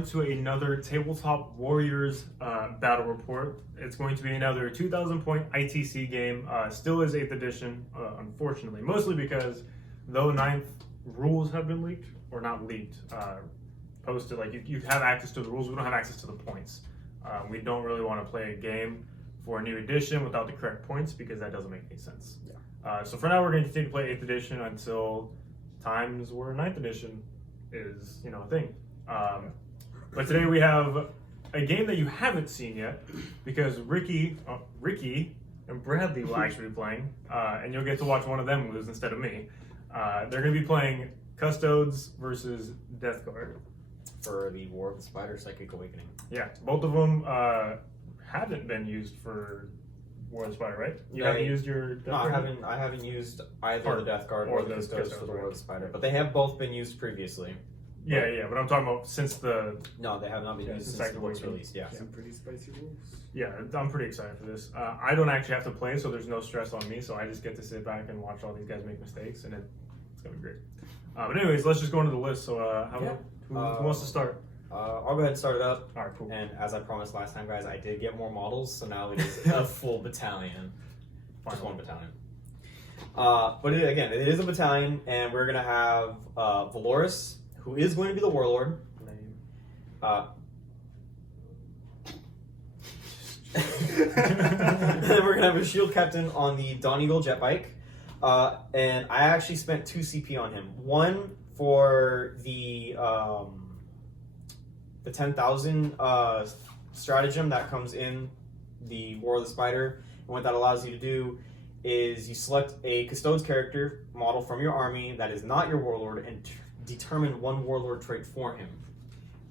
on to another Tabletop Warriors battle report. It's going to be another 2,000 point ITC game. Still is 8th edition, unfortunately. Mostly because though 9th rules have been leaked, or not leaked, posted, like you have access to the rules, we don't have access to the points. We don't really want to play a game for a new edition without the correct points because that doesn't make any sense. Yeah. So for now we're going to continue to play 8th edition until times where 9th edition is, a thing. But today we have a game that you haven't seen yet because Ricky and Bradley will actually be playing, and you'll get to watch one of them lose instead of me. They're going to be playing Custodes versus Death Guard. For the War of the Spider Psychic Awakening. Yeah, both of them haven't been used for War of the Spider, right? You haven't used your Death Guard? I haven't used either the Death Guard or the Custodes for the War of the Spider, but they have both been used previously. Yeah, but I'm talking about since the... No, they have not been used since the book's released, Some pretty spicy rules. Yeah, I'm pretty excited for this. I don't actually have to play, so there's no stress on me, so I just get to sit back and watch all these guys make mistakes, and it's going to be great. But anyways, let's just go into the list. So who wants to start? I'll go ahead and start it up. All right, cool. And as I promised last time, guys, I did get more models, so now it is a full battalion. Just one battalion. But again, it is a battalion, and we're going to have Valoris, who is going to be the warlord. And then we're going to have a shield captain on the Dawn Eagle jet bike. And I actually spent 2 CP on him. One for the 10,000 stratagem that comes in the War of the Spider. And what that allows you to do is you select a Custodes character model from your army that is not your warlord and determine one warlord trait for him.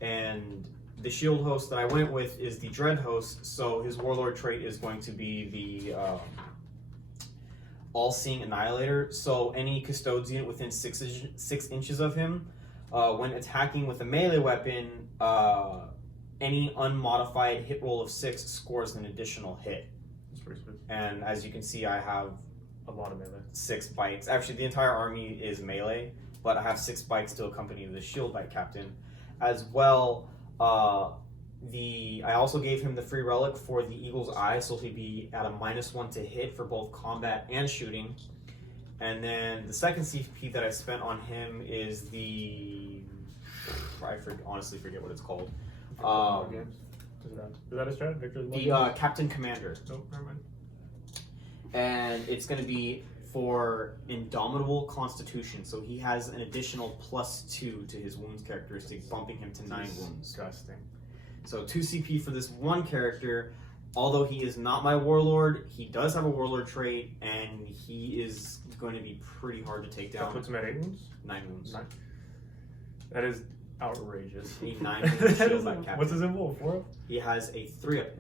And the shield host that I went with is the Dread host, so his warlord trait is going to be the All-Seeing Annihilator. So any Custodes unit within 6 inches of him, when attacking with a melee weapon, any unmodified hit roll of 6 scores an additional hit. That's pretty sweet. And as you can see, I have a lot of melee. 6 bikes. Actually, the entire army is melee, but I have 6 bikes to accompany the shield bike captain. As well, I also gave him the free relic for the Eagle's Eye, so he'll be at a -1 to hit for both combat and shooting. And then the second CP that I spent on him is honestly forget what it's called. Is that a strat? Victor's the Captain Commander. Nope, never mind. And it's going to be for Indomitable Constitution, so he has an additional +2 to his wounds characteristic, bumping him to 9 wounds. Disgusting. So 2 CP for this one character. Although he is not my warlord, he does have a warlord trait, and he is going to be pretty hard to take down. That puts him at 8 wounds? 9 wounds. 9. That is outrageous. A 9 wound shield back captain. What's his symbol? 4-up? He has a 3-up.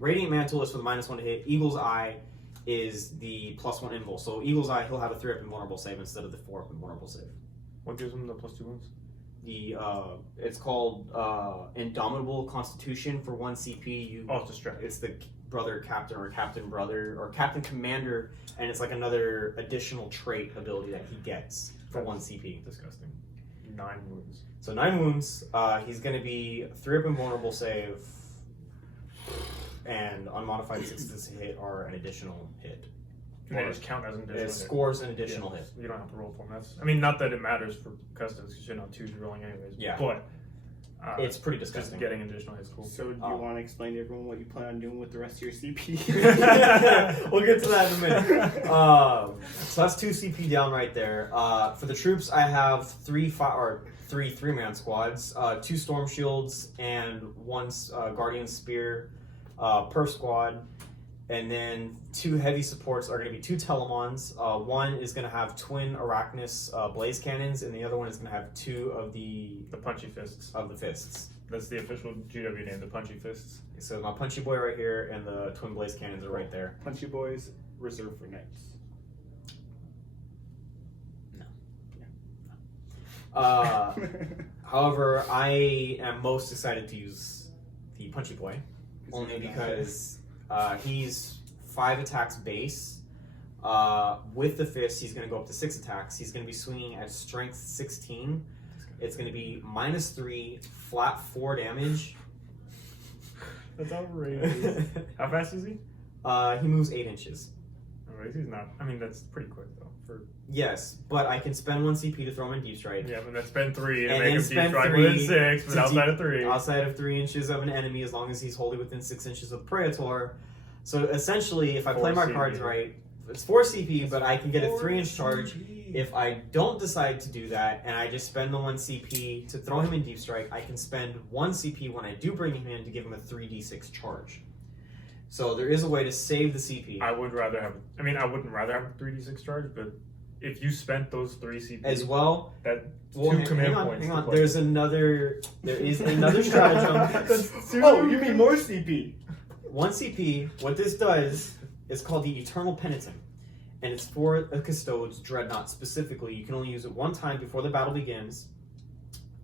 Radiant Mantle is for the -1 to hit. Eagle's Eye is the +1 invul. So Eagle's Eye, he'll have a 3-up invulnerable save instead of the 4-up invulnerable save. What gives him the +2 wounds? It's called Indomitable Constitution for 1 CP. It's a strat. It's the brother captain or captain brother or captain commander, and it's like another additional trait ability that he gets for 1 CP. Disgusting. 9 wounds. So 9 wounds. He's going to be 3-up invulnerable save, and unmodified 6s to hit are an additional hit. And they just count as an additional hit. It scores an additional hit. You don't have to roll for them. Not that it matters for Custodes, because you're not 2s rolling anyways. Yeah. But it's pretty disgusting. Just getting additional hits cool. So do you want to explain to everyone what you plan on doing with the rest of your CP? We'll get to that in a minute. So that's 2 CP down right there. For the troops, I have 3 3-man squads, 2 storm shields, and 1 guardian spear per squad. And then 2 heavy supports are going to be 2 Telemons. One is going to have twin Arachnus blaze cannons, and the other one is going to have 2 of the punchy fists. Of the fists. That's the official GW name, the punchy fists. So my punchy boy right here, and the twin blaze cannons are right there. Punchy boys reserved for knights. However, I am most excited to use the punchy boy, only because he's 5 attacks base. With the fists, he's going to go up to 6 attacks. He's going to be swinging at strength 16. It's going to be -3, flat 4 damage. That's outrageous. How fast is he? He moves 8 inches. Alright, he's not. I mean, that's pretty quick though. Yes, but I can spend 1 CP to throw him in deep strike. Yeah, but then spend 3 to And make then him deep spend strike 3 within 6, but to outside of 3. Outside of 3 inches of an enemy, as long as he's wholly within 6 inches of Praetor. So essentially, if I play my 4 cards CP. right, it's 4 CP, but I can get a 4 3-inch charge. CP. If I don't decide to do that, and I just spend the 1 CP to throw him in deep strike, I can spend 1 CP when I do bring him in to give him a 3d6 charge. So there is a way to save the CP. I would rather have. I mean, I wouldn't rather have a 3d6 charge, but if you spent those 3 CP As well, that well, 2 command points. hang to on. play. There is another stratagem. Oh, you mean more CP? 1 CP, what this does is called the Eternal Penitent. And it's for a Custodes Dreadnought specifically. You can only use it 1 time before the battle begins.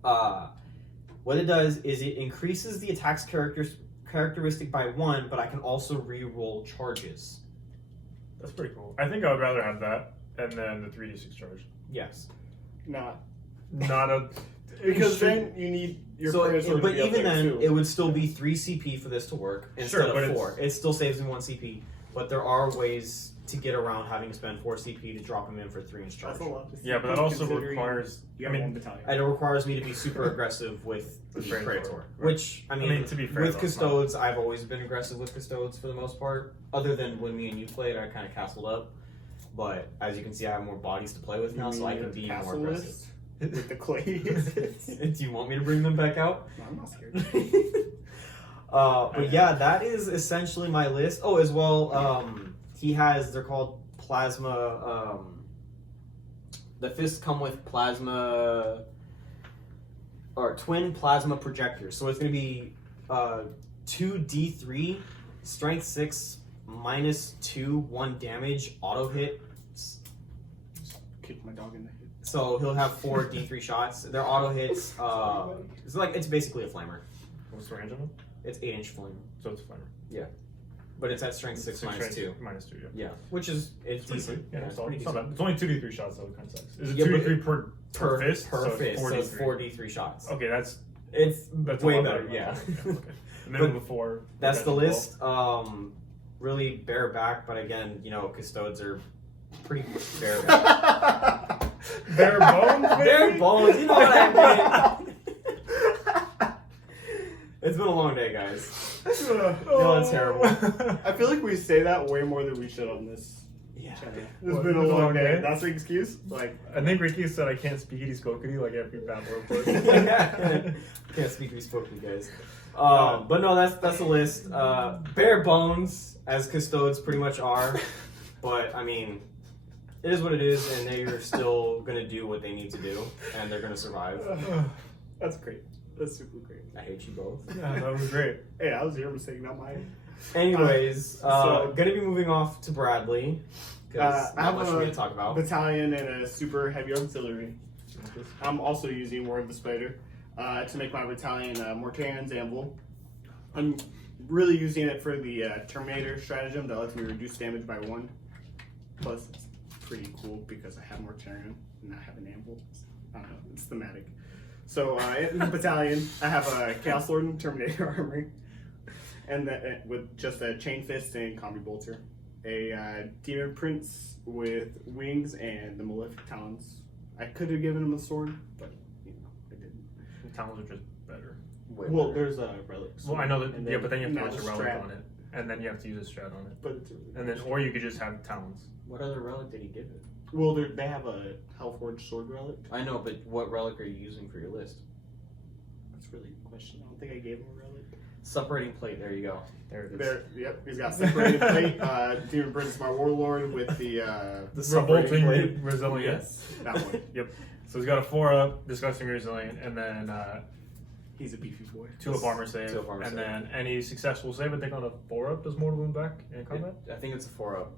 What it does is it increases the attack's characteristic by 1, but I can also re-roll charges. That's pretty cool. I think I would rather have that and then the 3d6 charge. Yes. Not. Not a. Because then you need your Praetor to but be up even there, then, too. it would still be 3 CP for this to work instead Sure, but of it's- 4. It still saves me 1 CP, but there are ways to get around having to spend 4 CP to drop him in for 3-inch charge. That's a lot. Yeah, but that also considering requires. You I have mean, 1 battalion. And it requires me to be super aggressive with the Praetor. Praetor. Right. Which, I mean, to be fair, with though, it's Custodes, I've always been aggressive with Custodes for the most part. Other than when me and you played, I kind of castled up. But as you can see, I have more bodies to play with now, so I can be more Castle aggressive. list with the clay. Do you want me to bring them back out? No, I'm not scared. But yeah, that is essentially my list. Oh, as well, he has, they're called plasma, the fists come with plasma, or twin plasma projectors. So it's going to be 2d3, strength 6, -2, 1 damage, auto hit. Kick my dog in the head. So he'll have 4 d3 shots. They're auto hits. It's basically a flamer. What's the range of them? It's 8-inch flame, So it's flamer. but it's at strength 6 minus 2. Minus 2, yeah. Yeah, which is it's pretty decent. good. Yeah, it's, pretty it's not decent. bad. It's only 2d3 shots, though. It kind of sucks. Is it Yeah, 2d3 per fist? Per So it's fist, so it's 4d3. 4 d3 shots. Okay, that's It's a way lot better. than Yeah. that. Okay. A minimum of 4. That's the potential 12. list. Really bare back, but again, Custodes are pretty bare back. Bare bones, baby? Bare bones, you know what I mean? It's been a long day, guys. No, it's terrible. I feel like we say that way more than we should on this Yeah. channel. It's What, been a it's long day. That's the excuse? Like, I think Ricky said I can't speak spoken like every battle report. Can't speak we spoke to you guys. But no, that's the list. Bare bones, as Custodes pretty much are. But I mean, it is what it is, and they're still gonna do what they need to do, and they're gonna survive. that's great. That's super great. I hate you both. Yeah, that was great. Hey, that was your mistake, not mine. Anyways, so- gonna be moving off to Bradley. Because I not have much for me to talk about. battalion and a super heavy artillery. I'm also using War of the Spider to make my battalion Mortarian's Anvil. I'm really using it for the Terminator stratagem that lets me reduce damage by 1. Plus, it's pretty cool because I have Mortarian and I have an Anvil. I don't know, it's thematic. So in the battalion, I have a Chaos Lord and Terminator armor, and with just a Chain Fist and Combi Bolter. A Demon Prince with wings and the Malefic Talons. I could have given him a sword, but I didn't. The talons are just better. Way Well, better. there's a relic. Well, I know that, and yeah, but then you have to now place a the relic strat. on it. And then you have to use a strat on it. But it's a really And then, or you could just have talons. What other relic did he give it? well, they have a Hellforged sword relic. I know, but what relic are you using for your list? That's really a question. I don't think I gave him a relic. Separating plate. There you go. There it is. There, yep, he's got separated plate. Demon Prince, my warlord with the Revolting plate. resilience. that one. Yep. So he's got a 4-up, disgusting resilient, and then He's a beefy boy. 2-up armor save. 2-up armor and save. then any successful save, I think on a 4-up does mortal wound back in combat. I think it's a 4-up.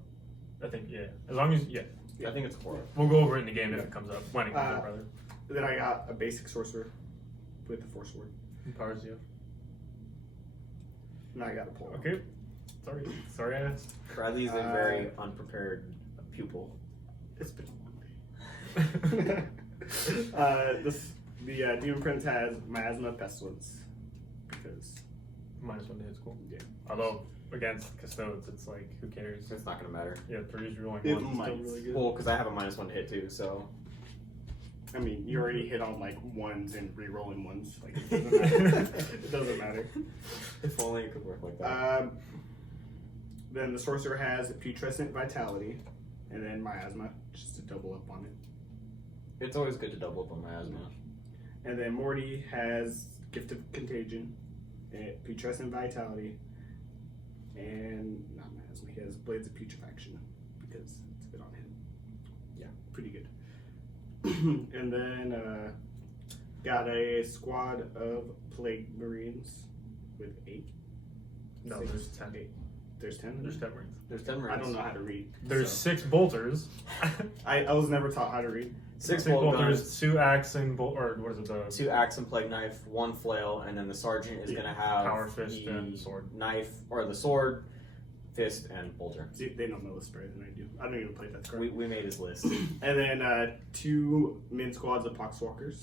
I think, yeah. As long as, yeah. I think it's a 4-up. We'll go over it in the game if it comes up. When it comes up, rather. Then I got a basic sorcerer with the force sword. What powers do you have? And I got a pole. Okay. Sorry I asked. Bradley's a very unprepared pupil. It's been a long day. The Demon Prince has Miasma Pestilence because -1 to hit school. Yeah. Although against Custodes, it's like who cares? It's not gonna matter. Yeah, 3's rolling It 1 is still might. really good. Well, because I have a -1 to hit too, so. I mean you already hit on like 1s and re-rolling 1s. Like it doesn't matter. It doesn't matter. If only it could work like that. Then the sorcerer has Putrescent Vitality, and then Miasma just to double up on it. It's always good to double up on miasma. And then Morty has Gift of Contagion, and Putrescent Vitality, and not Miasma. He has Blades of Putrefaction because it's a bit on him. Yeah, pretty good. And then got a squad of Plague Marines with 8. No, 6, there's 10. 8. There's 10? There's 10 rings. There's 10 I rings. don't know how to read. There's so. 6 bolters. I was never taught how to read. 6 Six bolt guns, bolters, 2 axe and bolt, or what is it? The 2 axe and plague knife, 1 flail, and then the sergeant is Yeah. gonna have Power fist the and sword. knife, or the sword, fist, and bolter. See, they know my list better than I do. I don't even play that card. We made his list. And then 2 min squads of Poxwalkers.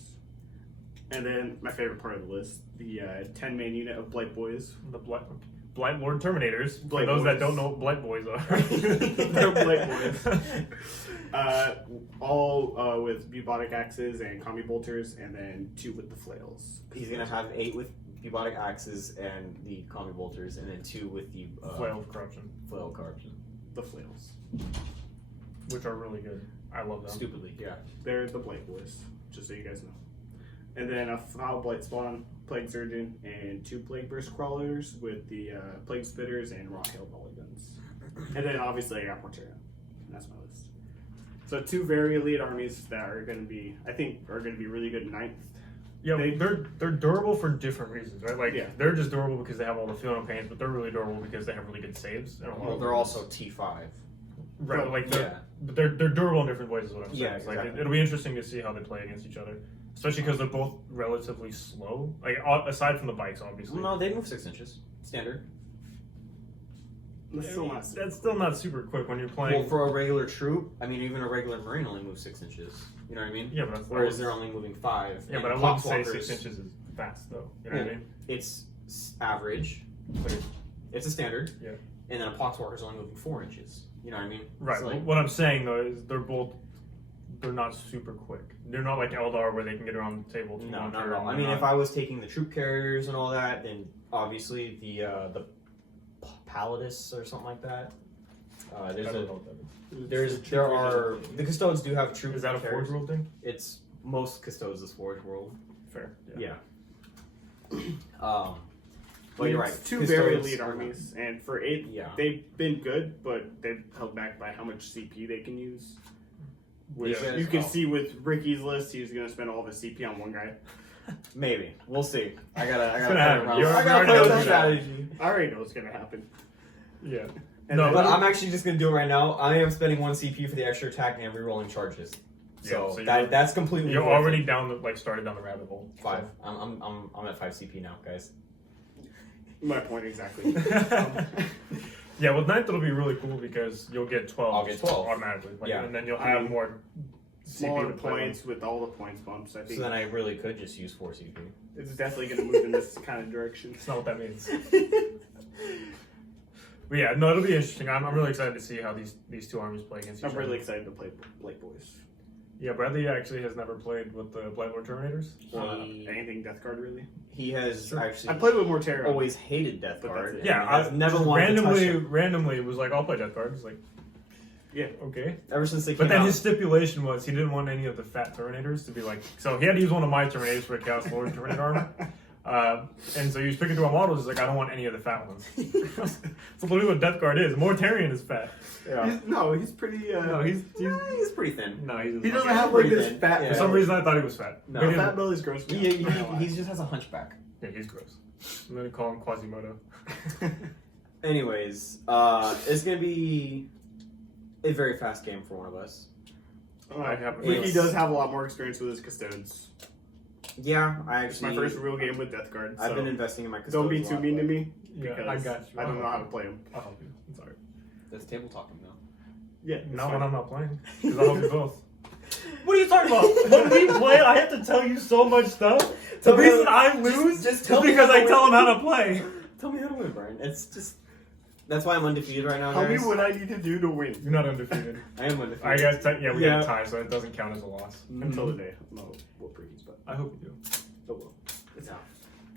And then my favorite part of the list, the 10 man unit of Blight Boys. The Blight Lord Terminators. Blight For those that Boys. don't know what Blight Boys are. They're Blight Boys. All with Bubotic Axes and Combi Bolters, and then 2 with the Flails. He's gonna have 8 with bubotic axes and the combi bolters, and then 2 with the Flail of Corruption, flail corruption. The Flails. which are really good. I love them. Stupidly, yeah. They're the Blight Boys, just so you guys know. And then a Foul Blight Spawn, Plague Surgeon, and 2 Plague Burst Crawlers with the Plague Spitters and Raw Hail Volley Guns. And then obviously I got Mortera. And that's my list. So 2 very elite armies that are going to be, I think, are going to be really good in 9th. Yeah, they're durable for different reasons, right? Like Yeah. they're just durable because they have all the feeling pains, but they're really durable because they have really good saves. And Well, they're also T5. right. Like they're, Yeah. but they're durable in different ways. Is what I'm saying. Yeah, It's like exactly. it'll be interesting to see how they play against each other, especially because they're both relatively slow. Like aside from the bikes, obviously. No, they move 6 inches. Standard. That's still not That's still not super quick when you're playing. Well, for a regular troop, I mean, even a regular Marine only moves 6 inches. You know what I mean? yeah, but that's Whereas they're only moving 5. Yeah, And but I wouldn't say Poxwalkers, 6 inches is fast though. You know what I mean? It's average. But it's a standard. Yeah. And then a Poxwalker's only moving 4 inches. You know what I mean? Right. It's like, What I'm saying though is they're not super quick. They're not like Eldar where they can get around the table. To no, launcher not at all. and I mean, not- if I was taking the troop carriers and all that, then obviously the Palladus or something like that. I There's don't a know what that is. there are the Custodes do have troop. Is that a carriers. Forge World thing? It's most Custodes is Forge World. Fair. Yeah. But you're right. It's 2 very Custodes elite are- armies, and for 8, Yeah. they've been good, but they've held back by how much CP they can use. Which Yeah. you can see with Ricky's list, he's going to spend all of his CP on one guy. Maybe we'll see. I gotta gonna play happen. around. You I already gotta know play with that. the strategy. I already know what's going to happen. Yeah. And No, then- But I'm actually just gonna do it right now. I am spending 1 CP for the extra attack and rerolling charges. Yeah, so That's completely. You're worth it. already down the started down the rabbit hole. 5. I'm at 5 CP now, guys. my point exactly. Yeah, with 9th it'll be really cool because you'll get 12. I'll get 12. automatically. Like, Yeah. And then you'll I have mean, more Smaller CP to play with. points with all the points bumps. I So think then I really could just use 4 CP. it's definitely going to move in this kind of direction. That's not what that means. But yeah, no, it'll be interesting. I'm really excited to see how these 2 armies play against each I'm other. really excited to play Blake Boys. Yeah, Bradley actually has never played with the Blight Lord Terminators. Anything Death Guard really? He has Sure. actually I played with Mortera. always hated Death But Guard. that's it. and Yeah, has never wanted to touch him. randomly was like, I'll play Death Guard. It's like, Yeah. okay. Ever since they came But then out. his stipulation was he didn't want any of the fat Terminators to be like, so he had to use one of my Terminators for a Chaos Lord Terminator armor. And so he was picking through our models. He's like, I don't want any of the fat ones. So literally what Death Guard is. Mortarion is fat. Yeah. He's pretty. No, he's He's pretty thin. no, he's he doesn't Okay, have like pretty this thin. fat. Yeah. for some reason I thought he was fat. No. But he Fat didn't- belly's gross. He just has a hunchback. yeah, he's gross. I'm gonna call him Quasimodo. Anyways, it's gonna be a very fast game for one of us. I have Ricky does have a lot more experience with his Custodes. Yeah, I It's my actually. first real game with Death Guard. I've So been investing in my. don't be Custodes a too lot, mean to but me. Yeah, Because I got you. I don't know how to play them. I'll help you. I'm sorry. That's table talking though. Yeah. Not when I'm not playing. Because I'll help you both. What are you talking about? When we play, I have to tell you so much stuff. The reason I lose is because I tell him how to play. Tell me how to win, Brian. It's just... That's why I'm undefeated right now, Tell me guys. what I need to do to win. You're not undefeated. I am undefeated. I guess, we got a tie, so it doesn't count as a loss. Until the day. No, we'll preach, but I hope you do. it will. It's out.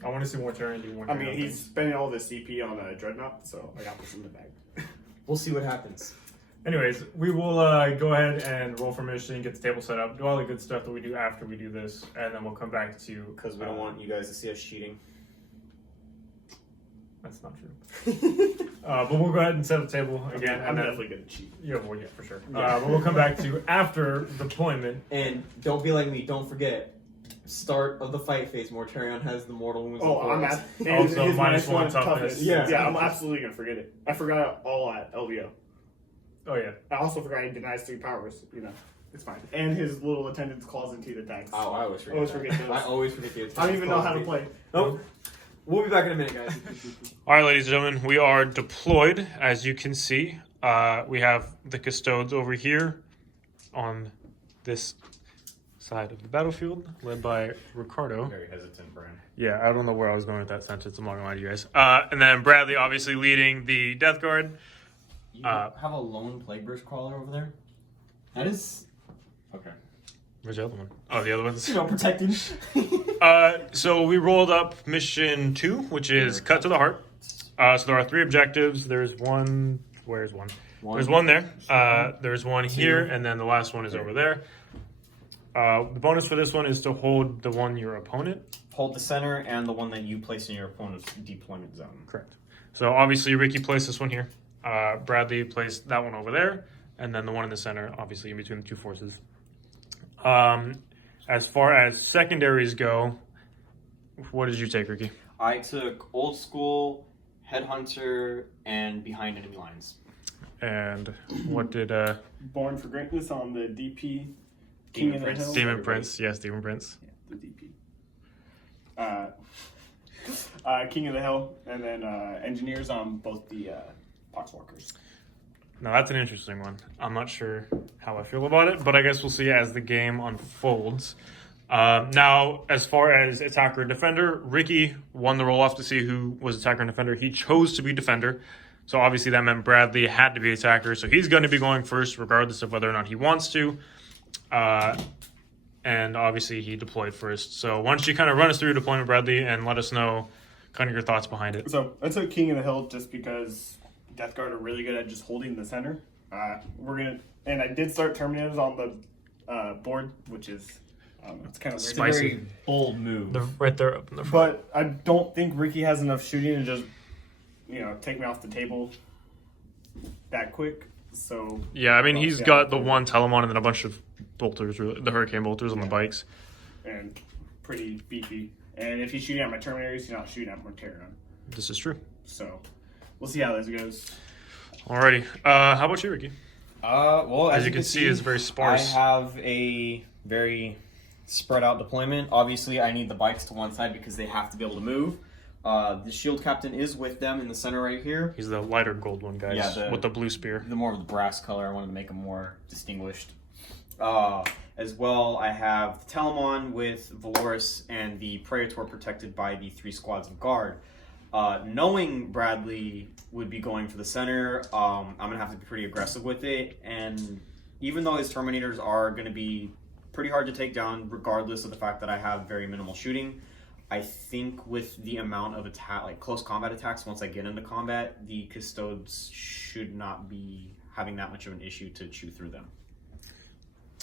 I want to see Mortarion do one. I mean, he's spending all the CP on a Dreadnought, so I got this in the bag. We'll see what happens. Anyways, we will go ahead and roll for mission, get the table set up, do all the good stuff that we do after we do this, and then we'll come back to... Because we don't want you guys to see us cheating. That's not true. But we'll go ahead and set the table again. I'm definitely going to cheat. Yeah, well, yeah, for sure. But we'll come back to after deployment. And don't be like me. Don't forget, start of the fight phase, Mortarion has the mortal wounds. Oh, I'm at Also, minus one -1 toughness. Yeah, I'm absolutely going to forget it. I forgot it all at LVO. Oh, yeah. I also forgot he denies 3 powers. You know, it's fine. And his little attendance claws and teeth attacks. Oh, I always forget. Always forget those. I always forget the attacks. I don't even know how to play. Nope. We'll be back in a minute, guys. All right, ladies and gentlemen, we are deployed, as you can see. We have the Custodes over here on this side of the battlefield, led by Ricardo. Very hesitant, Brian. Yeah, I don't know where I was going with that sentence. I'm not going to lie to you guys. And then Bradley, obviously, leading the Death Guard. You have a lone plague burst crawler over there? That is... Okay. Where's the other one? Oh, the other one's... You know, protected. So we rolled up mission 2, which is Cut to the Heart. So there are 3 objectives. There's one... Where's one? There's one there. There's one here, and then the last one is over there. The bonus for this one is to hold the one your opponent. Hold the center and the one that you place in your opponent's deployment zone. Correct. So obviously Ricky placed this one here. Bradley placed that one over there, and then the one in the center, obviously in between the 2 forces. As far as secondaries go, what did you take, Ricky? I took Old School, Headhunter, and Behind Enemy Lines. And what did Born for Greatness on the DP. King of the Hill. Demon Prince? Yes, Demon Prince. Yeah, the DP. King of the Hill, and then Engineers on both the Poxwalkers. Now that's an interesting one. I'm not sure how I feel about it, but I guess we'll see as the game unfolds. Now, as far as attacker and defender, Ricky won the roll-off to see who was attacker and defender. He chose to be defender, so obviously that meant Bradley had to be attacker, so he's going to be going first regardless of whether or not he wants to. And obviously he deployed first. So why don't you kind of run us through your deployment, Bradley, and let us know kind of your thoughts behind it. So I took King of the Hill just because Death Guard are really good at just holding the center. And I did start Terminators on the board, which is it's kind of weird. Spicy. It's a very bold move. Right there up in the front. But I don't think Ricky has enough shooting to just take me off the table that quick. So Yeah, I mean, he's got the one Telemon and then a bunch of bolters, the Hurricane bolters on the bikes. And pretty beefy. And if he's shooting at my Terminators, he's not shooting at Mortarion. This is true. So we'll see how this goes. Alrighty. How about you, Ricky? Well, As you can see, it's very sparse. I have a very spread out deployment. Obviously, I need the bikes to one side because they have to be able to move. The shield captain is with them in the center right here. He's the lighter gold one, guys, with the blue spear. The more of the brass color. I wanted to make him more distinguished. As well, I have the Telemon with Valoris and the Praetor protected by the 3 squads of guard. Knowing Bradley would be going for the center, I'm going to have to be pretty aggressive with it. And even though his Terminators are going to be pretty hard to take down, regardless of the fact that I have very minimal shooting, I think with the amount of attack, like close combat attacks, once I get into combat, the Custodes should not be having that much of an issue to chew through them.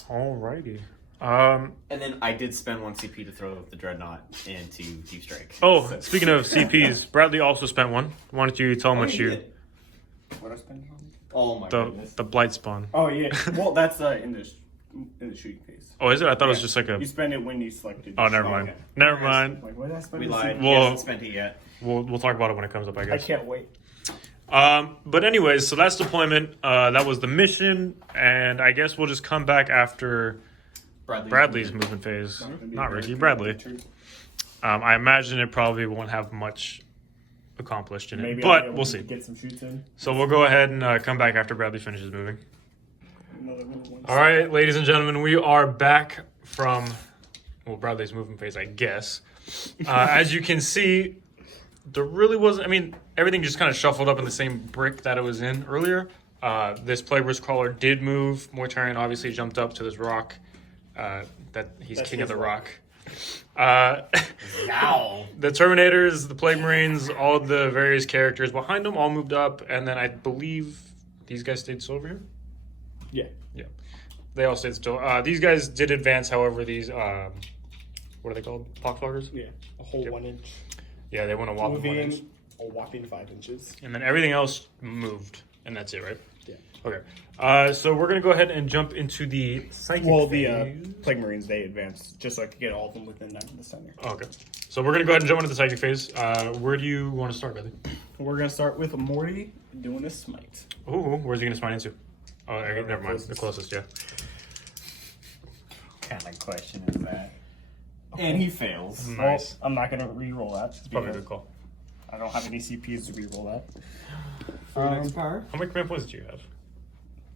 Alrighty. And then I did spend 1 CP to throw the Dreadnought into Deep Strike. Oh, speaking of CPs, Bradley also spent one. Why don't you tell him what you... What I spend on? Oh my goodness. The Blight Spawn. Oh yeah. Well, that's in the shooting phase. Oh, is it? I thought it was just like a... You spend it when you selected. Oh, never mind. Okay. Never mind. Like, what did I spend? We this lied. in? He Well- hasn't spent it yet. We'll talk about it when it comes up, I I guess. can't wait. But anyways, so that's deployment. That was the mission, and I guess we'll just come back after Bradley's movement phase. Not Ricky, Bradley. I imagine it probably won't have much accomplished in it, Maybe I'll be but able we'll to see. Get some shoots in. So we'll go ahead and come back after Bradley finishes moving. another little one. All right, ladies and gentlemen, we are back from, well, Bradley's moving phase, I guess. As you can see, there really wasn't, I mean, everything just kind of shuffled up in the same brick that it was in earlier. This Plagueburst Crawler did move. Mortarion obviously jumped up to this rock. That's king of the rock. Now. The Terminators, the Plague Marines, all the various characters behind them all moved up, and then I believe these guys stayed still over here? Yeah. Yeah. They all stayed still. These guys did advance, however, these, what are they called? Pockfloggers? Yeah. A whole 1 inch. Yeah, they went a whopping 1 inch. Moving a whopping 5 inches. And then everything else moved, and that's it, right? Yeah. Okay. So we're going to go ahead and jump into the psychic Well, phase. the Plague Marines, they advanced just so I could get all of them within the center. Okay. So we're going to go ahead and jump into the psychic phase. Where do you want to start, Bradley? We're going to start with Morty doing a smite. Ooh, where's he going to smite into? Oh, okay, never mind. The closest, yeah. What kind of question is that? And he fails. Nice. Well, I'm not going to re-roll that. Probably a because good call. I don't have any CPs to re-roll that. For next power. How many command points do you have?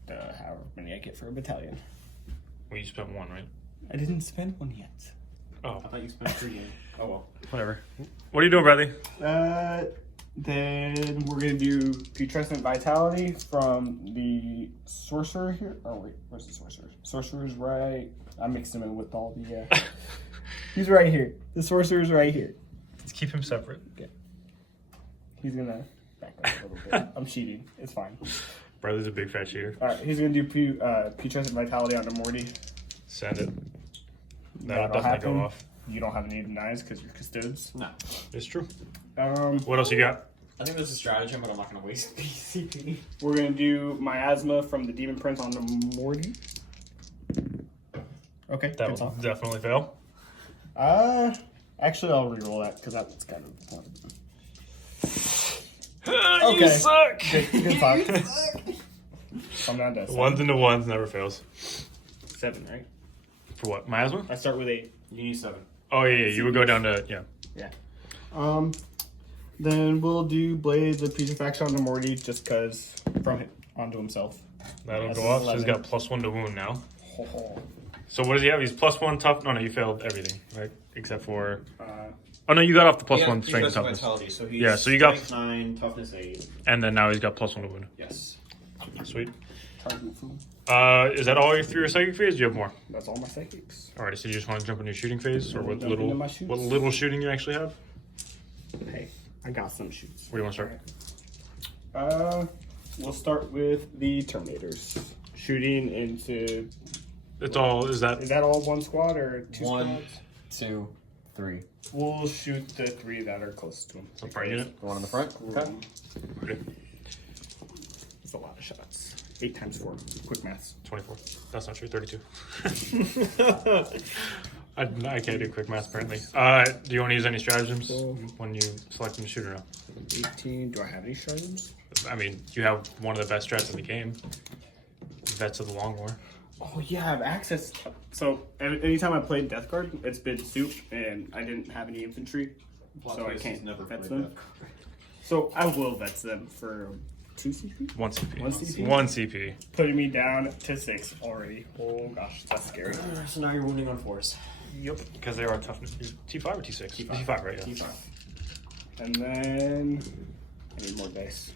However many I get for a battalion. Well, you spent 1, right? I didn't spend one yet. Oh, I thought you spent 3 games. Oh well. whatever. What are you doing, Bradley? Then we're gonna do Putrescent Vitality from the Sorcerer here. Oh wait, where's the Sorcerer? Sorcerer's right. I mixed him in with all the. He's right here. The Sorcerer's right here. Let's keep him separate. He's gonna back up a little bit. I'm cheating. It's fine. Bradley's a big fat cheater. All right, he's gonna do Putrescent Vitality onto Morty. Send it. That'll That'll definitely happen. go off. You don't have any denies because you're Custodes. No. It's true. What else you got? I think there's a stratagem, but I'm not going to waste CP. We're gonna do Miasma from the Demon Prince onto Morty. Okay, That good will talk. definitely fail. Actually, I'll re-roll that because that's kind of the point. You Okay. suck! Good talk. I'm down to 7. Ones into ones never fails. 7, right? For what? Miasma? I start with 8. You need 7. Oh, yeah, you would go down to, yeah. Yeah. Then we'll do Blade the Putrefaction onto Morty just because from him onto himself. That'll That's go off. So he's 11. got +1 to wound now. Oh, So what does he have? He's +1 tough. No, you failed everything, right? Except for. Oh no, you got off the +1 strength and toughness. Vitality, so he's Yeah, so you got- strength 9, toughness 8. And then now he's got +1 to wound. Yes. Sweet. target food. Is that all through your psychic phase? Do you have more? That's all my psychics. Alright, so you just want to jump into your shooting phase, or what Jump little into my shoots. what little shooting you actually have? Hey, I got some shoots. Where do you want to start? We'll start with the Terminators. Shooting into. It's all. Is Is that all one squad or two 1, squads? 2, 3. We'll shoot the 3 that are close to him. the front unit? The one on the front? Okay. Okay. It's a lot of shots. 8 times 4. Quick maths. 24. That's not true. 32. I can't do quick math apparently. Do you want to use any stratagems when you select them to shoot or no? 18. Do I have any stratagems? I mean, you have one of the best strats in the game. Vets of the Long War. Oh yeah, I have access. So anytime I played Death Guard, it's been soup, and I didn't have any infantry, so I can't vets them. So I will vets them for 2 CP. 1 CP. 1 CP? 1 CP. Putting me down to 6 already. Oh gosh, that's scary. So now you're wounding on 4s. Yep. Because they are toughness. T5 or T6? T5, right? Yeah. T5. And then I need more dice.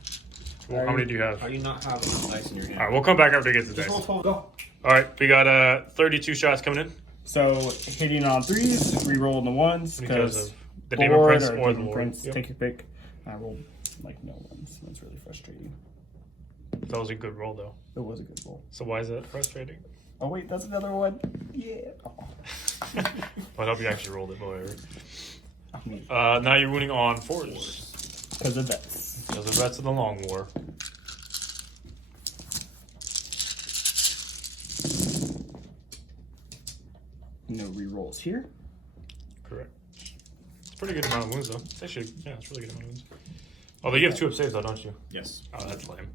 Well, how many do you have? How do you not have enough dice in your hand? Alright, we'll come back after we get to the Just roll dice. 12. Go. Alright, we got 32 shots coming in. So hitting on 3s, re-rolling the 1s Because because of the Demon board Prince or the Demon Lord. Prince. Yep. Take your pick. I roll like no ones. That's really frustrating. That was a good roll though. It was a good roll. So why is that frustrating? Oh wait, that's another one. Yeah. Oh. Well, I hope you actually rolled it, but whatever. I mean, Now you're winning on 4s. because of vets. Those are Vets of the Long War. No re-rolls here. Correct. It's a pretty good amount of wounds though. It's actually, yeah, it's a really good amount of wounds. Although you have 2 up saves though, don't you? Yes. Oh, that's lame.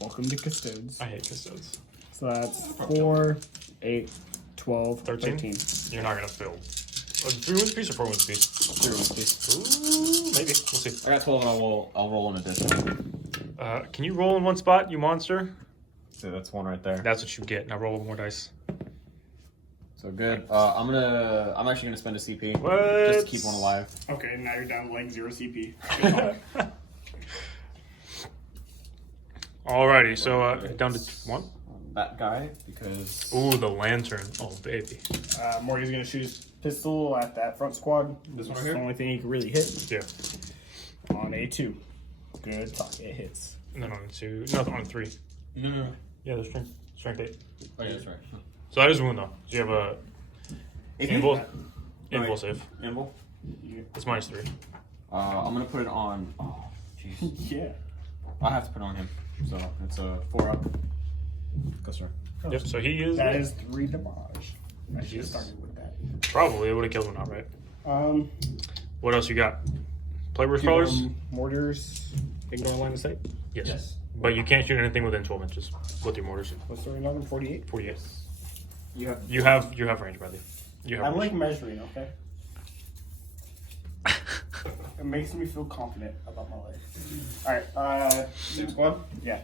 Welcome to Custodes. I hate Custodes. So that's 4, 8, 12, 13? 13. You're not gonna fill. 3 wounds piece or 4 wounds piece? 3 wounds, please. Ooh, maybe. We'll see. I got 12 and I'll roll an addition. Can you roll in one spot, you monster? So that's one right there. That's what you get. Now roll more dice. So good. I'm actually gonna spend a CP What? just to keep one alive. Okay, now you're down to like 0 CP. Alrighty, so down to 1. That guy because Ooh, the lantern. Oh, baby. Morty's gonna shoot his pistol at that front squad. This one This right is here? the only thing he can really hit Yeah. on a 2. Good talk. It hits. And then on 2. No, on 3. no. Yeah, there's strength. Strength 8. Oh yeah, that's right. So that is wound though. Do you have a invul? Invul Right. save. Invul. It's -3. I'm gonna put it on. Oh, jeez. Yeah. I have to put it on him. So it's a 4 up. Go sir. Yep. So he is. That is 3 damage. I should have Yes. started with that. Probably it would have killed him outright. Um, What else you got? Player's give colors. him mortars. Ignore line of sight. Yes. But you can't shoot anything within 12 inches with your mortars. What's the range on him? 48. 48. You have. You have range, Bradley. You have I range. like measuring, okay? It makes me feel confident about my life. Alright, Same squad. yeah.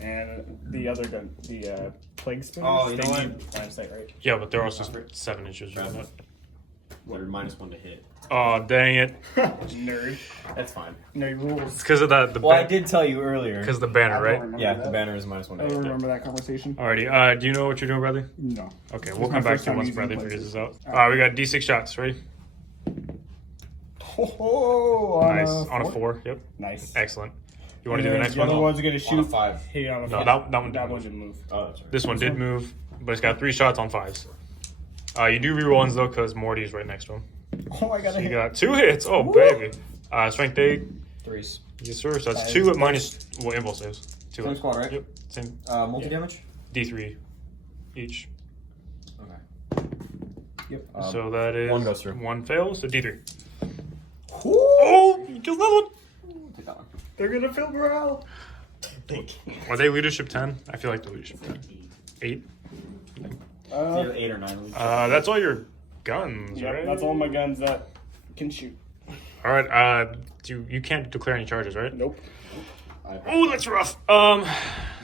And the other gun, the plague spinners. Oh, you know they what? need line of sight, right? Yeah, but they're also 7 inches. Bradley. Right? What? -1 to hit. Oh, dang it. Nerd. That's fine. No It's rules. because of the Well, I did tell you earlier. because the banner, I don't right? remember Yeah, that. the banner is -1 I to don't hit. remember that conversation. Alrighty. Do you know what you're doing, Bradley? No. Okay, This we'll is come my back first to you time once using Bradley places. figures this out. Alright. We got D6 shots. Ready? Oh, Nice. On a 4. Yep. Nice. Excellent. You want to do the next The other one? one's gonna On a shoot. 5. Hit on a No, five. that one that didn't one didn't move. Oh, that's right. This one did move, but it's got 3 shots on 5s. You do reroll ones though, because Morty's right next to him. Oh, I got So a you hit. got 2 hits. Oh, Woo! baby. Strength 8. 3s. Yes, sir. So that's That 2 is at minus. Well, impulse saves. 2 Same at. squad, right? Yep. Same. Multi damage. D3 each. Okay. Yep. So that is 1 goes through. 1 fails. So D3. Ooh. Oh, you killed another one. Take that one. They're gonna feel morale. Are they leadership 10? I feel like the leadership 10. 8. It's either 8 or 9. That's all your guns, Yeah, right? that's all my guns that can shoot. All right. You can't declare any charges, right? Nope. Oh, that's rough.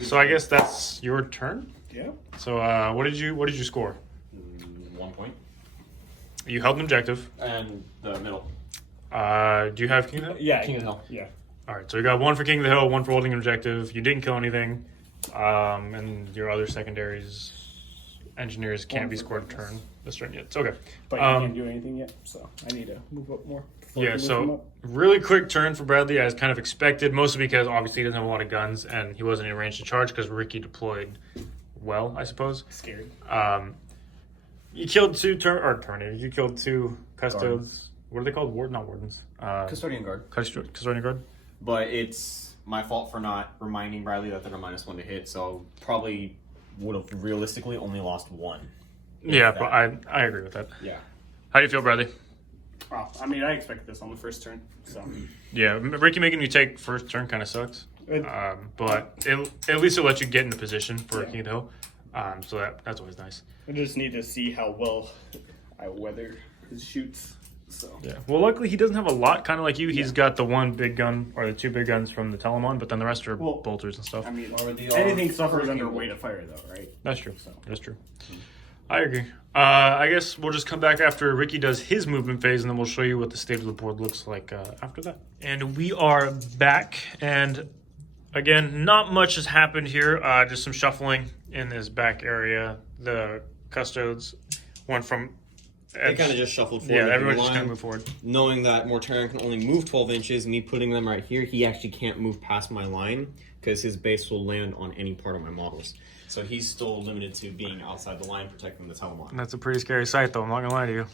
So I guess that's your turn. Yeah. So what did you score? 1 point. You held an objective. And the middle. Do you have King of the Hill? Yeah. King of the Hill. Yeah. All right. So you got 1 for King of the Hill, 1 for holding an objective. You didn't kill anything, and your other secondaries, engineers can't 1 be for scored a greatness. turn this turn yet. It's okay. But you can't do anything yet, so I need to move up more. before I Yeah, can move him so up. really quick turn for Bradley, as kind of expected, mostly because obviously he doesn't have a lot of guns and he wasn't in range to charge because Ricky deployed well, I suppose. Scared. You killed 2 Terminators. You killed 2 Custodes. What are they called? Not wardens. Custodian guard. Custodian guard. But it's my fault for not reminding Bradley that they're a -1 to hit, so probably would have realistically only lost 1. Yeah, that. but I agree with that. Yeah. How do you feel, Bradley? Oh, I mean, I expected this on the first turn, so. Yeah, Ricky making you take first turn kind of sucks. It- But at least it'll let you get into position for Yeah. King of the Hill. So that's always nice. I just need to see how well I weather his shoots. So Yeah. Well, luckily he doesn't have a lot, kind of like you. He's got the 1 big gun or the 2 big guns from the Telemon, but then the rest are Well, bolters and stuff. I mean, Or the anything suffers hurricane under bolt. weight of fire, though, right? That's true. So. That's true. I agree. I guess we'll just come back after Ricky does his movement phase, and then we'll show you what the state of the board looks like after that. And we are back, and again, not much has happened here. Just some shuffling in this back area. The Custodes went from They kind of just shuffled forward. yeah, into everyone the just kind of line, moved forward. knowing that Mortarion can only move 12 inches. Me putting them right here, he actually can't move past my line because his base will land on any part of my models. So he's still limited to being outside the line, protecting the Telemon. That's a pretty scary sight, though. I'm not gonna lie to you.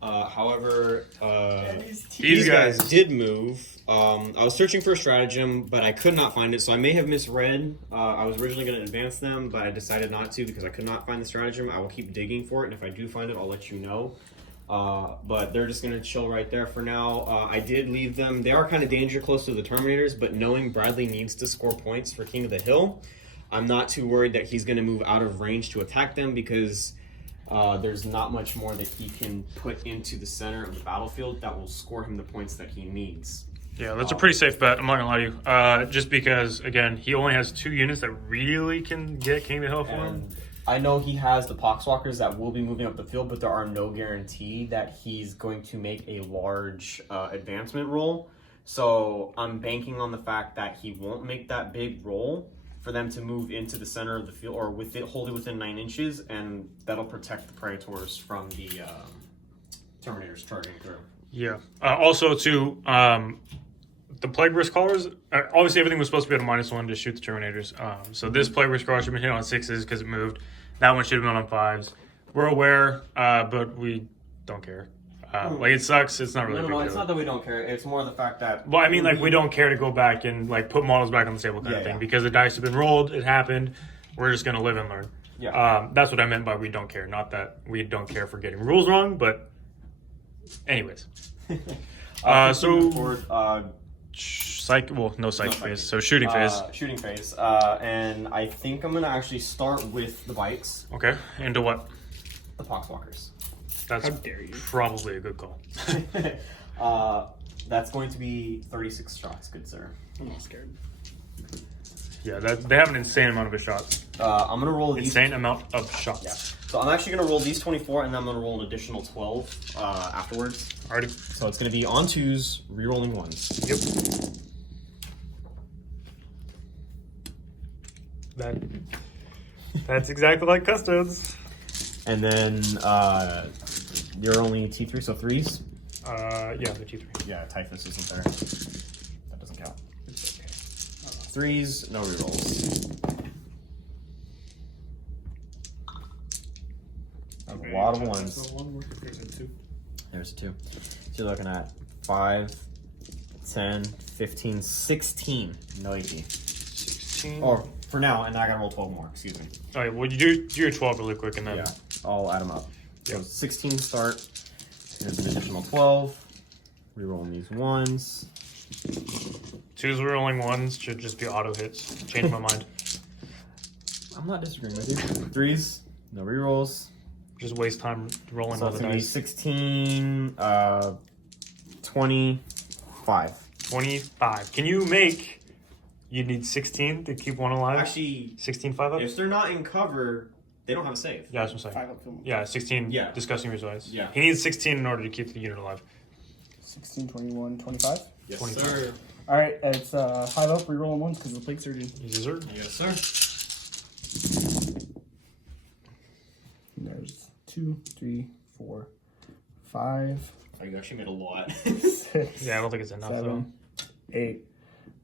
However, These these guys. guys did move. I was searching for a stratagem, but I could not find it, so I may have misread. I was originally going to advance them, but I decided not to because I could not find the stratagem. I will keep digging for it, and if I do find it, I'll let you know. But they're just going to chill right there for now. I did leave them. They are kind of danger close to the Terminators, but knowing Bradley needs to score points for King of the Hill, I'm not too worried that he's going to move out of range to attack them because there's not much more that he can put into the center of the battlefield that will score him the points that he needs. Yeah, that's a pretty safe bet. I'm not gonna lie to you. Just because, again, he only has 2 units that really can get King of the Hill for him. And I know he has the Poxwalkers that will be moving up the field, but there are no guarantee that he's going to make a large advancement roll. So I'm banking on the fact that he won't make that big roll for them to move into the center of the field or hold it within 9 inches, and that'll protect the Praetors from the Terminators charging through. Yeah. Also, too, the Plague Risk Callers, obviously everything was supposed to be at a -1 to shoot the Terminators. So this Plague Risk Caller should have been hit on 6s because it moved. That one should have been on 5s. We're aware, but we don't care. Like, it sucks. It's not really a big No, deal. it's not that we don't care. It's more the fact that... Well, I mean, like, we don't care to go back and, like, put models back on the table kind of thing. Yeah. Because the dice have been rolled. It happened. We're just going to live and learn. Yeah. That's what I meant by we don't care. Not that we don't care for getting rules wrong, but anyways. So... Forward, no psych phase. So shooting phase. Shooting phase. And I think I'm going to actually start with the bikes. Okay. Into what? The Poxwalkers. That's How dare you. probably a good call. That's going to be 36 shots, good sir. I'm not scared. Yeah, they have an insane amount of shots. I'm going to roll these. Insane amount of shots. Yeah. So I'm actually going to roll these 24, and then I'm going to roll an additional 12 afterwards. Alrighty. So it's going to be on 2s, re-rolling 1s. Yep. That's exactly like Custodes. And then you're only T3, so 3s? Yeah, the T3. Yeah, Typhus isn't there. That doesn't count. It's okay. 3s, no rerolls. A lot of 1s. There's 2. So you're looking at 5, 10, 15, 16. No AP. 16. Or for now, and then I gotta roll 12 more, excuse me. Alright, well, you do your 12 really quick and then. Yeah, I'll add them up. So Yep. 16 start. Here's an additional 12. Rerolling these 1s. 2s rolling 1s should just be auto hits. Change my mind. I'm not disagreeing with you. 3s, no rerolls. Just waste time rolling So all it's the gonna be dice. 16, 25. 25. Can you make. You'd need 16 to keep one alive? Actually, 16 5 up? if they're not in cover, they don't have a save. Yeah, that's what I'm saying. 5 up film. Yeah, 16 Yeah. discussing results. Yeah. He needs 16 in order to keep the unit alive. 16, 21, 25. Yes, 25. sir. All right, it's 5 up, rerolling 1s because of the plague surgeon. Easy, sir. Yes, sir. There's 2, 3, 4, 5, Oh, you actually made a lot. 6, Yeah, I don't think it's enough, 7, 8,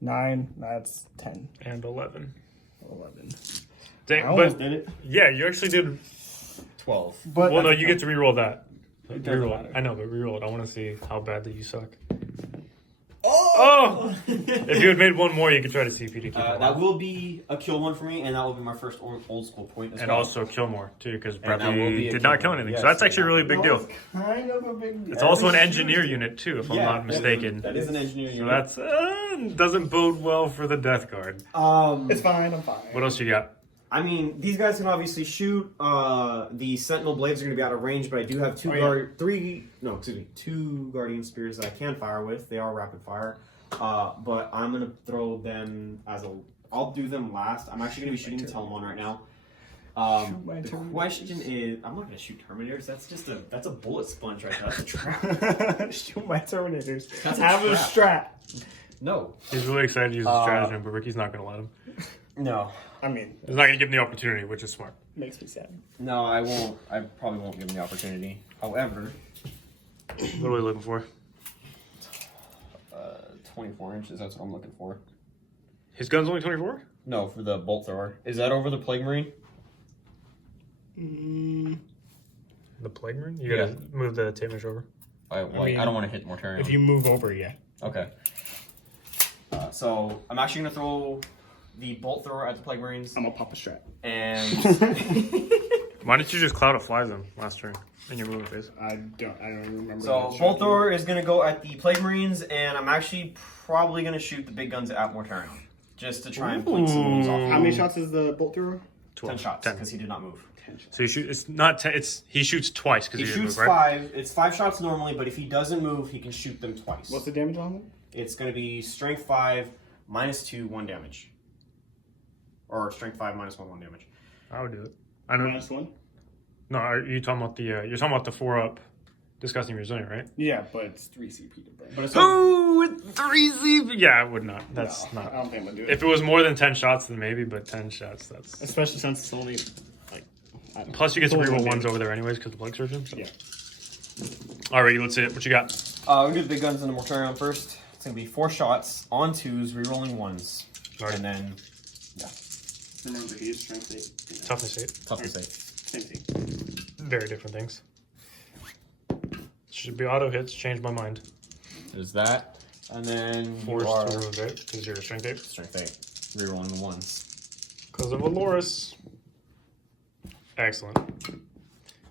9. That's 10, though. And 11. 11. Dang, I almost but did it. yeah, you actually did. 12. But Well, no, that's you get to reroll that. It doesn't Reroll matter. it. I know, but reroll it. I want to see how badly you suck. Oh! If you had made one more, you could try to CP to keep it That alive. will be a kill 1 for me, and that will be my first old school point as And well. also kill more, too, because And that will be Bradley a did not kill kill more. anything. Yes, So that's actually a really No, big deal. it's kind of a big deal. It's also an Every engineer shoot- unit, too, if I'm Yeah, not mistaken. That is an engineer So unit. that's doesn't bode well for the Death Guard. It's fine, I'm fine. What else you got? I mean, these guys can obviously shoot. The Sentinel Blades are going to be out of range, but I do have 2 Guardian Spears that I can fire with. They are rapid fire. But I'm going to throw them I'll do them last. I'm actually going to be shooting the Telemon right now. Shoot my The Terminators. question is, I'm not going to shoot Terminators. That's a bullet sponge right there. That's a trap. Shoot my Terminators. That's a Have a strap. No. He's really excited to use the stratagem, but Ricky's not going to let him. No. I mean, He's not going to give him the opportunity, which is smart. makes me sad. No, I won't. I probably won't give them the opportunity. However, What are we looking for? 24 inches, that's what I'm looking for. His gun's only 24? No, for the bolt thrower. Is that over the Plague Marine? The Plague Marine? You gotta move the tape measure over. I mean, don't want to hit Mortarion. If you move over, yeah. Okay. So I'm actually gonna throw the bolt thrower at the Plague Marines, I'm gonna pop a strap. and Why didn't you just Cloud of Flies them last turn in your moving phase? I don't remember. so that bolt strap. thrower is gonna go at the Plague Marines, and I'm actually probably gonna shoot the big guns at Mortarion, just to try and flick some wounds off. How many shots is the bolt thrower? 10 shots, because he did not move. 10 shots. So you shoot. It's not 10. He shoots twice because He he didn't shoots move, right? 5. It's 5 shots normally, but if he doesn't move, he can shoot them twice. What's the damage on it? It's going to be Strength 5, -2, 1 damage. Or Strength 5, -1, 1 damage. I would do it. I know. -1. No, are you talking about the? You're talking about the 4-up, disgusting resilient, right? Yeah, but it's 3 CP to burn. But it's Oh, 3 CP. Yeah, I would not. That's No, not. I don't think I'm gonna do it. If it was more than 10 shots, then maybe. But 10 shots, that's. Especially since it's only like. I don't know. Plus, you get to It's only reroll one ones over there anyways because of plague surgeon. So. Yeah. Alrighty, let's see it. What you got? We'll do the big guns in the Mortarion first. It's going to be 4 shots on 2s, rerolling 1s. Alright. And then, Remember, he is strength 8. You know. Toughness 8. toughness 8. Same thing. Very different things. Should be auto hits. Change my mind. There's that. And then you Forced are to wound it because you're a strength 8. strength 8, rerolling the 1s. Because of Aloris. Excellent.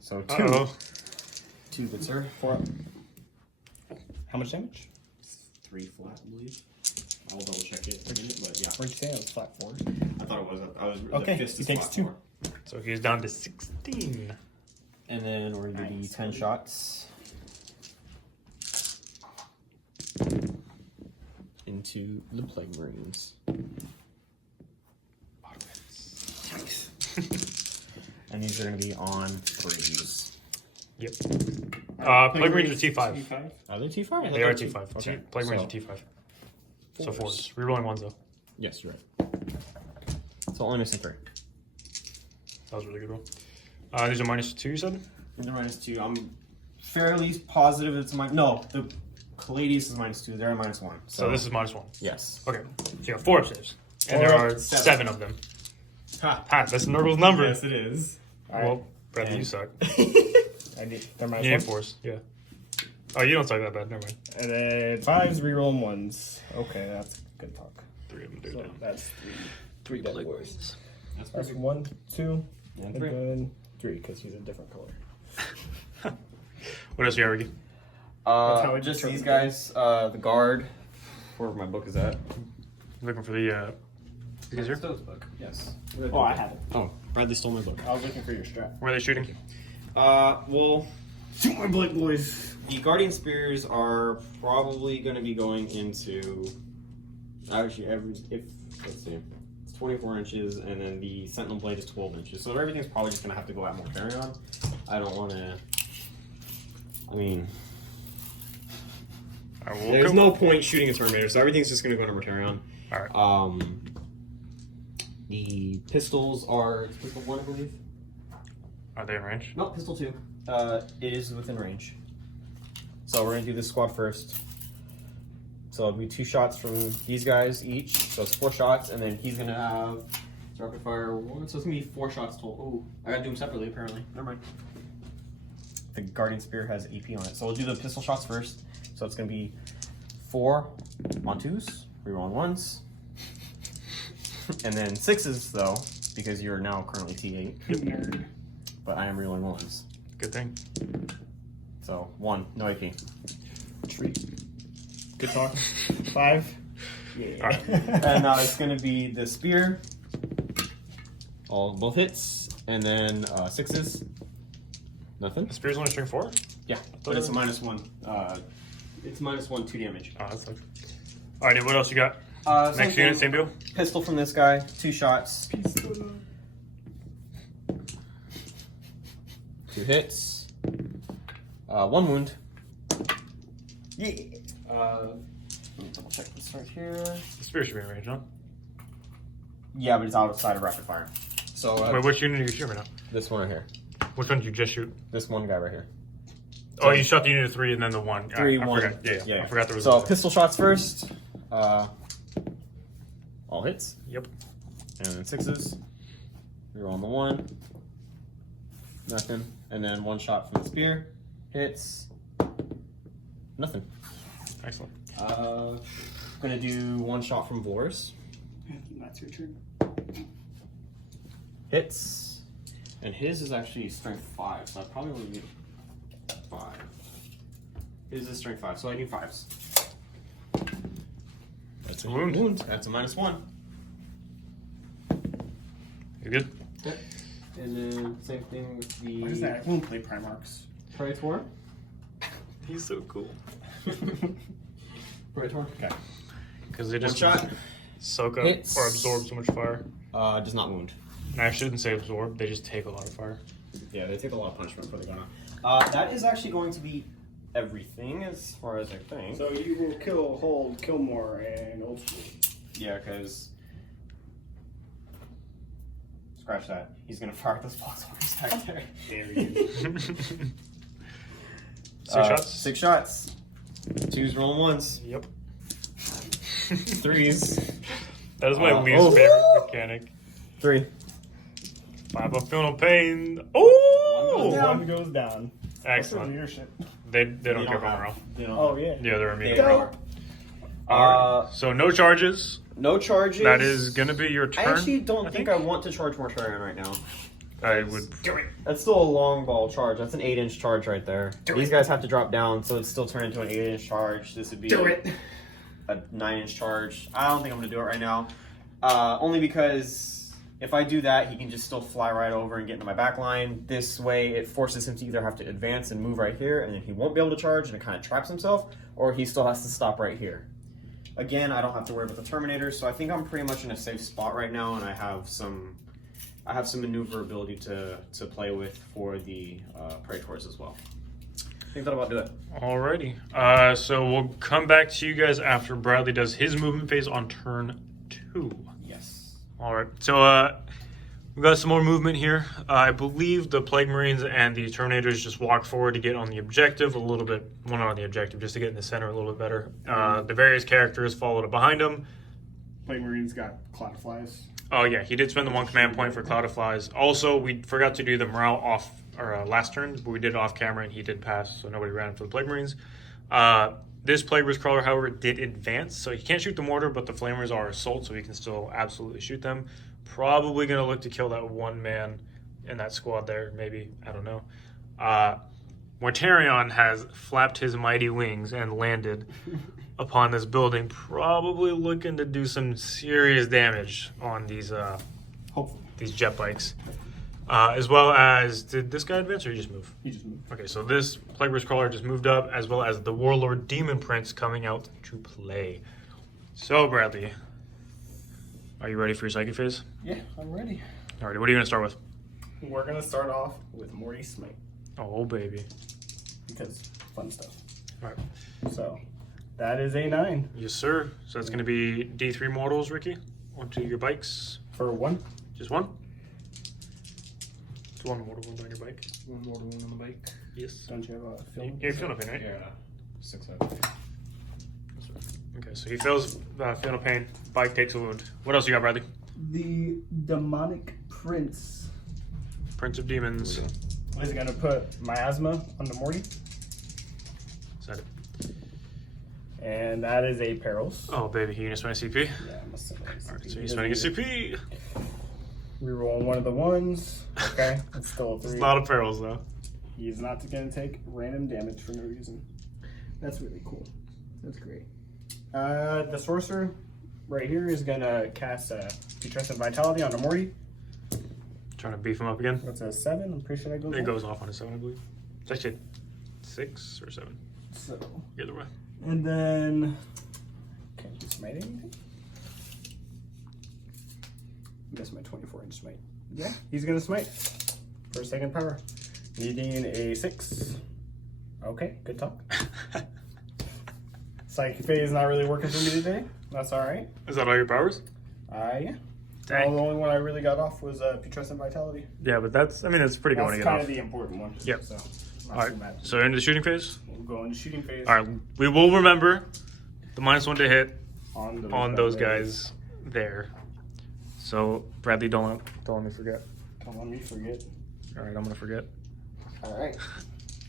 So 2. Uh-oh. 2 good, sir. 4 up. How much damage? 3 flat, I believe. I'll double check it in a minute, but yeah. Where'd you say it was flat 4? I thought it was. Okay, the fist he is takes flat 2. 4. So he's down to 16. And then we're going to do Nice. 10 shots into the Plague Marines. Nice. And these are going to be on 3s. Yep. Plague Marines are T5. T5? Are they T5? They are T5. Okay. Plague Marines So- are T5. So Fours. 4s. Rerolling 1s though. Yes, you're right. So only missing 3. That was a really good roll. These are -2, you said? And they're -2. I'm fairly positive it's no, the Custodes is -2. They're -1. So this is -1. Yes. Okay. So you got 4 upstairs. And Four there up, are 7. 7 of them. Ha. Ha, that's Nurgle's number. Yes, it is. Well, Bradley, And- you suck. I need. They're You -1. need 4s, yeah. Oh, you don't suck that bad. Never mind. And then 5s, reroll 1s. Okay, that's good talk. 3 of them do So now. that's 3 dead Plague boys. Marines. That's That's perfect. 1, 2, And and 3. then 3 because he's a different color. What else you got, Ricky? how we Just determine these it. guys. The guard. Wherever my book is at. Looking for the these here? Custodes book. Yes. Oh, I have it. Oh, Bradley stole my book. I was looking for your strap. Where are they shooting? Well, Shoot my black boys. the Guardian Spears are probably going to be going into. Actually, let's see, it's 24 inches, and then the Sentinel Blade is 12 inches. So everything's probably just going to have to go at Mortarion. I don't want to. I mean, I will there's go- no point shooting a Terminator, so everything's just going to go to Mortarion. Alright. The pistols are pistol 1, I believe. Are they in range? No, pistol 2. It is within range. So we're gonna do this squad first. So it'll be 2 shots from these guys each. So it's 4 shots, and then he's gonna have rapid fire 1. So it's gonna be 4 shots total. Oh, I gotta do them separately apparently. Never mind. The Guardian Spear has EP on it. So we'll do the pistol shots first. So it's gonna be 4 on 2s, reroll on 1s. And then 6s though, because you're now currently T8. Nerd. But I am rerolling 1s. Good thing. So 1, no AP. Treat. Good talk. 5. Yeah. Alright. And now it's gonna be the spear. Both hits, and then 6s. Nothing. The spear's only string 4? Yeah, but it's a -1. It's -1, 2 damage. Oh, that sucks. Alrighty, what else you got? Same Next unit, thing. same deal? Pistol from this guy, 2 shots, 2 hits, 1 wound. Yeah. Let me double check this right here. The spear should be in range, huh? Yeah, but it's outside of rapid fire. So Wait, which unit are you shooting right now? this one right here. Which one did you just shoot? This one guy right here. Oh, you shot the unit of 3 and then the 1. 3, I 1. forgot. Yeah, I forgot there was So a- pistol shots first. All hits. Yep. And then 6s. You're on the 1. Nothing. And then 1 shot from the spear. Hits. Nothing. Excellent. Gonna do 1 shot from Boars. That's your turn. Hits. And his is actually strength 5, so I probably would need 5. His is strength 5, so I need 5s. That's a wound. That's a -1. You good? Yep. And then same thing with the What is that? I won't play Primarchs. Praetor. He's so cool. Praetor. Okay. Because they One just shot. soak up Hits. or absorb so much fire. Does not wound. I shouldn't say absorb, they just take a lot of fire. Yeah, they take a lot of punishment before they go on. That is actually going to be everything as far as I think. So you will kill Hold, Killmore, and Old School. Yeah, because scratch that. He's gonna fire those balls when he's back there. There he is. 6 shots? 6 shots. 2s rolling ones. Yep. 3s. That is my Oh. least favorite mechanic. 3. 5 of Feel No Pain. Oh! One goes down. Excellent. Leadership. They don't care about morale. Oh, yeah. Yeah, they're They immune. are. Alright. So no charges. No charges. That is gonna be your turn. I actually don't think I want to charge Mortarion right now. I would. That's still a long ball charge. That's an 8-inch charge right there. These guys have to drop down, so it's still turned into an 8-inch charge. This would be a 9-inch charge. I don't think I'm going to do it right now. Only because if I do that, he can just still fly right over and get into my back line. This way, it forces him to either have to advance and move right here, and then he won't be able to charge, and it kind of traps himself, or he still has to stop right here. Again, I don't have to worry about the Terminator, so I think I'm pretty much in a safe spot right now, and I have some maneuverability to play with for the Praetors as well. I think that'll about do it. Alrighty. So we'll come back to you guys after Bradley does his movement phase on turn 2. Yes. Alright. So we've got some more movement here. I believe the Plague Marines and the Terminators just walk forward to get on the objective a little bit. Well, not on the objective, just to get in the center a little bit better. The various characters followed behind them. Plague Marines got Cloud of Flies. Oh yeah, he did spend the 1 command point for Cloud of Flies. Also, we forgot to do the morale off our last turn, but we did it off camera and he did pass, so nobody ran for the Plague Marines. This Plague Marines Crawler, however, did advance, so he can't shoot the mortar, but the Flamers are assault, so he can still absolutely shoot them. Probably going to look to kill that one man in that squad there, maybe. I don't know. Mortarion has flapped his mighty wings and landed upon this building, probably looking to do some serious damage on these Hopefully. these jet bikes. As well as, did this guy advance or he just move? He just moved. Okay, so this Plague Marines Crawler just moved up, as well as the Warlord Demon Prince coming out to play. So, Bradley, are you ready for your psychic phase? Yeah, I'm ready. Alrighty, what are you going to start with? We're going to start off with Morty Smite. Oh, baby. Because fun stuff. Alright. So, that is a 9. Yes, sir. So that's going to be D3 mortals, Ricky, onto your bikes. For 1. Just one? Just one mortal wound on your bike. One mortal wound on the bike. Yes. Don't you have a film? You're feeling no pain, right? Yeah. 6 Okay, so he feels feel no pain. Bike takes a wound. What else you got, Bradley? The Demonic Prince. Prince of Demons. Is going to put Miasma on the Morty. Is that it? And that is a Perils. Oh, baby, you just spend a CP? Yeah, I must have Alright, so he's spending a CP. Reroll one of the ones. Okay, it's still a 3. It's a lot of perils, though. He's not going to take random damage for no reason. That's really cool. That's great. The Sorcerer right here is going to cast Putrescent Vitality on the Morty. Trying to beef him up again. That's a 7. I'm pretty sure that goes It off. goes off on a 7, I believe. It's actually 6 or 7. So, Either way. and then... Can he smite anything? Missed my 24-inch smite. Yeah, he's going to smite. For a second power. Needing a 6. Okay, good talk. Psychic Phase is not really working for me today. That's alright. Is that all your powers? Yeah. Dang. The only one I really got off was Putrescent Vitality. Yeah, but that's, I mean, it's pretty good when That's you get kind off. of the important one. Yep. So, not too Alright, bad. so into the shooting phase? We'll go into shooting phase. Alright, we will remember the -1 to hit on those bad guys there. So, Bradley, don't let me forget. Don't let me forget. Alright, I'm going to forget. Alright.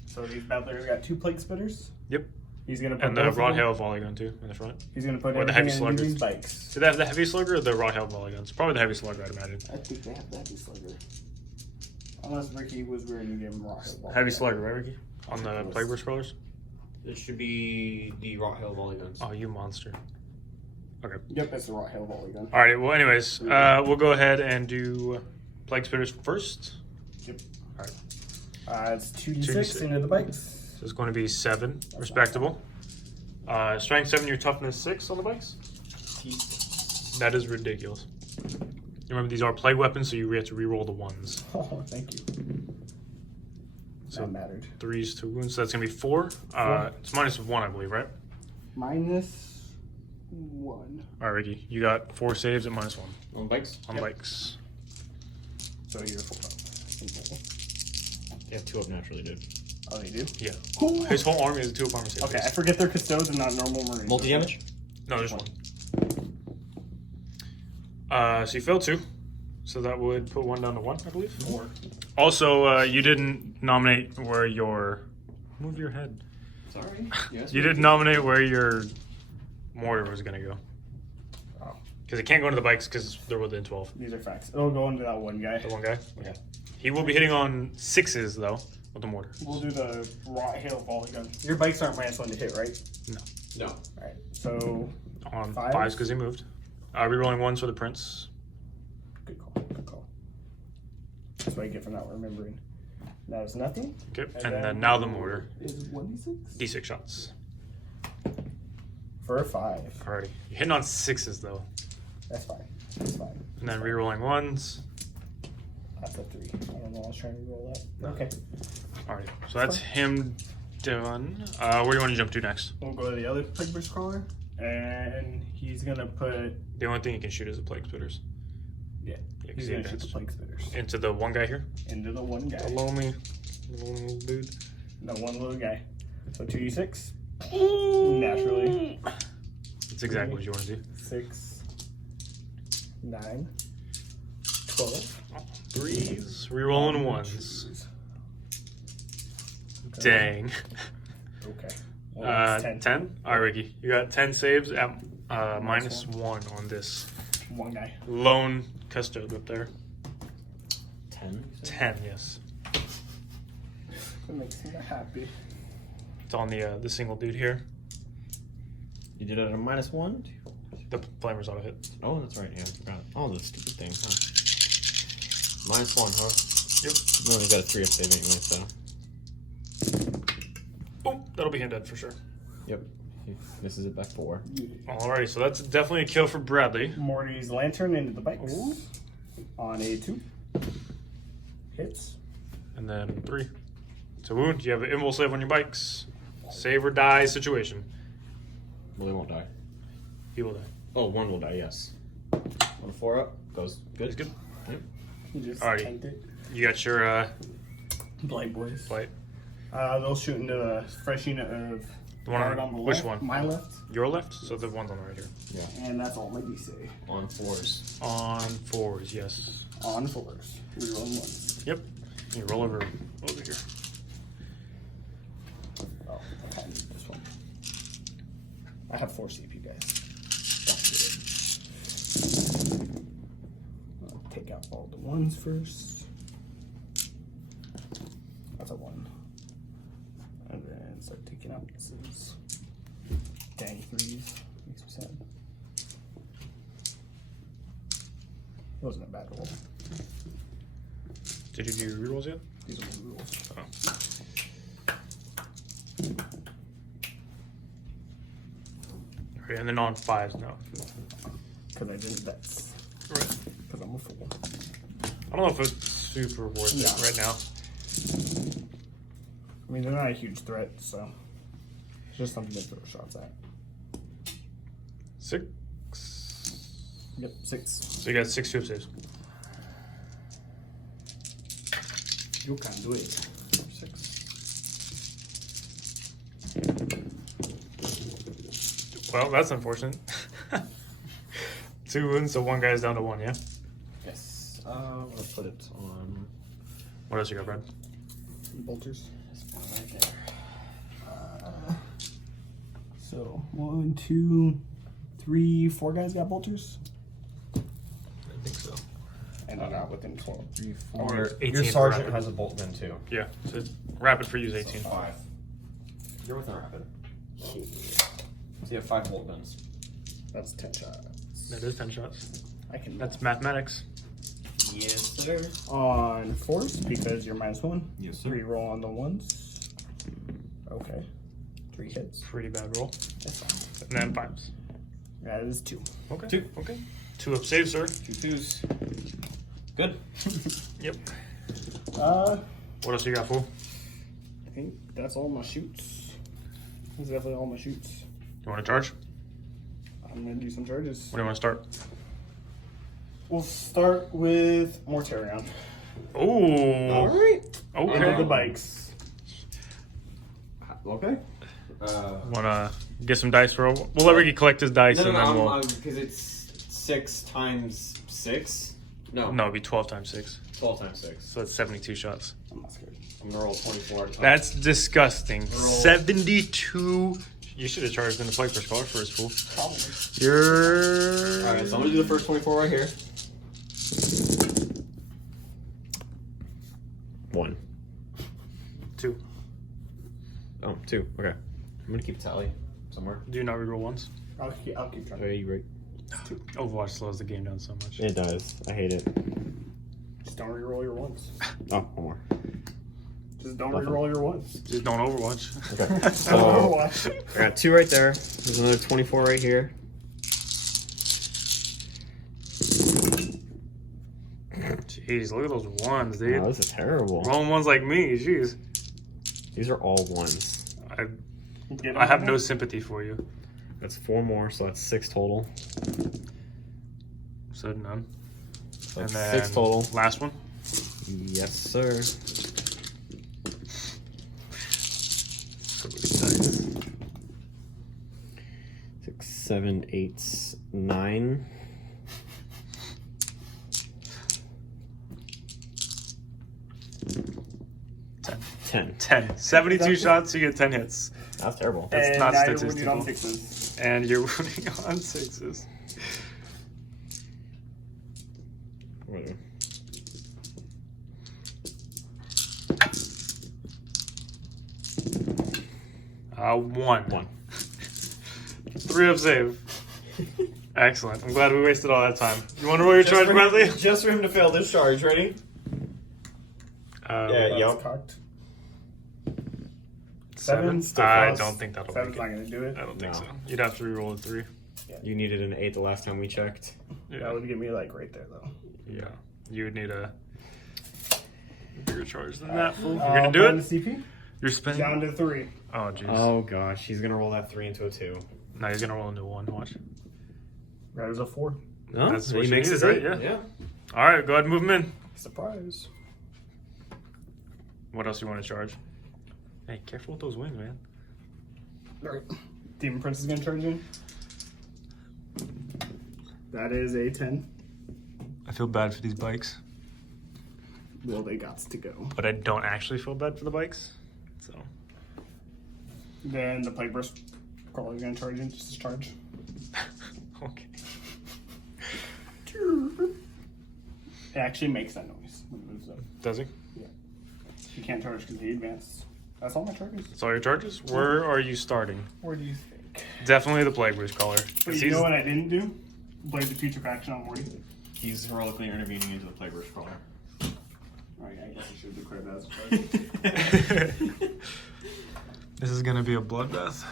So these battlers got 2 Plague Spitters. Yep. He's going to put And the both of Rod them- Hail Volley Gun, too, in the front. He's going to put Or the everything Heavy into Sluggers. these bikes. Do they have the Heavy Slugger or the Rod Hail Volley Guns? Probably the Heavy Slugger, I'd imagine. I think they have the Heavy Slugger. Unless Ricky was weird and gave him Rock Hill Ball. Heavy Slugger, right, Ricky? On the Plague Burst Crawlers? It should be the Rot Hill Volley Guns. Oh, you monster. Okay. Yep, it's the Rock Hill Volley Gun. Alrighty, well, anyways, we'll go ahead and do Plague Spitters first. Yep. Alright. It's 2d6 2d6. into the bikes. So it's going to be 7, respectable. Strength 7, your toughness 6 on the bikes. That is ridiculous. Remember, these are plague weapons, so you have to reroll the ones. Oh, thank you. So That mattered. 3s to wounds, so that's gonna be 4. It's -1, I believe, right? -1. All right, Ricky, you got 4 saves at -1 On bikes? on bikes. So you're full up. They have 2 up naturally, dude. Oh, they do? Yeah. Ooh. His whole army is a 2 up armor save. Okay, I forget they're Custodes and not normal Marines. Multi damage? No, just 1. So you failed 2. So that would put 1 down to 1, I believe. 4. Also, you didn't nominate where your... Move your head. Sorry. Yes. You didn't nominate where your mortar was going to go. Oh. Because it can't go into the bikes because they're within 12. These are facts. It'll go into that one guy. The one guy? Yeah. He will be hitting on 6s, though, with the mortar. We'll do the raw hail volley gun. Your bikes aren't -1 to hit, right? No. Alright, so On Fives? 5s because he moved. Rerolling 1s for the prince. good call. Good call. That's what I get from not remembering. That is nothing. Okay, and then now the mortar. Is 1d6? D6 shots. For a 5. Alrighty. You're hitting on 6s, though. That's fine. That's fine. And then rerolling 1s. That's a 3. I don't know. I was trying to roll that. Okay. Alrighty. So that's him done. Where do you want to jump to next? We'll go to the other Plague Burst Crawler. And he's going to put. The only thing you can shoot is the plague spitters. Yeah. 'cause He's he going to shoot the advanced. Plague Spitters. Into the one guy here. Into the one guy. The lonely little dude. The one little guy. So 2d6. Naturally. That's exactly what you want to do. 6, 9, 12. 3s. Rerolling 1s. Okay. Dang. Okay. Well, that's 10? Alright, Ricky. You got 10 saves at -1 on this One guy. lone custode up there. 10? 10, yes. That makes me happy. It's on the single dude here. You did it at a -1? The flamers auto hit. Oh, that's right. Yeah, I forgot. Oh, the stupid thing, huh? -1, huh? Yep. No, he's got a 3 up save anyway, so. Oh, that'll be him dead for sure. Yep. He misses it by 4. Alrighty, so that's definitely a kill for Bradley. Morty's lantern into the bikes. Ooh. On a 2. Hits. And then 3. It's a wound. You have an invul save on your bikes. Save or die situation. Well, he won't die. He will die. Oh, 1 will die, yes. 1 4 up. Goes good. He's good. Yep. He just Alrighty. tanked it. You got your Blight boys. flight. They'll shoot into a fresh unit of The one guard on the which left, one? My left. Your left? So the one's on the right here. Yeah. And that's all my DC. On 4s. On 4s, yes. On 4s. Reroll 1s. Yep. You roll over here. Oh, I kind of need this one. I have 4 CP, guys. Don't get it. I'll take out all the 1s first. That's a 1. And then start taking out this. Dang 3s. Makes me sad. It wasn't a bad roll. Did you do your rerolls yet? These are the rules. Oh. Alright, and then on 5s now. Because I didn't bets. Right. Because I'm a fool. I don't know if it's super worth it No. right now. I mean, they're not a huge threat, so it's just something to throw shots at. 6. Yep, 6. So you got 6 2 saves. You can do it. 6. Well, that's unfortunate. 2 wounds, so 1 guy's down to 1, yeah? Yes. I'm gonna put it on. What else you got, Brad? Bolters. Right there. So 1, 2, 3, 4 guys got bolters, I think so. and they're not within 12. 3, Or 4. 18 Your for sergeant rapid. has a bolt gun too. Yeah, so rapid for use 18. 5. You're within rapid. So you have 5 bolt guns. That's 10 shots. That is 10 shots. I can. That's mathematics. Yes, sir. On 4s because you're -1. Yes, sir. Reroll on the 1s. Okay. 3 hits. Pretty bad roll. That's fine. And then 5s. That is 2. Okay. 2. Okay. 2 up save, sir. 2 twos. Good. Yep. I What else you got, fool? think that's all my shoots. That's definitely all my shoots. You want to charge? I'm gonna do some charges. What do you want to start? We'll start with Mortarion. Oh. Alright. Okay. Into the bikes. Okay. Want to get some dice for? We'll let Ricky collect his dice, No, and then we'll. because it's 6 times 6. No. No, it'd be 12 times 6. 12 times 6. So that's 72 shots. I'm not scared. I'm gonna roll 24 at a time. That's disgusting. 72. You should have charged in the play for scholar first, fool. Probably. You're. Alright, so I'm gonna do the first 24 right here. 1. 2. Oh, 2. Okay. I'm gonna keep a tally somewhere. Do you not reroll ones? I'll keep trying. Okay, you right. Overwatch slows the game down so much. It does. I hate it. Just don't reroll your ones. Oh, one more. Just don't reroll your ones. Just don't Overwatch. Okay. So Overwatch. I got 2 right there. There's another 24 right here. Jeez, look at those ones, dude. Wow, this is terrible. Rolling ones like me, jeez. These are all 1s. I have no sympathy for you. That's 4 more, so that's 6 total. So none. So And that's then 6 total. Last one. Yes, sir. So many dice. 6, 7, 8, 9. Ten. 10. 10. 72 shots, you get 10 hits. That's terrible. That's And not now you're winning statistical. on 6s. And you're winning on 6s. Whatever. One. 1. 3 up save. Excellent. I'm glad we wasted all that time. You want to roll your charge, Bradley? Just for him to fail this charge. Ready? Yeah, That's yup. cocked. 7? Still I fails. don't think that'll 7's make not it. gonna do it. I don't think No. so. You'd have to reroll a 3. You needed an 8 the last time we checked. Yeah. That would get me like right there though. Yeah. You would need a bigger charge than that, fool. You're going to do Down it? to CP? You're spending? Down to 3. Oh, jeez. Oh gosh, he's gonna roll that 3 into a 2. No, he's going to roll into 1. Watch. That is a 4. No, That's he what you makes needed, it right? Yeah. Yeah. All right, go ahead and move him in. Surprise. What else you want to charge? Hey, careful with those wings, man. Alright. Demon Prince is gonna charge in. That is a 10. I feel bad for these bikes, Well, they got to go. but I don't actually feel bad for the bikes. So Then the Plague Burst Crawler is gonna charge in. Just charge. okay. It actually makes that noise when it moves up. Does he? You can't charge because he advanced. That's all my charges. That's all your charges? Where are you starting? Where do you think? Definitely the Plague Bruce color. But you know what I didn't do? Blade the Future Faction on Morty. He's heroically intervening into the Plagueburst crawler. Alright, I guess I should declare that as a charge. This is gonna be a bloodbath.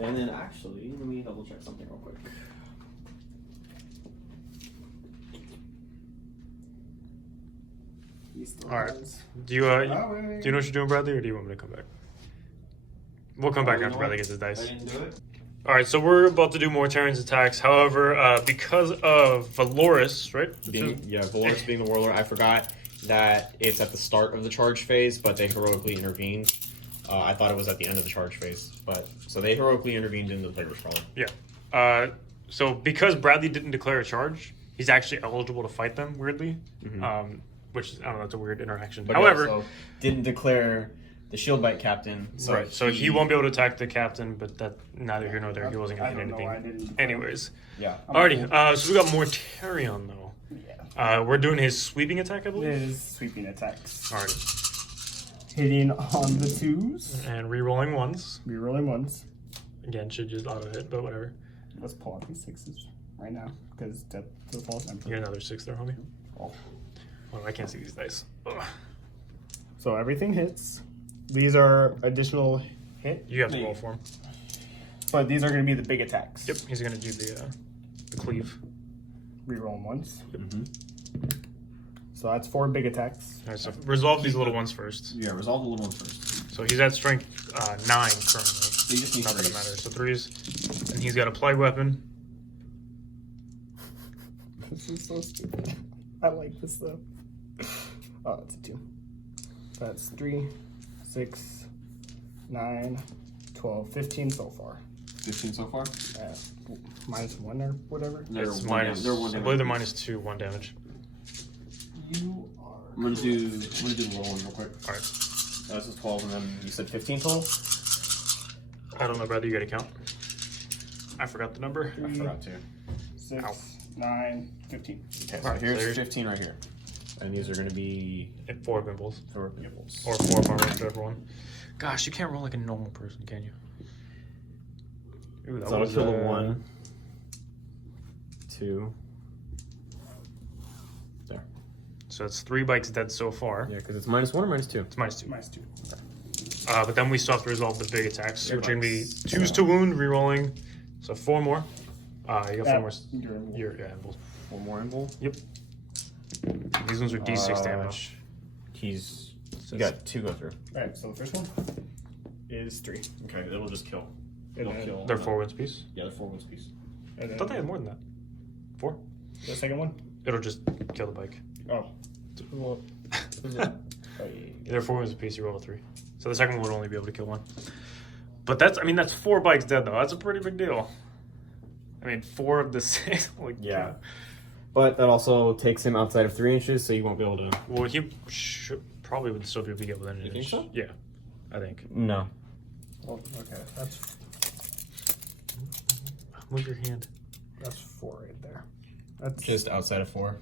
And then actually, let me double check something real quick. He still All right. has- Do you know what you're doing, Bradley, or do you want me to come back? We'll come back you after know Bradley what? gets his dice. I didn't do it. All right, so we're about to do more Terran's attacks. However, because of Valoris, right? Valoris being the warlord, I forgot that it's at the start of the charge phase, but they heroically intervened. I thought it was at the end of the charge phase, but so they heroically intervened into the Plagueburst crawler. Yeah. So because Bradley didn't declare a charge, he's actually eligible to fight them. Weirdly, which I don't know. It's a weird interaction. But However, he also didn't declare the shield bite captain. So right. So he won't be able to attack the captain, but that neither here nor there. He wasn't going I to hit don't know why I anything. didn't. Anyways, Yeah. alrighty. So we got Mortarion though. Yeah. We're doing his sweeping attack, I It believe. is sweeping attacks. Alrighty. Hitting on the 2s. And re-rolling ones. Rerolling 1s. Again, should just auto hit, but whatever. Let's pull out these 6s right now because that's the false You emperor. got another 6 there, homie. Oh. Oh, I can't see these dice. Ugh. So everything hits. These are additional hit. You have to roll for him. But these are going to be the big attacks. Yep, he's going to do the cleave. Reroll them once. Mm-hmm. So that's 4 big attacks. All right, so resolve these little ones first. Yeah, resolve the little one first. So he's at strength 9 currently. So you just need Not that it 3s. matters. So 3s. And he's got a plague weapon. This is so stupid. I like this though. Oh, it's a 2. That's 3, 6, 9, 12, 15 so far. 15 so far? -1 or whatever. It's one minus. they're 1 I believe they're -2, 1 damage. You are. I'm gonna do the roll one real quick. All right. This is 12, and then you said 15 total? I don't know, brother. You got to count. I forgot the number. I forgot to. 6, Ow. 9, 15. Okay, so Alright, here's so here's- 15 right here. And these are gonna be And 4 gimbals. 4 nipples. Or 4 if I roll whichever one. Gosh, you can't roll like a normal person, can you? Ooh, that So I'll was kill a 1, 2. There. So it's 3 bikes dead so far. Yeah, because it's -1 or -2? It's -2. -2. But then we still have to resolve the big attacks, Yeah, which are going to be bikes. 2s to wound, re-rolling. So 4 more. You got 4 more. You're Yeah, impulse. 1 more invul. Yep. These ones are D6 damage. He's. You got 2 go through. Alright, so the first one is 3. Okay, it'll just kill. And It'll then kill. They're 4 wounds piece. Yeah, they're 4 wounds piece. And I thought they had more than that. 4? the second one? It'll just kill the bike. Oh. Well, They're 4 wounds apiece, you roll a 3. So the second one would only be able to kill 1. But that's 4 bikes dead though. That's a pretty big deal. I mean, 4 of the 6. Like, Yeah. But that also takes him outside of 3 inches, so you won't be able to. Well, he probably would still be able to get within an You inch. think so? Yeah, I think. No. oh, okay. Move your hand. That's 4 right there. That's Just outside of 4.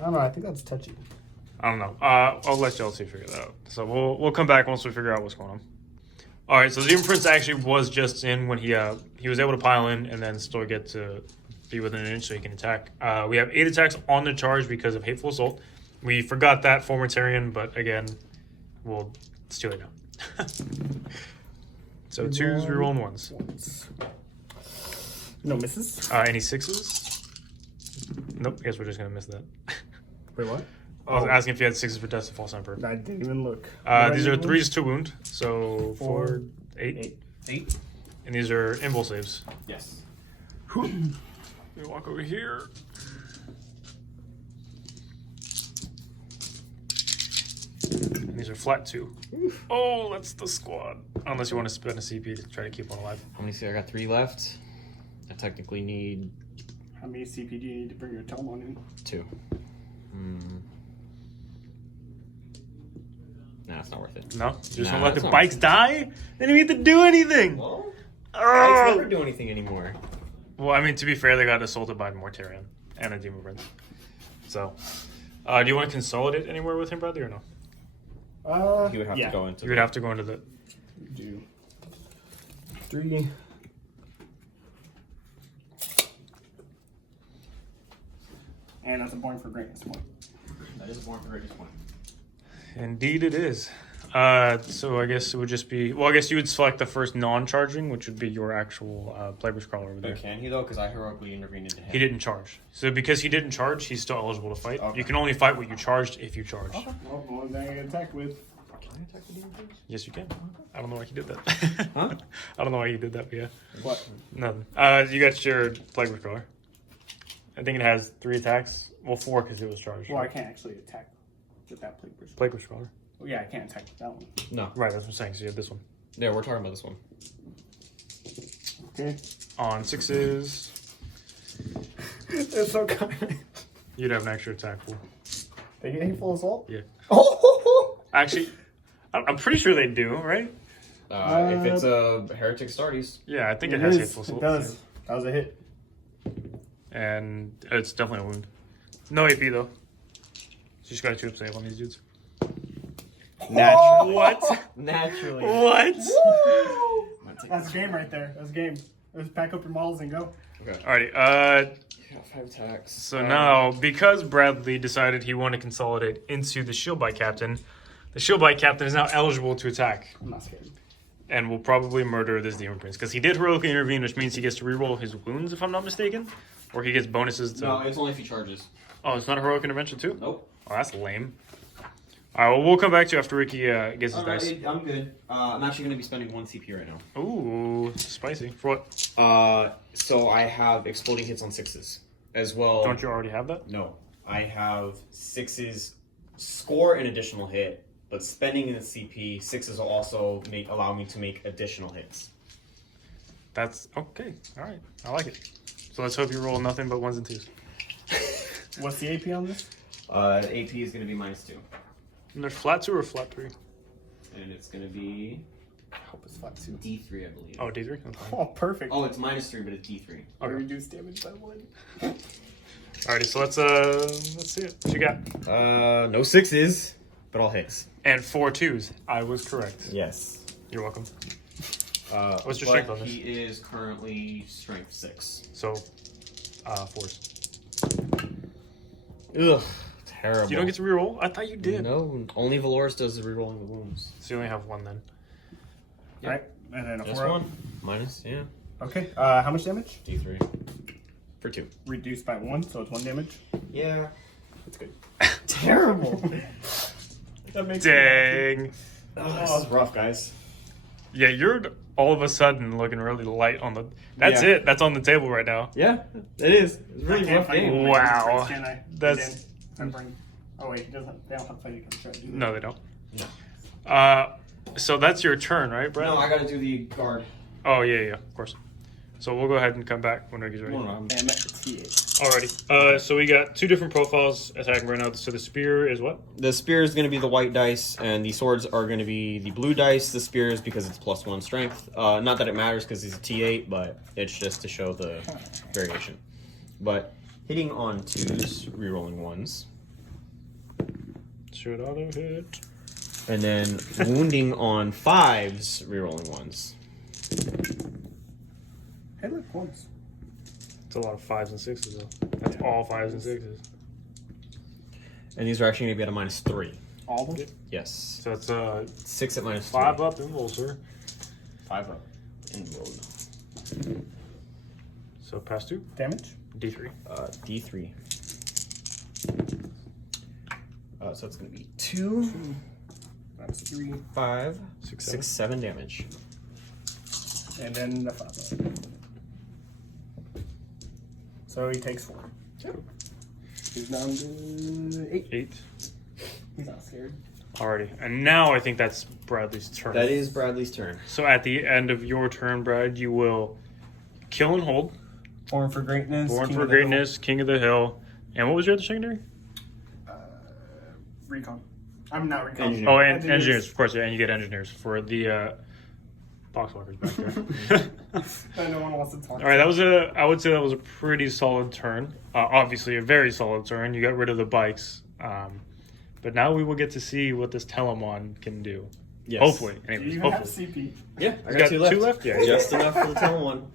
I don't know. I think that's touchy. I don't know. I'll let Chelsea figure that out. So we'll come back once we figure out what's going on. All right. So the Demon Prince actually was just in when he was able to pile in and then still get to be within an inch so he can attack. We have 8 attacks on the charge because of Hateful Assault. We forgot that Formatarian, but again, it's too late now. So 2s, reroll, and 1s. No misses. Any 6s? Nope. I guess we're just gonna miss that. Wait, what? I was asking if you had 6s for Death of False Emperor. I didn't even look. These are 3s to wound, so 4, 8. 8? And these are invul saves. Yes. Let me walk over here. And these are flat 2. Oh, that's the squad. Unless you want to spend a CP to try to keep one alive. Let me see, I got 3 left. I technically need How many CP do you need to bring your Telmon in? 2. Nah, it's not worth it. No? You just Nah, want to let that's the not bikes die? They don't even have to do anything! Well, I Oh! never do anything anymore. Well, I mean, to be fair, they got assaulted by Mortarion and a Demon Prince. So, do you want to consolidate anywhere with him, Bradley, or no? He would have yeah. to go into You would have to go into the... Do 3. And that's a point for greatness point. That is born for greatest point. Indeed it is. So I guess it would just be... Well, I guess you would select the first non-charging, which would be your actual Plagueis Crawler over there. But can he though? Because I heroically intervened into him. He didn't charge. So because he didn't charge, he's still eligible to fight. Okay. You can only fight what you charged if you charge. Okay. Well, the only thing I get attacked with. Can I attack the demon prince? Yes, you can. I don't know why he did that. Huh? I don't know why he did that, but yeah. What? Nothing. You got your Plagueis Crawler. I think it has 3 attacks. Well, 4 because it was charged. Well, I can't actually attack with that plate person. Plagueis Crawler. Well, yeah, I can't attack with that one. No. Right, that's what I'm saying. So you have this one. Yeah, we're talking about this one. Okay. On 6s, It's so kind. you'd have an extra attack pool. They get hateful assault? Yeah. Oh! Actually, I'm pretty sure they do, right? If it's a heretic Astartes. Yeah, I think it It has is. hateful assault. It does. That was a hit. And it's definitely a wound. No AP though. So you just got a 2-up save on these dudes. Naturally. What? Naturally. What? That's game right there. That's game. Let's pack up your models and go. Okay. Alrighty. Yeah, 5 attacks. So now, because Bradley decided he wanted to consolidate into the Shield Bike Captain, the Shield Bike Captain is now eligible to attack. I'm not scared. and will probably murder this Demon Prince. Because he did heroically intervene, which means he gets to reroll his wounds, if I'm not mistaken. Or he gets bonuses to... No, it's only if he charges. Oh, it's not a heroic intervention too? Nope. Oh, that's lame. Alright, well, we'll come back to you after Ricky gets his dice. I'm good. I'm actually going to be spending 1 CP right now. Ooh, spicy. For what? So I have exploding hits on 6s as well. Don't you already have that? No. I have 6s score an additional hit, but spending in the CP, 6s will also allow me to make additional hits. That's okay. Alright, I like it. So let's hope you roll nothing but 1s and 2s. What's the AP on this? AP is going to be -2. And there's flat 2 or flat 3? And it's going to be I hope it's flat 2. D3, I believe. Oh, D3? Okay. Oh, perfect. Oh, it's -3, but it's D3. I reduced damage by 1. Alrighty, so let's see it. What you got? No 6s, but all hits. And 4 2s. I was correct. Yes. You're welcome. What's your but strength on this? He is currently strength 6. So, 4s. Ugh, terrible. You don't get to reroll? I thought you did. No, only Valorous does the rerolling the wounds. So you only have 1 then. All right, and then a Just 4. 1. Minus, yeah. Okay, how much damage? D3. For 2. Reduced by 1, so it's 1 damage. Yeah. That's good. Terrible. That makes Dang. Oh, this is rough, guys. Yeah, you're all of a sudden looking really light on the... That's Yeah. it. That's on the table right now. Yeah, it is. It's a really rough game. Wow. Can I? That's- Oh wait, they don't have fighting control. No, they don't. No. So that's your turn, right, Brad? No, I gotta do the guard. Oh, yeah, of course. So we'll go ahead and come back when Ricky's ready. And T8. Alrighty. So we got 2 different profiles attacking right now. So the spear is what? The spear is going to be the white dice, and the swords are going to be the blue dice. The spear is because it's +1 strength. Not that it matters because he's a T8, but it's just to show the variation. But hitting on 2s, rerolling 1s. Should auto hit. And then wounding on 5s, rerolling 1s. Hey, look, points. It's a lot of 5s and 6s though. That's all 5s and 6s. And these are actually going to be at a -3. All of them? Yes. So it's 6 at -3. 5 up and roll, sir. 5 up. And roll. So pass 2. Damage? D3. D3. So it's going to be 2, That's 3. 5, 6, 6, 7 damage. And then the 5 up. So he takes 4. He's down to 8. 8. He's not scared. Alrighty. And now I think that's Bradley's turn. That is Bradley's turn. So at the end of your turn, Brad, you will kill and hold. Born for Greatness. Born King for of the Greatness, King of the Hill. And what was your other secondary? Hill. Recon. I'm not Recon. Engineer. Oh, and engineers, of course, yeah, and you get engineers for the boxwalkers back there. No one wants to talk. All right, I would say that was a pretty solid turn. Obviously, a very solid turn. You got rid of the bikes. But now we will get to see what this Telemon can do. Yes. Hopefully. Do Anyways, you hopefully. have CP? Yeah, I You got 2 left. Yeah. Just enough for the tail one.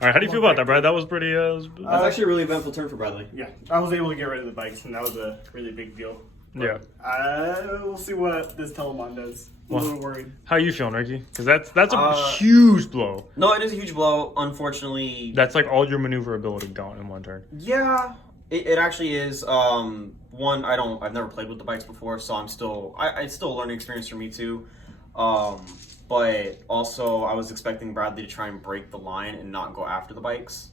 All right, how do you feel about that, Brad? That was pretty... That's actually a really eventful turn for Bradley. Yeah, I was able to get rid of the bikes, and that was a really big deal. yeah. We'll see what this Telemon does. I'm a little worried. How you feeling, Ricky? Because that's a Uh, huge blow. No, it is a huge blow. Unfortunately, That's like all your maneuverability gone in one turn. yeah, it actually is. One, I've never played with the bikes before, so it's still a learning experience for me too. But also, I was expecting Bradley to try and break the line and not go after the bikes.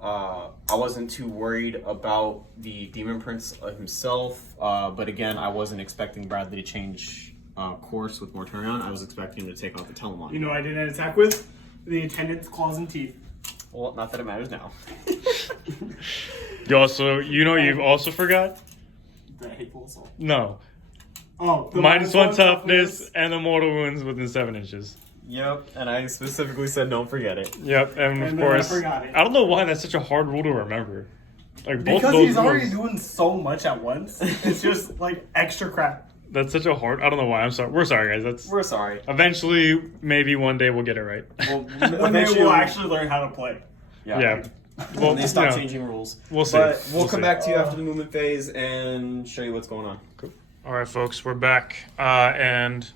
I wasn't too worried about the Demon Prince himself, but again, I wasn't expecting Bradley to change course with Mortarion. I was expecting him to take out the Telemon. You know, I didn't attack with the attendant's claws and teeth. Well, not that it matters now. You've also forgot? The hateful assault. No. Oh, the -1 toughness and the mortal wounds within 7 inches. Yep, and I specifically said don't forget it. Yep, and of And then I course, forgot it. I don't know why that's such a hard rule to remember. Like both of Because those he's already moves, doing so much at once. It's just like extra crap. that's such a hard. I don't know why. I'm sorry. We're sorry, guys. That's We're sorry. eventually, maybe one day we'll get it right. Well, One day we'll actually learn how to play. Yeah. Well, Well, they stop you know, changing rules. We'll see. But we'll come see. back to you after the movement phase and show you what's going on. All right, folks, we're back, and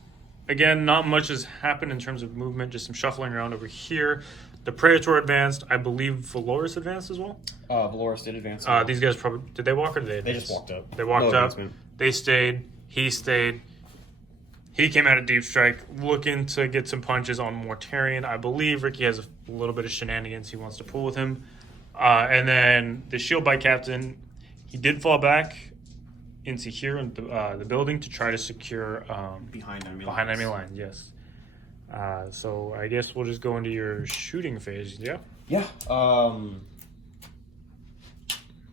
again, not much has happened in terms of movement, just some shuffling around over here. The Praetor advanced. I believe Valoris advanced as well. Valoris did advance. These guys probably... Did they walk or did they advance? They just walked up. They walked No up. advancement. They stayed. He stayed. He came out of Deep Strike looking to get some punches on Mortarion. I believe Ricky has a little bit of shenanigans he wants to pull with him. And then the Shield by Captain, he did fall back into here in the building to try to secure Behind enemy lines. Yes. So I guess we'll just go into your shooting phase. Yeah. Yeah.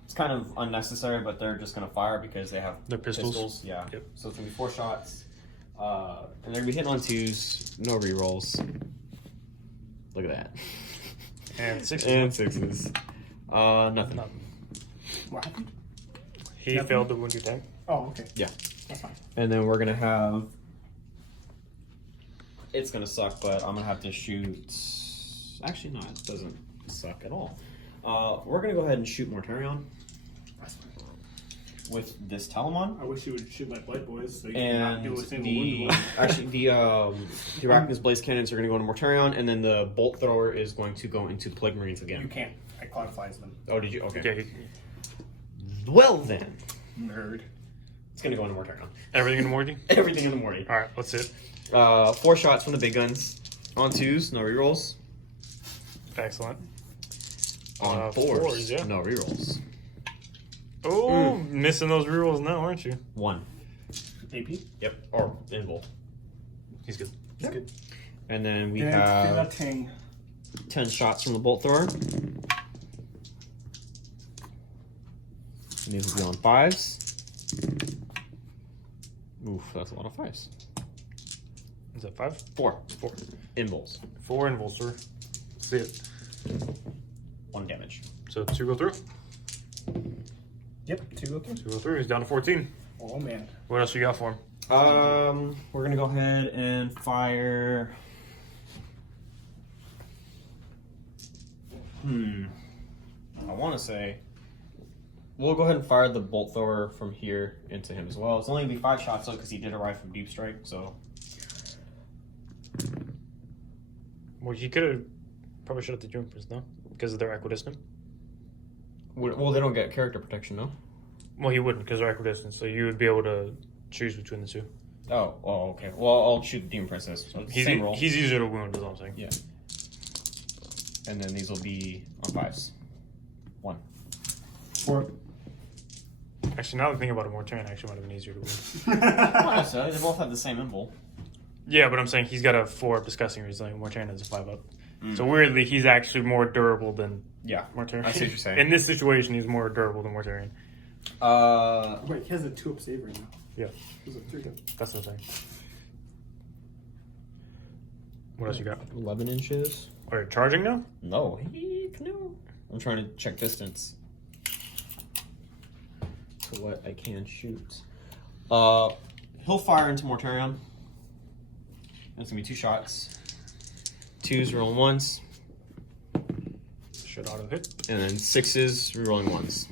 It's kind of unnecessary, but they're just gonna fire because they have Their pistols. Yeah. Yep. So it's gonna be 4 shots, and they're gonna be hitting on 2s, no rerolls. Look at that. And 6. And 6s. Nothing. What happened? He failed the wound your tank. Oh, okay. Yeah. That's fine. And then we're gonna have. It's gonna suck, but I'm gonna have to shoot. Actually, no, it doesn't suck at all. We're gonna go ahead and shoot Mortarion That's fine. with this Telemon. I wish you would shoot my Blight Boys so you can not And do a single wound to the one. actually the Arachnus Blaze Cannons are gonna go into Mortarion, and then the Bolt Thrower is going to go into the Plague Marines You again. can't. I codifies them. Oh, did you? Okay. Okay. Well then, Nerd. it's gonna go into Mortarion. Everything in the morning? Everything in the morning. All right, let's hit. 4 shots from the big guns on 2s, no rerolls. Excellent. On 4s, fours, yeah. no rerolls. Oh, missing those rerolls now, aren't you? 1. AP? Yep. Or invul. He's good. That's good. And then we Feel have that ting. 10 shots from the bolt thrower. And these will be on 5s. Oof, that's a lot of 5s. Is that 5? 4. 4. Invuls. 4 in Volster. See it. 1 damage. So 2 go through. Yep, 2 go through. 2 go through. He's down to 14. Oh, man. What else you got for him? We're gonna go ahead and fire. I want to say we'll go ahead and fire the bolt thrower from here into him as well. It's only gonna be 5 shots though because he did arrive from deep strike. So Well, he could have probably shot the jumpers, no? Because of their equidistant. well, they don't get character protection, no. Well, he wouldn't because they're equidistant, so you would be able to choose between the two. Oh, okay. Well, I'll shoot the Demon Princess. So it's the same roll. He's easier to wound, is all I'm saying. Yeah. And then these will be on 5s. 1. 4. Actually, now that I think about it, Mortarion actually might have been easier to wound. Not necessarily. They both have the same invul. Yeah, but I'm saying he's got a 4 up discussing reasoning. Mortarion has a 5 up. So weirdly, he's actually more durable than Yeah. Mortarion. I see what you're saying. In this situation, he's more durable than Mortarion. Wait, he has a 2 up save right now. Yeah, He's a 3 up. that's the thing. What else you got? 11 inches. Are you charging now? No. Heck no. I'm trying to check distance to what I can shoot. He'll fire into Mortarion. That's gonna be 2 shots. 2s rolling 1s, Should auto hit. and then 6s rerolling 1s.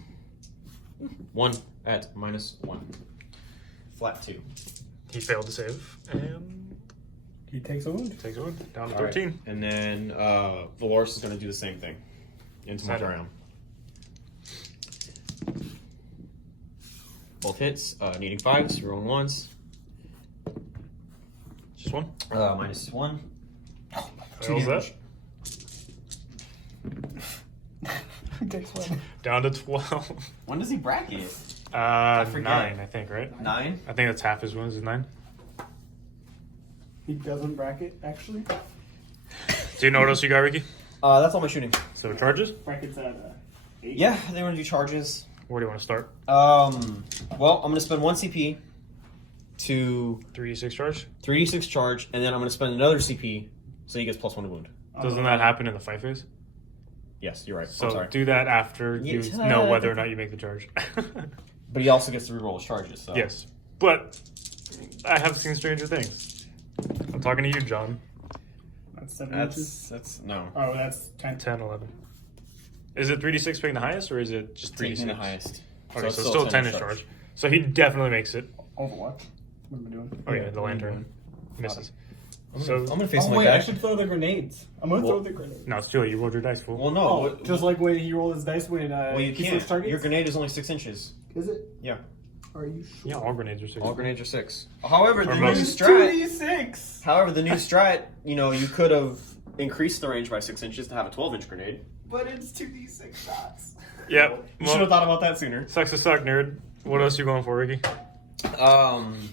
1 at -1. Flat 2. He failed to save and He takes a wound. takes a wound. Down to All right. 13. And then Valoris is gonna do the same thing into Side Mortarion. Both hits, needing 5s, rerolling 1s. Just one. -1. What was that? Takes 1. Down to 12. When does he bracket? 9, I think, right? 9? I think that's half his wounds is 9. He doesn't bracket, actually. Do you know what else you got, Ricky? That's all my shooting. So charges? Bracket's at 8. Yeah, they want to do charges. Where do you want to start? Well, I'm going to spend 1 CP to 3d6 charge? 3d6 charge, and then I'm going to spend another CP so he gets +1 to wound. Doesn't that happen in the fight phase? Yes, you're right. I'm So sorry. do that after you Yeah. know whether or not you make the charge. But he also gets to reroll his charges. So. Yes. But I have seen Stranger Things. I'm talking to you, John. That's 7 inches. That's no. Oh, that's 10. 10, 11. Is it 3d6 being the highest, or is it just 3d6? Taking the highest. Okay, it's so still 10 in charge. So he definitely makes it. Overwatch. What am I doing? Oh, yeah, the lantern. Misses. I'm gonna face him Oh like wait, I that. should throw the grenades. I'm gonna throw the grenades. No, it's too late. You rolled your dice full. Well, no. Oh, what- just like when he rolled his dice when well, you he can't. switched targets? Your grenade is only 6 inches. Is it? Yeah. Are you sure? Yeah, all grenades are 6. All grenades are 6. However, the Or new most. strat. 2d6. However, the new strat. You could have increased the range by 6 inches to have a 12-inch grenade. But it's 2d6 shots. Yep. You should have thought about that sooner. Sucks to suck, nerd. What else you going for, Ricky? I'm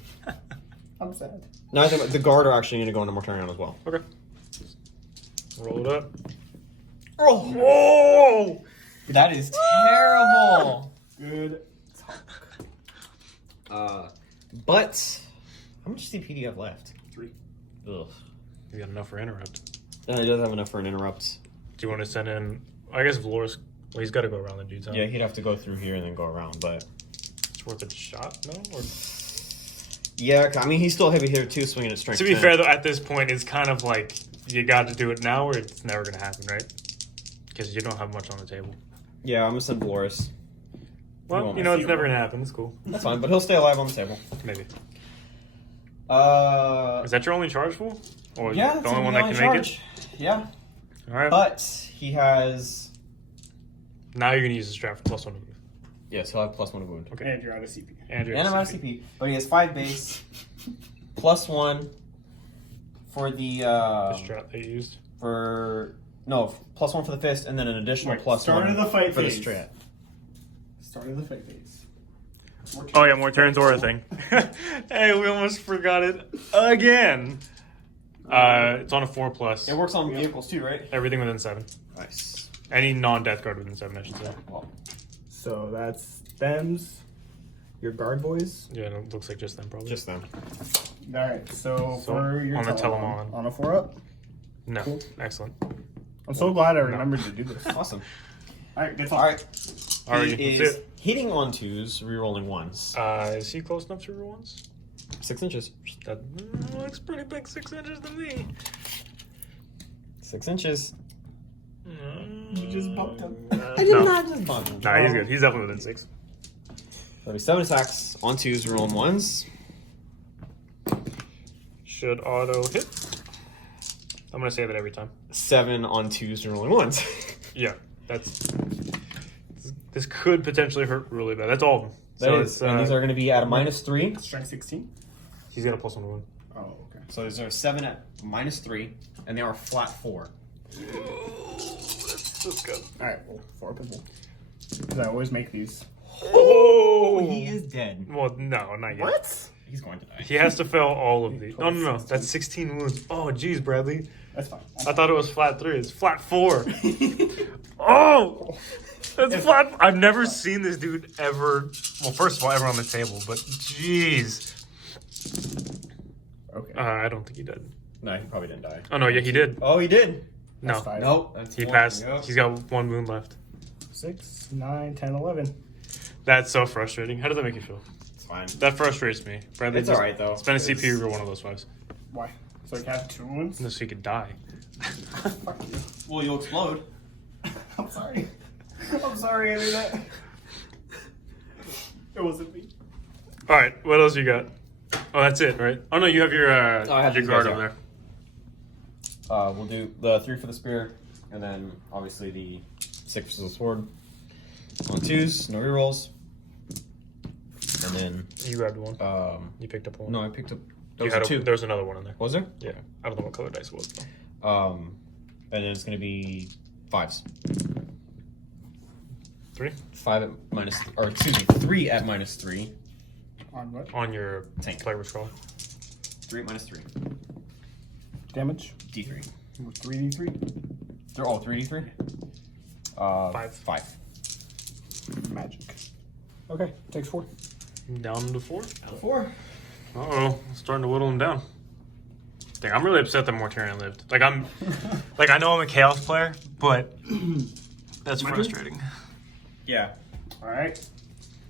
sad. No, I think the guard are actually going to go into Mortarion as well. Okay. Roll it up. Oh, Oh! that is terrible. Good. But how much CP do you have left? 3. Ugh. You got enough for interrupt. And he does have enough for an interrupt. Do you want to send in? I guess Vloris. Well, he's got to go around the dude's house. Yeah, he'd have to go through here and then go around, but It's worth a shot, no? Or... yeah, I mean he's still a heavy hitter too, swinging at strength. To be 10. fair, though, at this point, it's kind of like you got to do it now, or it's never going to happen, right? Because you don't have much on the table. Yeah, I'm gonna send Valoris. Well, won't you know, miss it's never going to happen. It's cool. That's fine, but he'll stay alive on the table. Maybe. Is Is that your only charge full? Or yeah, the that's only one that can make it? Yeah, All right. but he has. Now you're going to use the strat for +1 to move. Yes, he'll have +1 to wound. Okay. And you're out of CP. And you're And I'm out of CP, but he has 5 base, +1 for the the strat that you used. +1 for the fist, and then an additional Wait, +1 start of the fight for the phase. strat. Start of the fight phase. Oh, yeah, more turns or a thing. Hey, we almost forgot it again. It's on a 4+. It works on vehicles too, right? Everything within 7. Nice. Any non-death guard within 7, I should say. Well, So that's Thems, your guard boys. Yeah, it looks like just them, probably. just them. Alright, so So, for your on the Telemon, Telemon. on a 4-up. No. Cool. Excellent. I'm so glad I remembered to do this. Awesome. Alright, good All talk. right. Alrighty, He that's is hitting on 2s, rerolling 1s. Is he close enough to roll once? 6 inches. That looks pretty big, 6 inches to me. 6 inches. You just bumped him. I did No. not just bump him. Nah, he's good. He's definitely within 6. So be 7 attacks on 2s, rerolling 1s. Should auto hit. I'm going to say that every time. 7 on 2s, rerolling 1s. Yeah, that's... This could potentially hurt really bad. That's all of them. That So is, it's, and these are going to be at a -3. Strength 16. He's got a +1 wound. Oh, okay. So these are 7 at -3, and they are flat 4. That's good. Alright, well, 4 people. Because I always make these. Oh! He is dead. Well, no, not yet. What? He's going to die. He has to fail all of these. No. That's 16 wounds. Oh, geez, Bradley. That's fine. I thought it was flat 3. It's flat 4. Oh! That's flat. I've never seen this dude ever. Well, first of all, ever on the table, but jeez. Okay. I don't think he did. No, he probably didn't die. Oh, no, yeah, he did. Oh, he did. No. That's 5. Nope. That's He one. passed. Yep. He's got 1 wound left. 6, 9, 10, 11. That's so frustrating. How does that make you feel? It's fine. That frustrates me. Bradley, It's alright, though. Spend a It's- CPU for one of those 5s. Why? So I can have 2 wounds? So he could die. Fuck you. Well, you'll explode. I'm sorry. I'm sorry, Internet. It wasn't me. All right, what else you got? Oh, that's it, right? Oh no, you have your I have your these guard guys, over yeah. there. We'll do the 3 for the spear, and then obviously the 6 for the sword. On 2s, no rerolls. And then, You grabbed one. You picked up one. no, I picked up. You Those had are 2. There was another one in there. Was there? Yeah, I don't know what color dice it was. Though. And then it's going to be 5s. 3 5 at minus, or excuse me, 3 at -3. On what? on your Tank. player scroll. 3 at -3. Damage? D3. 3d3. They're all 3d3. 5. Magic. Okay, takes 4. Down to 4. 4. Uh-oh, starting to whittle him down. Dang, I'm really upset that Mortarion lived. Like I know I'm a Chaos player, but that's My turn? frustrating. Yeah. Alright.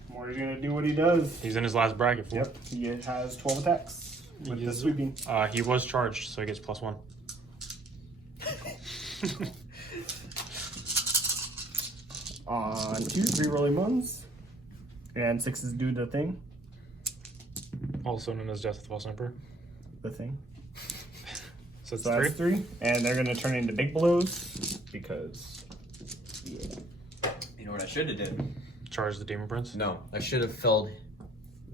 Morty's gonna do what he does. He's in his last bracket. Fool. Yep, he has 12 attacks with the sweeping. He was charged, so he gets +1. On 2, 3 rolling ones. And 6s do the thing. Also known as Death of the False Emperor. the thing. So it's So that's 3. And they're going to turn into big blows because. Yeah. You know what I should have did? Charge the Demon Prince. No, I should have fell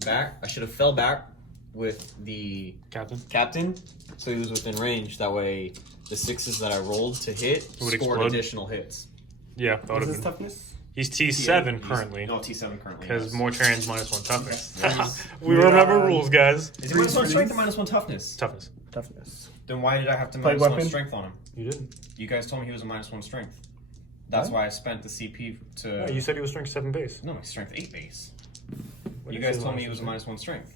back. I should have fell back with the captain, so he was within range. That way, the 6s that I rolled to hit Would scored explode? additional hits. Yeah, that would What is have his been. toughness? He's T7 currently. No, T7 currently. Because yes. Mortarian's -1 toughness. Yes. We remember rules, guys. Is it -1 strength or -1 toughness? Toughness. Toughness. Then why did I have to Plague -1 weapon? strength on him? You didn't. You guys told me he was a -1 strength. That's What? why I spent the CP to. Yeah, you said he was strength 7 base. No, my strength 8 base. What You did guys say told me he last was a time? -1 strength.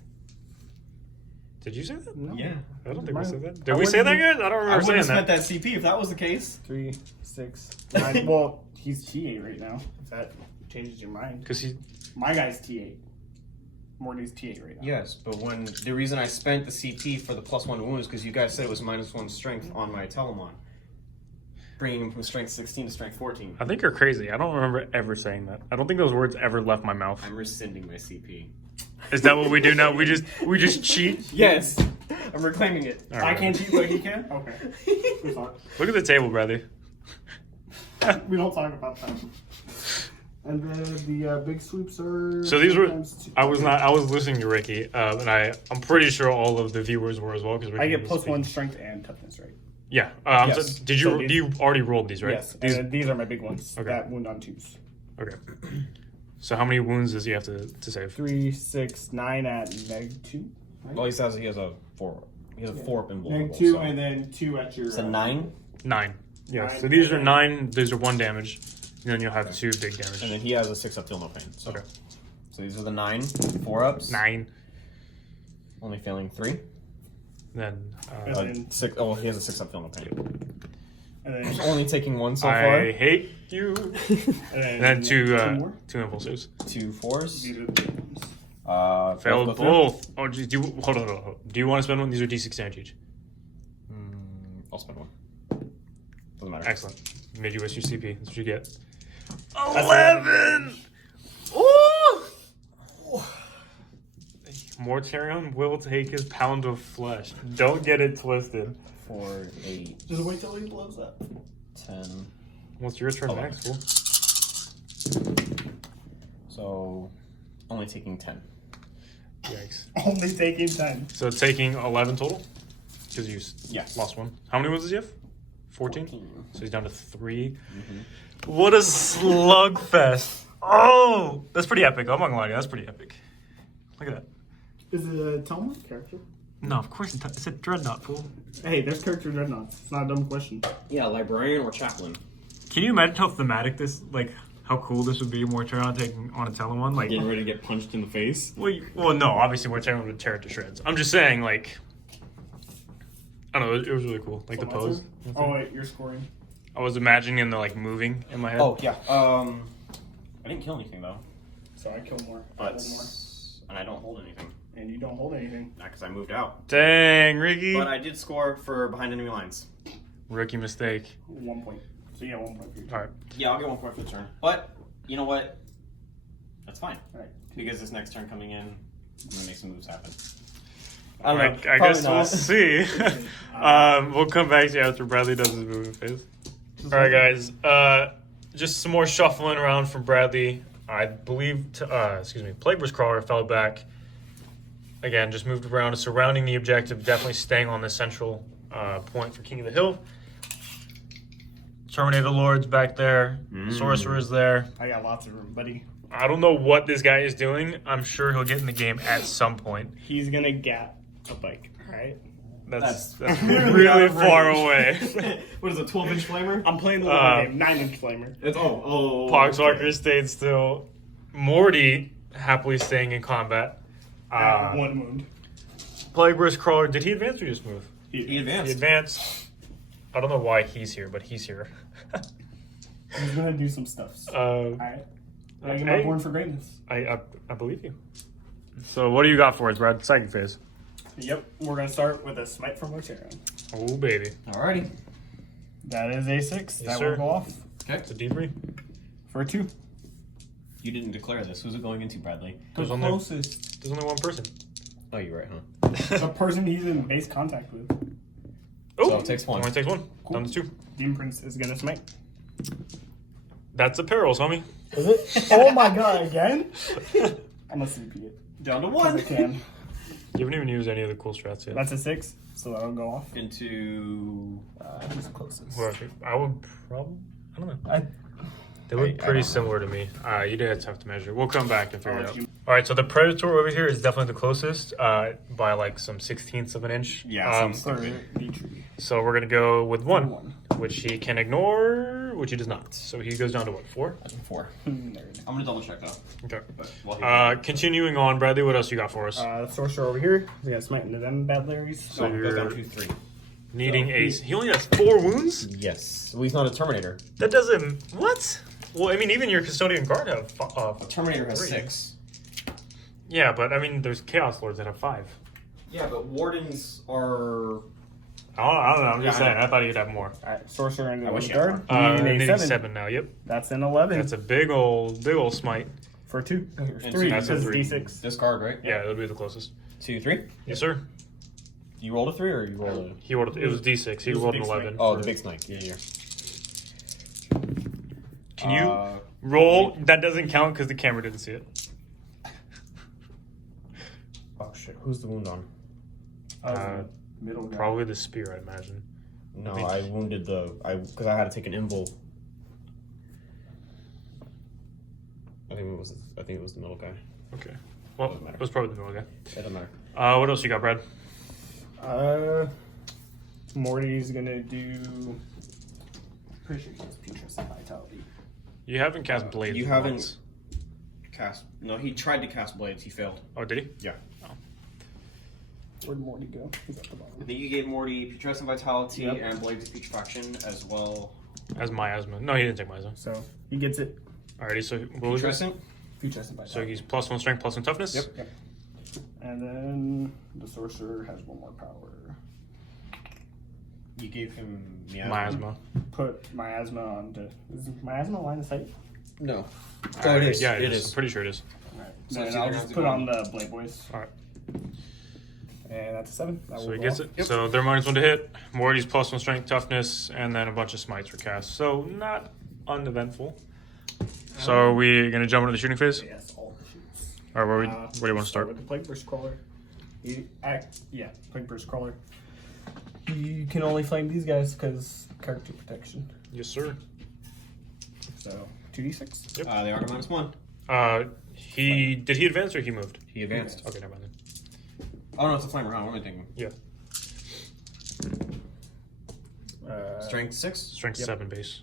Did you say that? No. Yeah. I don't think we said that. I Did we say that, wouldn't- guys? I don't I remember would saying have spent that. that CP if that was the case. 3, 6, 9. Well, he's T8 right now. If that changes your mind. Because he. My guy's T8. Morty's T8 right now. Yes, but when the reason I spent the CP for the +1 wounds because you guys said it was -1 strength on my Telemon, bringing him from strength 16 to strength 14. I think you're crazy. I don't remember ever saying that. I don't think those words ever left my mouth. I'm rescinding my CP. Is that what we do now? We just cheat? Yes, I'm reclaiming it. All I right. can't cheat, but he can? Okay. We thought. Look at the table, Bradley. We don't talk about that. And then the big sweeps are. So these were. times 2. I was listening to Ricky, and I'm pretty sure all of the viewers were as well. Because I get +1 strength and toughness, right? Yeah. Yes. So did you So these- you already rolled these, right? Yes. And These, then these are my big ones. Okay. That wound on 2s. okay. So how many wounds does he have to save? 3, 6, 9 at -2. Well, he has a 4. He has a 4 up invulnerable. -2 so. and then 2 at your. It's a 9, 9. Yeah. 9. So these are 9. These are 1 damage, and then you'll have 2 big damage. and then he has a 6 up, feel no pain. So. Okay. So these are the 9 4-ups. 9. Only failing 3. Then. And then- 6. Oh, he has a 6 up, feel no pain. And then, Only taking 1 so I far. hate you. And then 2 more. 2 impulses. 2 4s. These are the big ones. Failed go through. both. Oh, geez, hold on. Do you want to spend one? These are D6 damage each. I'll spend 1. Doesn't matter. Excellent. Made you waste your CP. That's what you get. 11! Ooh! Mortarion will take his pound of flesh. Don't get it twisted. 4, 8, Just wait till he blows up. 10. Well, it's your turn Oh. next. Cool. So, only taking 10. Yikes. Only taking 10. So taking 11 total? Because you Yes. lost 1. How many wounds does he have? 14? 14. So he's down to 3. What a slugfest. Oh! That's pretty epic. I'm not gonna lie to you. That's pretty epic. Look at that. Is it a Talmud character? No, of course it's a dreadnought, fool. Hey, there's character dreadnoughts. It's not a dumb question. Yeah, librarian or chaplain. Can you imagine how thematic this, like, how cool this would be? Mortarion taking on a Telemon? Like, Getting ready to get punched in the face. well, no, obviously Mortarion would tear it to shreds. I'm just saying, like, I don't know, it was really cool. Like, the My pose. turn? Oh, wait, you're scoring. I was imagining the, like, moving in my head. Oh, yeah. I didn't kill anything, though. So I kill more. I But, hold more. and I don't hold anything. And you don't hold anything. Not because I moved out. Dang, Ricky. But I did score for behind enemy lines. Rookie mistake. 1 point. So yeah, 1 point for you. All right. Yeah, I'll get 1 point for the turn. But, you know what? That's fine. Alright. Because this next turn coming in, I'm going to make some moves happen. I don't know. I Probably guess we'll not. see. We'll come back to you after Bradley does his moving phase. All right, guys. Just some more shuffling around from Bradley. I believe, Plagueburst Crawler fell back. Again, just moved around, surrounding the objective, definitely staying on the central point for King of the Hill. Terminator Lord's back there. Sorcerer's there. I got lots of room, buddy. I don't know what this guy is doing. I'm sure he'll get in the game at some point. He's gonna gap a bike, alright? That's really far away. What is it, 12-inch flamer? I'm playing the long game, 9-inch flamer. It's, Poxwalker stayed still. Morty happily staying in combat. 1 wound. Plagueburst Crawler, did he advance or just move? He advanced. He advanced. I don't know why he's here, but he's here. He's gonna do some stuff. Alright. I get my hey. Born for Greatness. I believe you. So what do you got for us, Brad? Second phase. Yep, we're gonna start with a Smite from Mortarion. Oh, baby. Alrighty. That is a 6. That sir. will go off It's a D3. for a 2. You didn't declare this. Who's it going into, Bradley? There's The only- closest. There's only one person. Oh, you're right, huh? The person he's in base contact with. Oh, So it takes one. Only takes one. Cool. Down to 2. Demon Prince is gonna smite. That's a perils, homie. Is it? Oh my god, again? I'm gonna CP it. Down to 'Cause one. I can. You haven't even used any of the cool strats yet. That's a 6, so that'll go off. Into. Who's the closest? Well, I would probably. I don't know. I, They look I pretty don't similar to me. You did have to measure. We'll come back and figure I'll it let out. you- All right, so the Predator over here is definitely the closest by like some 1/16 of an inch. Yeah, for the tree. So we're gonna go with 1, One. which he can ignore, which he does not. So he goes down to what, 4? 4. Nerd. I'm gonna double check though. Okay. But while he Continuing on, Bradley, what else you got for us? The sorcerer over here is gonna smite into them bad Larrys. So it goes down you're to 3. needing so ace. He only has 4 wounds. Yes. Well, he's not a Terminator. That doesn't. What? Well, I mean, even your custodian guard have. A Terminator has 3. 6. Yeah, but I mean, there's Chaos Lords that have 5. Yeah, but Wardens are. I don't know. I'm just Yeah, I saying. I thought he'd have more. Alright, sorcerer into I wish the you had guard. more. Needing a Needing 7. 7 now. Yep. That's an 11 That's a big old smite. for 2. And 3 that's a because 3. D6. Discard, right? Yeah, it'll be the closest. 2, 3. Yes, sir. You rolled a 3 or you rolled a. He rolled. It was D6. He It was rolled an big 11. swing. Oh, the big snake. Yeah, yeah. Can you roll? That doesn't count because the camera didn't see it. Oh shit! Who's the wound on? Middle guy. Probably the spear, I imagine. No, think- I wounded because I had to take an invul. I think it was the middle guy. Okay. Well, Doesn't matter. it was probably the middle guy. It doesn't matter. What else you got, Brad? Morty's gonna do. Pretty sure he has Petrus and Vitality. You haven't cast blades. you haven't- once. Cast. No, he tried to cast blades. He failed. Oh, did he? Yeah. Where'd Morty go? He's at the bottom. I think you gave Morty Putrescent Vitality Yep. and Blades of Putrefaction as well. As miasma. No, he didn't take miasma. So he gets it. Alrighty, so what was this? Putrescent? Petrus and So Vitality. he's +1 strength, +1 toughness. Yep. And then the sorcerer has 1 more power. You gave him Miasma. Put miasma onto. Is miasma line of sight? No. Alright, it is. Yeah, It I'm is. pretty sure it is. Alright. So Then it's I'll either just have to put go on the Blade Boys. Alright. And that's a 7. That So will he go gets off. it. Yep. So they're -1 to hit. Morty's +1 strength, toughness, and then a bunch of smites were cast. So not uneventful. So are we gonna jump into the shooting phase? Yes, all the shoots. Or where do you want to start? With the Plague Burst Crawler. Plague Burst Crawler. You can only flame these guys because character protection. Yes, sir. So 2d6. Yep. They are -1. Did he advance or he moved? He advanced. Okay, never mind then. Oh no, it's a flamer. Huh? What am I thinking? Yeah. Strength 6. Strength Yep. 7 base.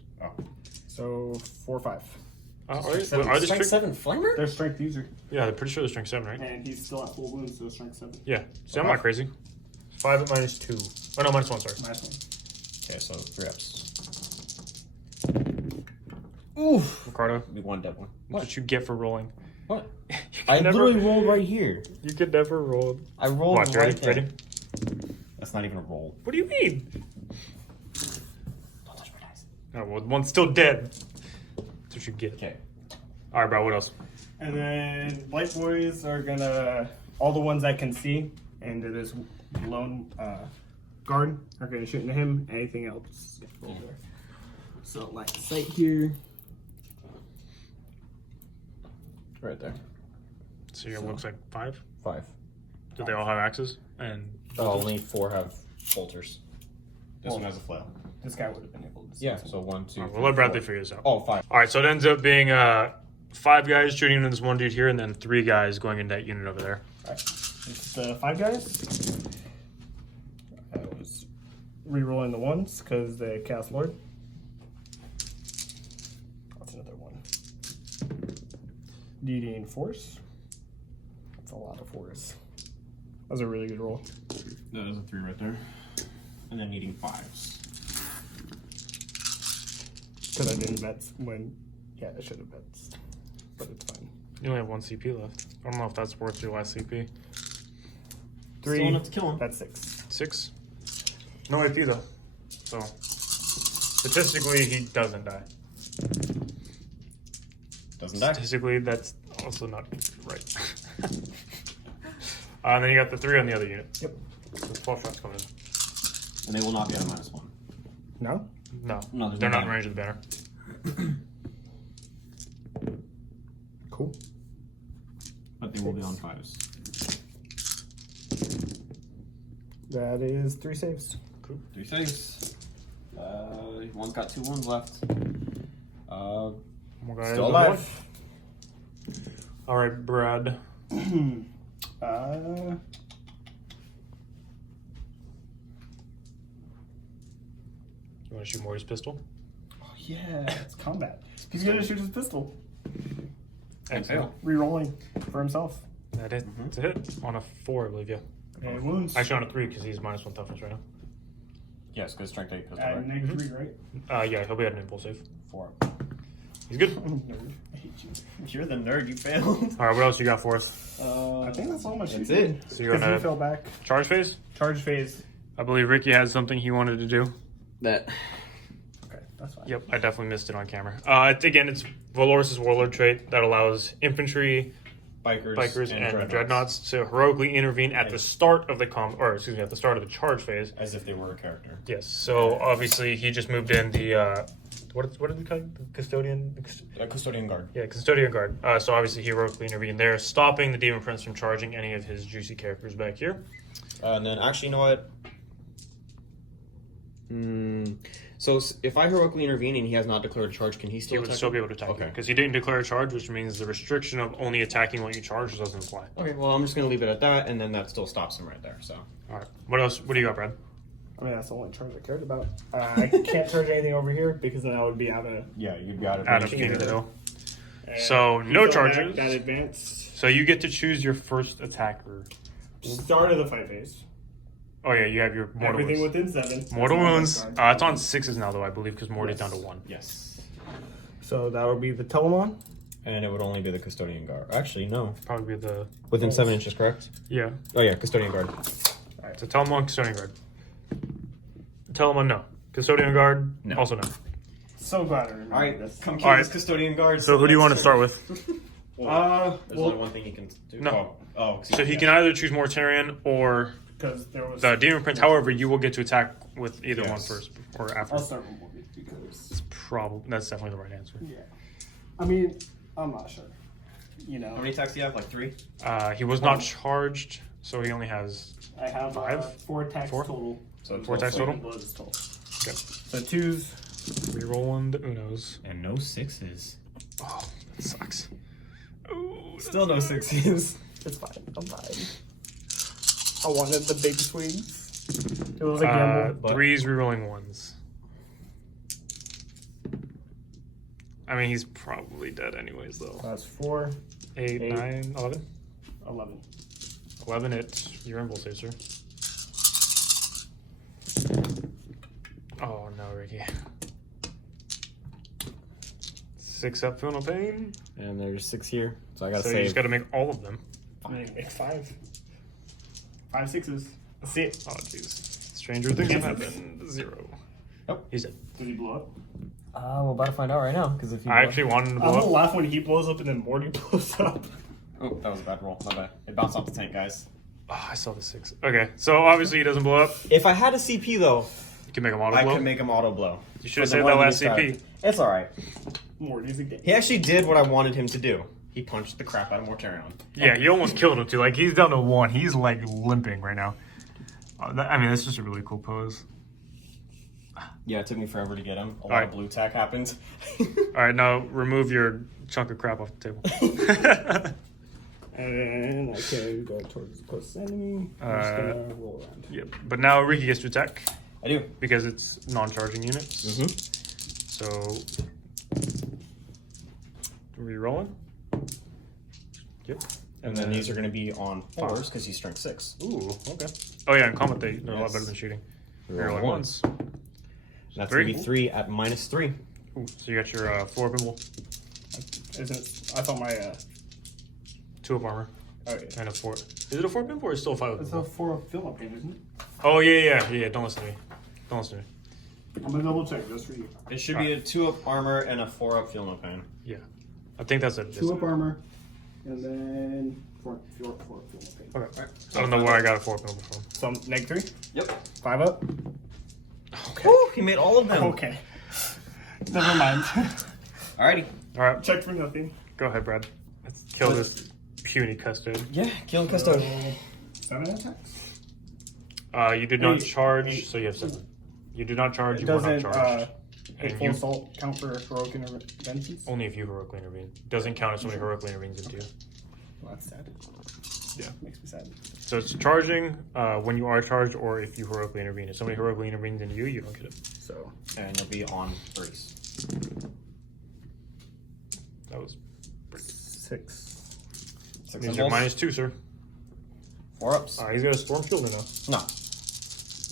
So 4, 5. Are Strength they seven. strict? 7 flamer? They're strength user, Yeah, they're pretty sure they're strength 7, right? and he's still at full wounds, so strength 7. Yeah. See, I'm not crazy. 5 at -2. Oh no, -1. Sorry. Last one. Okay, so 3 ups. Oof. Ricardo, Be 1 dead one. that's what you get for rolling. What? You I can literally rolled right here. You could never roll. I rolled Watch, right ready? there. Ready? That's not even a roll. What do you mean? Don't touch my dice. Oh, well, one's still dead. That's what you get. Okay. All right, bro. What else? And then Blight Boys are gonna, all the ones I can see into this lone guard are gonna shoot into him. Anything else? Over. So like sight here. Right there. So it looks like 5. 5. Do they all have axes? And Only 4 have bolters. This Well, one has a flail. This guy would have been able to see. Yeah, so 1, 2. we'll let Bradley 4. figure this out. Oh, 5. All right, so it ends up being 5 guys shooting into this one dude here, and then 3 guys going into that unit over there. Alright. It's the 5 guys. I was re-rolling the 1s because they cast Lord. That's another 1. Needing force. That's a lot of force. That was a really good roll. That is a 3 right there. And then needing 5s. Because I didn't bet when. Yeah, I should have bet. But it's fine. You only have 1 CP left. I don't know if that's worth your last CP. 3. Still enough to kill him. That's 6. 6. No AP though. So statistically, he doesn't die. Doesn't die. Statistically, that's also not right. And then you got the 3 on the other unit. Yep. So 12 shots coming in. And they will not be at a -1. No? No, No, there's they're no not in banner. range of the banner. Cool. But they will be on 5s. That is 3 saves. Cool. 3 saves. One's got 2 wounds left. One guy Still is alive. All right, Brad. You want to shoot Morty's pistol? Oh, yeah, it's combat. He's gonna shoot his pistol. Excellent. Rerolling for himself. That hit. It's a hit on a 4, I believe. Yeah. And wounds. Actually, on a 3 because he's -1 toughness right now. Yes, because strength 8 pistol, At right? -3, right? Yeah, he'll be at an impulse save. 4. He's good. Nerd. I hate you. You're the nerd, you failed. All right, what else you got for us? I think that's all my shooting. That's it. So you're Because gonna he fell back. charge phase? Charge phase. I believe Ricky had something he wanted to do. That. Okay, that's fine. Yep, I definitely missed it on camera. Again, it's Valoris' warlord trait that allows infantry, bikers, and dreadnoughts to heroically intervene at the start of the at the start of the charge phase. As if they were a character. Yes. So obviously he just moved in the what did we call it? The custodian? Custodian guard. Yeah, custodian guard. So obviously he heroically intervened there, stopping the demon prince from charging any of his juicy characters back here. And then, actually, you know what? So if I heroically intervene and he has not declared a charge, can he He still would attack still me? be able to attack Okay. because he didn't declare a charge, which means the restriction of only attacking what you charge doesn't apply. Okay, well, I'm just going to leave it at that, and then that still stops him right there, so. All right. What else? What do you got, Brad? I mean, that's the only charge I cared about. I can't charge anything over here because then I would be out of. Yeah, you've got it. Out of King of the either. Hill. And So, he no fell back, charges. Got advanced. So you get to choose your first attacker. Start of the fight phase. Oh yeah, you have your mortal Everything wounds. within 7. Mortal That's my wounds. card. It's on 6s now, though I believe, because Morty's down to 1. Yes. So that would be the Telemon. And it would only be the custodian guard. Actually, no. Probably be the Within 7 inches, correct? yeah. Oh, yeah, custodian guard. So Telemon, custodian guard. Telemon, no. Custodian guard, No. also no. So glad I remember All right, this. come kill All right. this custodian guard. So who do you want to start with? There's Well, only one thing he can do. No. Oh, So he can either choose Mortarion or because there was. the Demon Prince. However, you will get to attack with either one Yes. first or after. I'll start with Morty because. That's definitely the right answer. Yeah. I mean, I'm not sure. You know. How many attacks do you have? Like 3? He was not charged, so he only has I have 5? 4 attacks 4? total. So 4 attacks total. Blood is total. Okay. So 2s. Rerolling the Unos. And no 6s. Oh, that sucks. Ooh, Still no 6s. It's fine. I'm fine. I wanted the big swings. It was a gamble. but- 3s rerolling 1s. I mean, he's probably dead anyways, though. That's 4, 8, 8. 9, 11. 11. 11, it's your impulse save, sir. Oh no, Ricky. 6 up, feel no pain. And there's 6 here. So I gotta So you save. just gotta make all of them. Make 5. 5 6s. That's it. Oh jeez. Stranger things have happened. 0. Oh. He's dead. Did he blow up? We're about to find out right now. Because if you. I actually wanted him to I'm blow gonna up. laugh when he blows up and then Morty blows up. Oh, that was a bad roll. My bad. It bounced off the tank, guys. Oh, I saw the 6. Okay, so obviously he doesn't blow up. If I had a CP though, You can make him auto I blow. could make him auto blow. You should have For the saved that one last he CP. started. It's alright. Morty's a game. He actually did what I wanted him to do. He punched the crap out of Mortarion. Yeah, you almost killed him too. Like he's down to 1. He's like limping right now. I mean, that's just a really cool pose. Yeah, it took me forever to get him. A lot Alright. of blue tack happened. All right, now remove your chunk of crap off the table. And I can go towards the closest enemy. I'm just gonna roll around. Yep. But now Ricky gets to attack I do. because it's non-charging units. Mm-hmm. So re-rolling. Yep. And then these are going to be on 4s because he's strength 6. Ooh, okay. Oh yeah, in combat they're a lot better than shooting. Roll Rerolling ones. ones. That's 3. going to be 3 at -3. Ooh, so you got your 4 pinball, Isn't I thought my 2 of armor, oh yeah. and a 4. Is it a 4 pinball or is it still a 5 It's a pinball? 4 fill up game, isn't it? Oh yeah. Don't listen to me. Don't listen to me. I'm gonna double check just for you. It should be a 2 up armor and a 4 up feel no pain. Yeah, I think that's it. 2 up armor, And then four. Okay. I don't know where I got a 4 penalty from. So -3. Yep. 5 up. Okay. Woo, he made all of them. Okay. Never mind. Alrighty. All right, Check for nothing. go ahead, Brad. Let's kill this puny custode. Yeah, kill Custode. 7 attacks. You did not 8. charge, 8. so you have 7. You did not charge, It you will not doesn't charge. hit And full you- assault count for heroic interventions. Only if you heroically intervene. Doesn't count if somebody heroically intervenes into you. Well, that's sad. Yeah. Makes me sad. So it's charging when you are charged or if you heroically intervene. If somebody heroically intervenes into you, you don't get it. So And you'll be on 30s. That was. 6. 6 Means you're symbols. -2, sir. 4 ups. He's got a storm shield or no? No.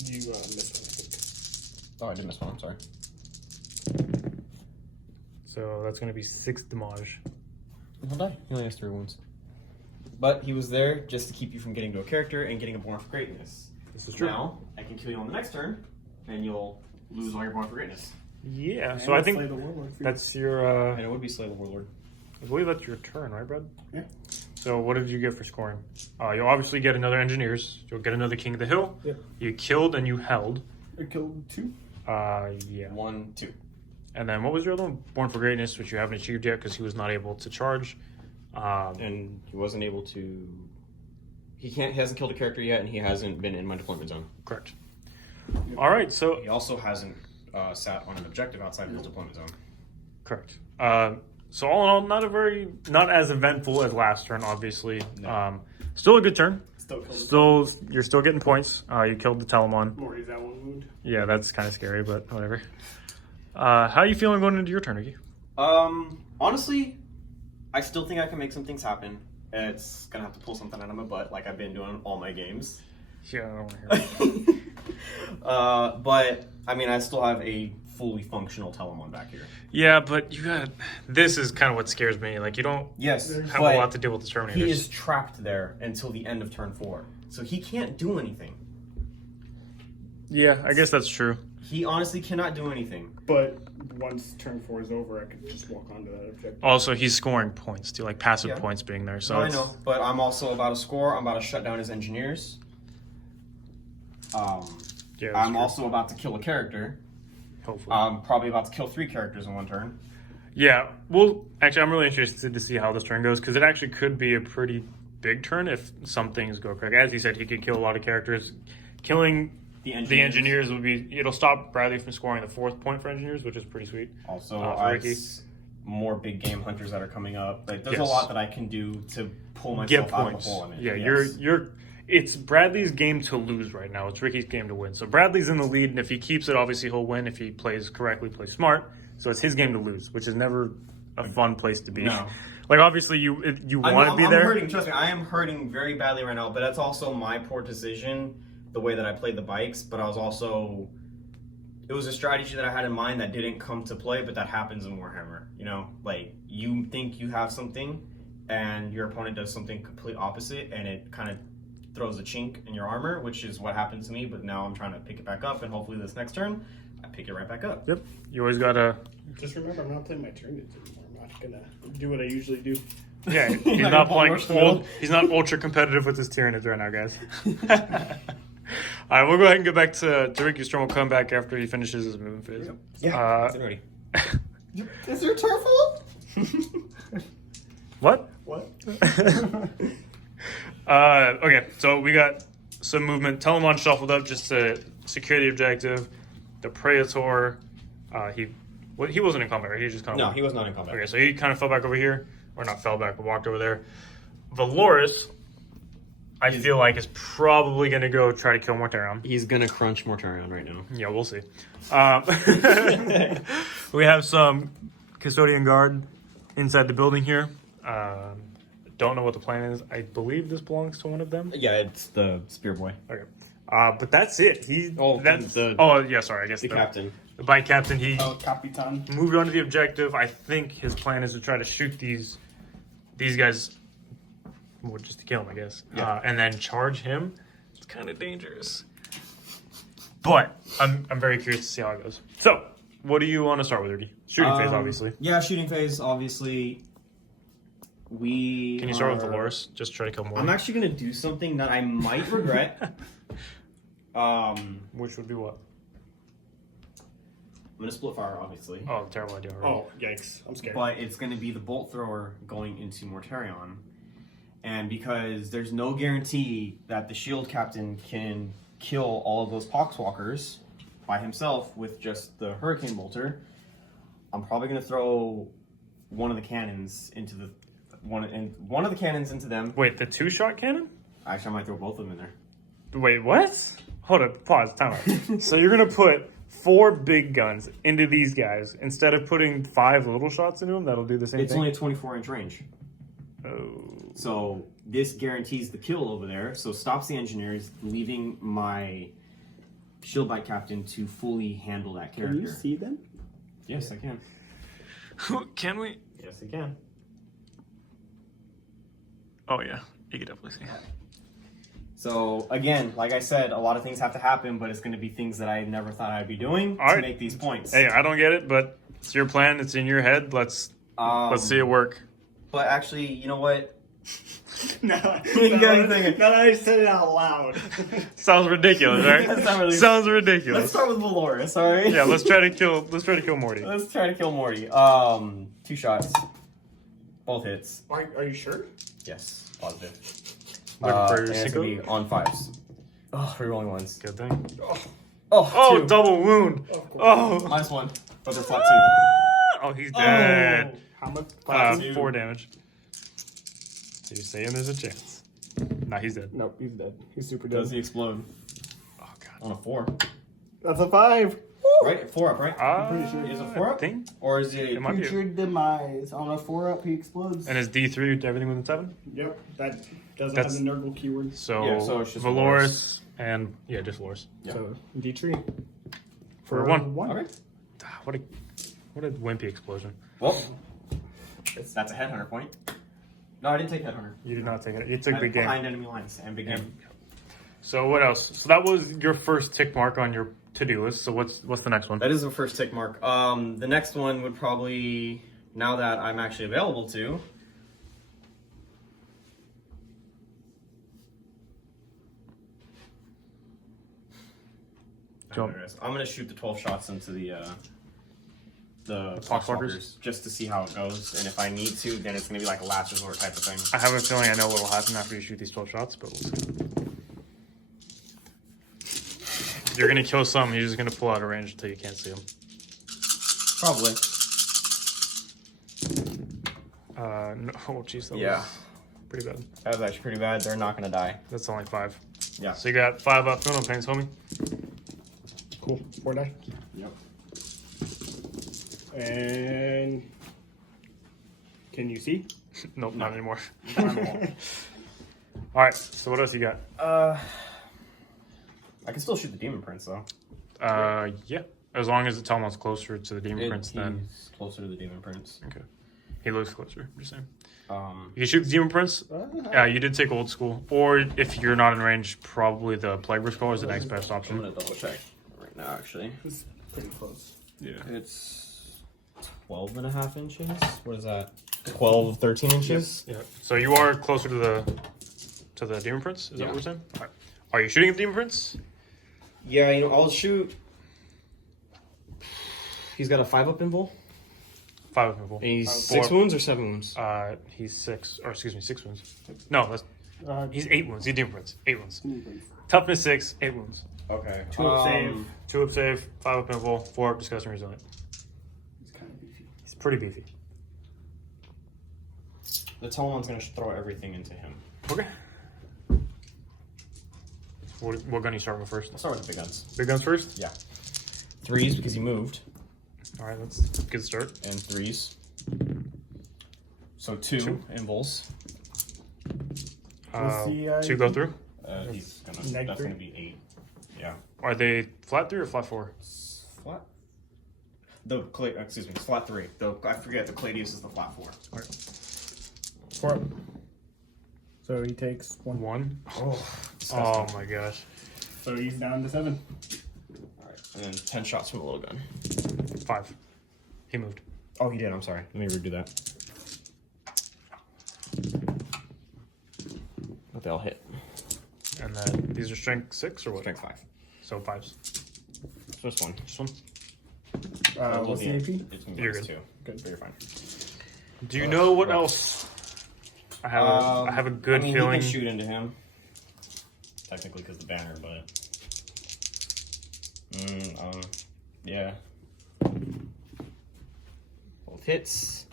You missed one, I think. Oh, I did miss one. I'm sorry. So that's going to be 6 damage. He'll die. He only has 3 wounds. But he was there just to keep you from getting to a character and getting a Born for Greatness. This is true. Now, I can kill you on the next turn, and you'll lose all your Born for Greatness. Yeah, And so I Slay think the Warlord for you. that's your. And it would be Slay the Warlord. I believe that's your turn, right, Brad? Yeah. So what did you get for scoring? You'll obviously get another Engineers. You'll get another King of the Hill. Yep. You killed and you held. I killed 2. Yeah. 1, 2. And then what was your other one? Born for Greatness, which you haven't achieved yet because he was not able to charge. And he wasn't able to. He hasn't killed a character yet, and he hasn't been in my deployment zone. Correct. All right, so He also hasn't sat on an objective outside of his deployment zone. correct. So all in all, not as eventful as last turn, obviously. No. Still a good turn. Still killed You're still getting points. You killed the Telemon. Mori's that 1 wound. Yeah, that's kind of scary, but whatever. How are you feeling going into your turn, Ricky? Honestly, I still think I can make some things happen. It's gonna have to pull something out of my butt, like I've been doing in all my games. Yeah, I don't want to hear it. But I mean, I still have a fully functional Telemon back here. Yeah, but this is kind of what scares me. Like, you don't Yes, have but a lot to deal with the Terminators. he is trapped there until the end of turn 4, so he can't do anything. Yeah, I guess that's true. He honestly cannot do anything. But once turn 4 is over, I could just walk onto that objective. Also, he's scoring points too, like passive Yeah. points being there. So I it's- know, but I'm also about to score. I'm about to shut down his engineers. Yeah, that's I'm true. also about to kill a character. Hopefully. I'm probably about to kill 3 characters in 1 turn. Yeah, well, actually, I'm really interested to see how this turn goes because it actually could be a pretty big turn if some things go correct. As you said, he could kill a lot of characters. Killing the engineers would be, it'll stop Bradley from scoring the 4th point for engineers, which is pretty sweet. Also, for Ricky. more big game hunters that are coming up. Like, there's Yes. a lot that I can do to pull Get myself out of points. the hole I'm in. Yeah, Yes. it's Bradley's game to lose right now. It's Ricky's game to win. So Bradley's in the lead, and if he keeps it, obviously he'll win. If he plays correctly, plays smart. So it's his game to lose, which is never a fun place to be. No. Like, obviously you want to be I'm there. hurting. Trust me, I am hurting very badly right now. But that's also my poor decision, the way that I played the bikes. But I was also, it was a strategy that I had in mind that didn't come to play, but that happens in Warhammer. You know, like you think you have something, and your opponent does something complete opposite, and it kind of throws a chink in your armor, which is what happened to me. But now I'm trying to pick it back up, and hopefully this next turn, I pick it right back up. Yep. You always gotta. Just remember, I'm not playing my Tyranids anymore. I'm not gonna do what I usually do. Yeah, he's not playing. He's not ultra competitive with his Tyranids right now, guys. All right, we'll go ahead and get back to Ricky's turn. We'll come back after he finishes his movement phase. Yeah, it's ready. Is your turf fault? What? What? Okay, so we got some movement. Telemon shuffled up just to secure the objective. The Praetor, he wasn't in combat, right? He just kind of No, he was not in combat. Okay, so he kind of fell back over here, or not fell back, but walked over there. Valoris, I feel like is probably going to go try to kill Mortarion. He's gonna crunch Mortarion right now. Yeah, we'll see. We have some custodian guard inside the building here. Don't know what the plan is. I believe this belongs to one of them. Yeah, it's the Spear Boy. Okay. But that's it. Sorry. I guess The captain. The bike captain. He Oh, Capitan. moved on to the objective. I think his plan is to try to shoot these guys, well, just to kill him, I guess. Yeah. And then charge him. It's kind of dangerous. But I'm very curious to see how it goes. So, what do you want to start with, Ricky? Shooting phase, obviously. Yeah, shooting phase, obviously. We. Can you start with Dolores? Just try to kill more. I'm actually gonna do something that I might regret. Which would be what? I'm gonna split fire, obviously. Oh, terrible idea. Already. Oh, yikes. I'm scared. But it's gonna be the bolt thrower going into Mortarion. And because there's no guarantee that the shield captain can kill all of those poxwalkers by himself with just the hurricane bolter, I'm probably gonna throw one of the cannons into the one of the cannons into them. Wait, the 2-shot cannon? Actually, I might throw both of them in there. Wait, what? Hold up, pause, time out. So you're gonna put 4 big guns into these guys instead of putting 5 little shots into them? That'll do the same It's thing? only a 24-inch range. Oh. So this guarantees the kill over there, so stops the engineers, leaving my shield bite captain to fully handle that character. Can you see them? Yes, I can. Can we? Yes, I can. Oh yeah, you can definitely see. So again, like I said, a lot of things have to happen, but it's going to be things that I never thought I'd be doing All to right. make these points. Hey, I don't get it, but it's your plan. It's in your head. Let's see it work. But actually, you know what? No, You gotta think it. no, I said it out loud. Sounds ridiculous, right? That's not really- Sounds Let's ridiculous. start with Valorous, all right? Yeah, let's try to kill Morty. Let's try to kill Morty. 2 shots. Both hits. Are you sure? Yes, positive. Looking for and it's Cinco? gonna be on 5s. Oh, rerolling ones. Good thing. Oh, 2. Double wound. Oh. -1. But they're flat 2. Oh, he's dead. How much? 4 damage. So you're saying there's a chance? Nah, he's dead. Nope, he's dead. He's super dead. Does he explode? Oh god. On a 4. That's a 5. Right? 4 up, right? pretty sure. Is it 4 up? Thing? Or is it... It might be. Future demise. On a 4 up, he explodes. And is D3 to everything within 7? Yep, that doesn't That's- have the Nurgle keyword. So, Yeah, so it's just Valoris and just Valoris. Yeah. So D3 For 1. Okay. What a wimpy explosion. Well, that's a headhunter point. No, I didn't take headhunter. You did not take it. You took I'm big game. behind enemy lines and big game. So what else? So that was your first tick mark on your to-do list. So what's the next one? That is the first tick mark. The next one would probably, now that I'm actually available to, Jump. I'm gonna shoot the 12 shots into the Poxwalkers? Poxwalkers just to see how it goes, and if I need to, then it's gonna be like a last resort type of thing. I have a feeling I know what will happen after you shoot these 12 shots, but we'll see. You're gonna kill some. You're just gonna pull out of range until you can't see them. Probably. No, oh jeez, that Yeah. was pretty bad. That was actually pretty bad. They're not gonna die. That's only 5. Yeah. So you got 5 up. No pains, homie. Cool. 4 die. Yep. And can you see? Nope, not anymore. All right. So what else you got? I can still shoot the demon prince though. Yeah. As long as the Telmon's closer to the Demon Prince, then He's closer to the demon prince. okay. He looks closer. I'm just saying. Um, You can shoot the Demon Prince. Yeah, you did take old school. Or if you're not in range, probably the Plague Skull is the next best I'm option. gonna double check right now. Actually, It's pretty close. Yeah. it's 12.5 inches. What is that? 12, 13 inches. Yeah. So you are closer to the Demon Prince. Is that what we're saying? All right. Are you shooting at the Demon Prince? Yeah, you know, I'll shoot. He's got a 5 up invul. 5 of people. And he's 4. 6 wounds or 7 wounds? He's 6 wounds. No, that's he's 8 wounds. He's Demon Prince. 8 wounds. It's Toughness 6, 8 wounds. Okay. 2 up save. 2 up save, 5 up invul, 4 up disgusting resilient. kind of beefy. He's pretty beefy. The Talon's gonna throw everything into him. Okay. What gun are you starting with first? I'll start with the big guns. Big guns first? Yeah. 3s because he moved, All right, that's a good start. and 3s. So 2 invuls. What's the, 2 go through? He's gonna. Neg That's 3? gonna be 8. Yeah. Are they flat 3 or flat 4? Flat. Excuse me, flat 3. I forget the Cladius is the flat 4. 4 up. So he takes 1. 1? Oh. Oh my gosh. So he's down to 7. All right, and then 10 shots from a little gun. 5. He moved. Oh, he did. I'm sorry. Let me redo that. but they'll hit. And then these are strength 6 or what? Strength 5. So 5s. Just one. Just one. What's the AP? It's gonna be You're minus good. 2. Good, but you're fine. Do you know what else? I have a good feeling. You can shoot into him. Technically, because the banner, but yeah. Both hits.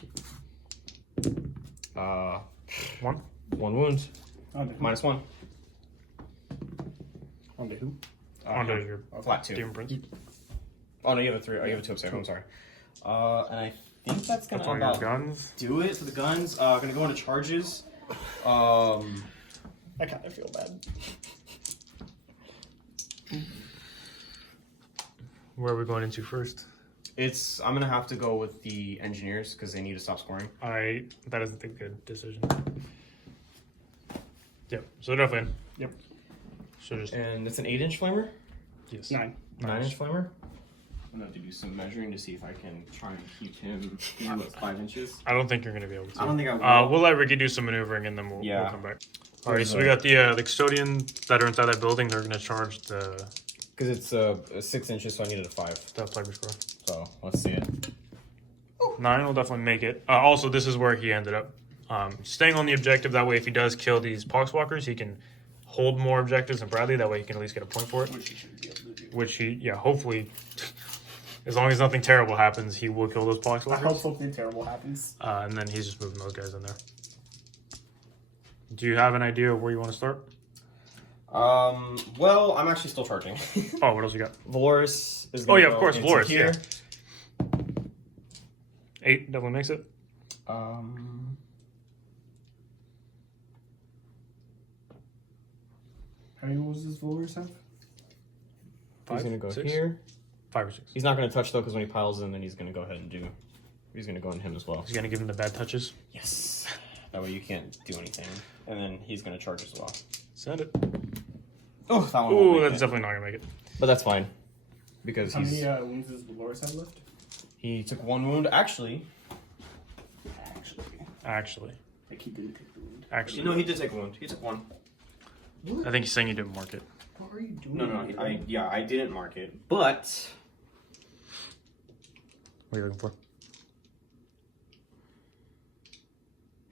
One. One wound. Onto who? -1. Onto who? Onto your Flat 2. Demon Prince. Oh no, you have a 3. Oh, you have a 2 upstairs. I'm sorry. And I think that's gonna That's all your guns. do it for the guns. Gonna go into charges. I kind of feel bad. Where are we going into first? I'm gonna have to go with the engineers because they need to stop scoring. That isn't a good decision. Yep. So they're definitely in. Yep. So just And it's an 8-inch flamer. yes. 9. 9-inch flamer. I'm gonna have to do some measuring to see if I can try and keep him 5 inches. I don't think you're gonna be able to. I don't think I will. We'll let Ricky do some maneuvering and then we'll come back. Alright, so we got the custodian that are inside that building. They're gonna charge the Because it's 6 inches, so I needed a 5. plague score. So let's see it. 9 will definitely make it. Also, this is where he ended up staying on the objective. That way, if he does kill these poxwalkers, he can hold more objectives than Bradley. That way, he can at least get a point for it. Which you should be able to do. Which hopefully, as long as nothing terrible happens, he will kill those I hope poxwalkers. something terrible happens. And then he's just moving those guys in there. Do you have an idea of where you want to start? Well, I'm actually still charging. Oh, what else you got? Valoris is Oh gonna yeah, go of course, into Valoris. here. Yeah. 8 definitely makes it. How many moves does Valoris have? He's gonna go 6? here. 5 or 6. He's not gonna touch though, because when he piles in, then he's gonna go ahead and do. He's gonna go on him as well. He's gonna give him the bad touches. Yes. That way you can't do anything, and then he's gonna charge as well. Send it. Oh, that one. Ooh, won't make that's it. definitely not gonna make it. But that's fine, because How he's many wounds does Valoris have left? he took 1 wound. Actually, Actually, Like he didn't take the wound. actually, no, he did take a wound. He took 1. I think he's saying you didn't mark it. What are you doing? No, I didn't mark it, but What are you looking for?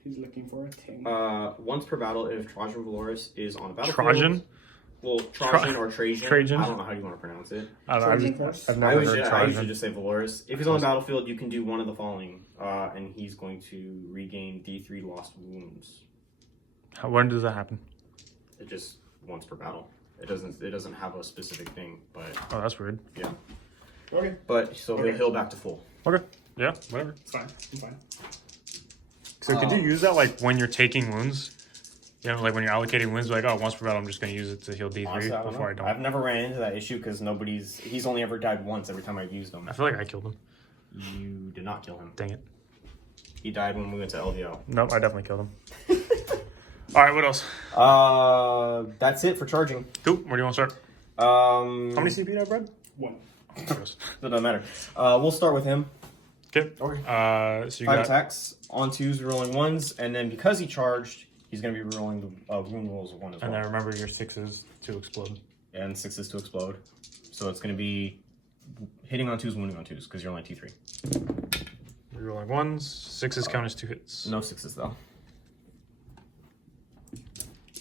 He's looking for a ting. once per battle, if Trajan Valoris is on a battlefield. Trajan? Well, Trajan or Trajan. Trajan? I don't know how you want to pronounce it. I don't know. I've I never heard usually Trajan. just say Valoris. If he's on the battlefield, you can do one of the following, and he's going to regain D3 lost wounds. When does that happen? It just once per battle. It doesn't have a specific thing, but Oh, that's weird. yeah. Okay, But so he'll heal back to full. Okay. Yeah, whatever. it's fine. I'm fine. So could you use that like when you're taking wounds? You know, like when you're allocating wounds, like, oh, once per battle, I'm just going to use it to heal D3 Honestly, I don't before know. I don't. I've never ran into that issue because he's only ever died once every time I've used him. I feel like I killed him. You did not kill him. Dang it. He died when we went to LVO. Nope, I definitely killed him. All right, what else? That's it for charging. Cool. Where do you want to start? How How many CP do you have, Brad? 1. That doesn't matter. We'll start with him. Okay. Okay. So you 5 got attacks on 2s, rolling 1s, and then because he charged, he's going to be rolling the wound rolls of 1 as well. and then remember your 6s to explode. And 6s to explode. So it's going to be hitting on 2s, wounding on 2s, because you're only T3. You're rolling 1s. 6s count as 2 hits. No 6s though.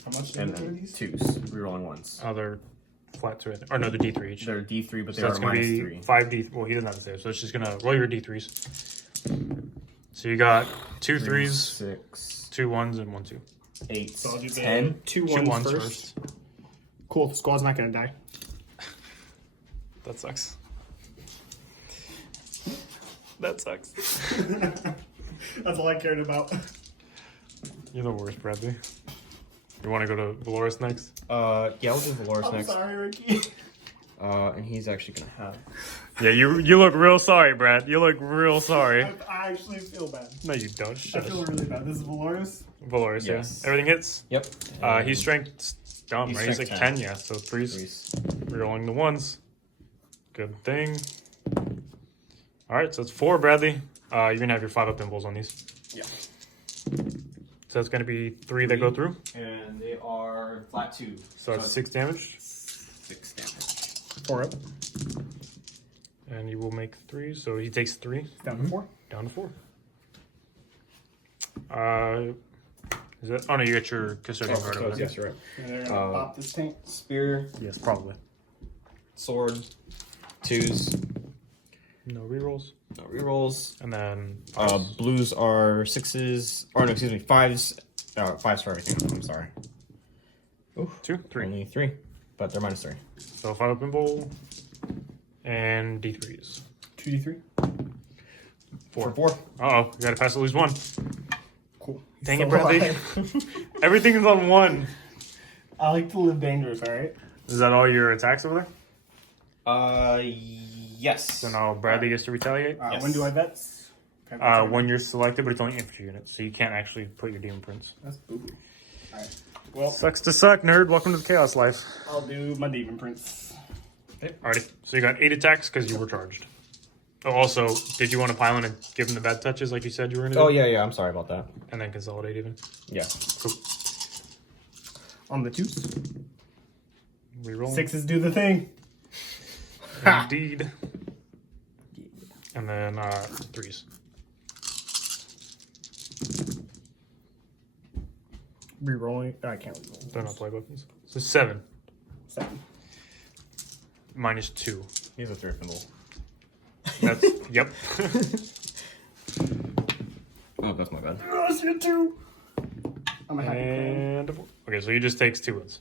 How much And damage are then these? 2s, rerolling 1s. They're flat 2, I think. Or no, the D3 each. They're D3, but they So that's are going to minus be 3. 5D. Well, he doesn't have to say it, so it's just going to roll your D3s. So you got 2 3s, 6, 2 1s, and 1 2. 8, So I'll do the 10. 2 2 ones 1s first. first. Cool, the squad's not gonna die. That sucks. That sucks. That's all I cared about. You're the worst, Bradley. You want to go to Valoris next? Yeah, we'll do Valoris I'm next. sorry, Ricky. And he's actually going to have... Yeah, you look real sorry, Brad. You look real sorry. I actually feel bad. No, you don't. I Shut feel up. really bad. This is Valoris. Valoris, Yes. yeah. Everything hits? Yep. He's strength dumb, He's right? He's like strength 10, yeah. So 3s. 3s. Rerolling the 1s. Good thing. Alright, so it's 4, Bradley. You're going to have your 5 up impulse on these. Yeah. So So that's going to be 3 that go through. And they are flat 2. So that's 6 damage. 6 damage. 4 up. And you will make 3. So he takes 3. Down to 4. Down to 4. Is that? Oh no, you got your custodian guard over there. Yes, you're right. And they're gonna pop this tank. Spear, Yes, probably. sword, 2s, No rerolls. no rerolls. And then Blues are 6s, or no, excuse me, 5s. 5s for everything. I'm sorry. Ooh, 2, 3. only 3, but they're minus 3. So 5 up in bowl. And D3s. 2d3. 4. 4. Uh-oh, you gotta pass at least 1. Cool. Dang So it, Bradley. Everything is on 1. I like to live dangerous, alright? Is that all your attacks over there? Yes. So now Bradley gets to retaliate. Yes. When do I vets? Can I vets When you're selected, but it's only infantry units, so you can't actually put your demon prints. That's boo-boo. Alright. Well, Sucks to suck, nerd. Welcome to the chaos life. I'll do my demon prints. Alrighty. So you got 8 attacks because you were charged. Oh, also, did you want to pile in and give him the bad touches like you said you were going to do? Oh, yeah, I'm sorry about that. And then consolidate even? Yeah. Cool. On the 2s. Reroll. 6s do the thing. Indeed. And then 3s. Rerolling. I can't reroll. They're not play buttons. So 7. 7. Minus 2. He's a 3 thimble. That's, yep. Oh, that's my bad. Oh, shit, 2. I'm a happy clan. And, okay, so he just takes 2 wounds.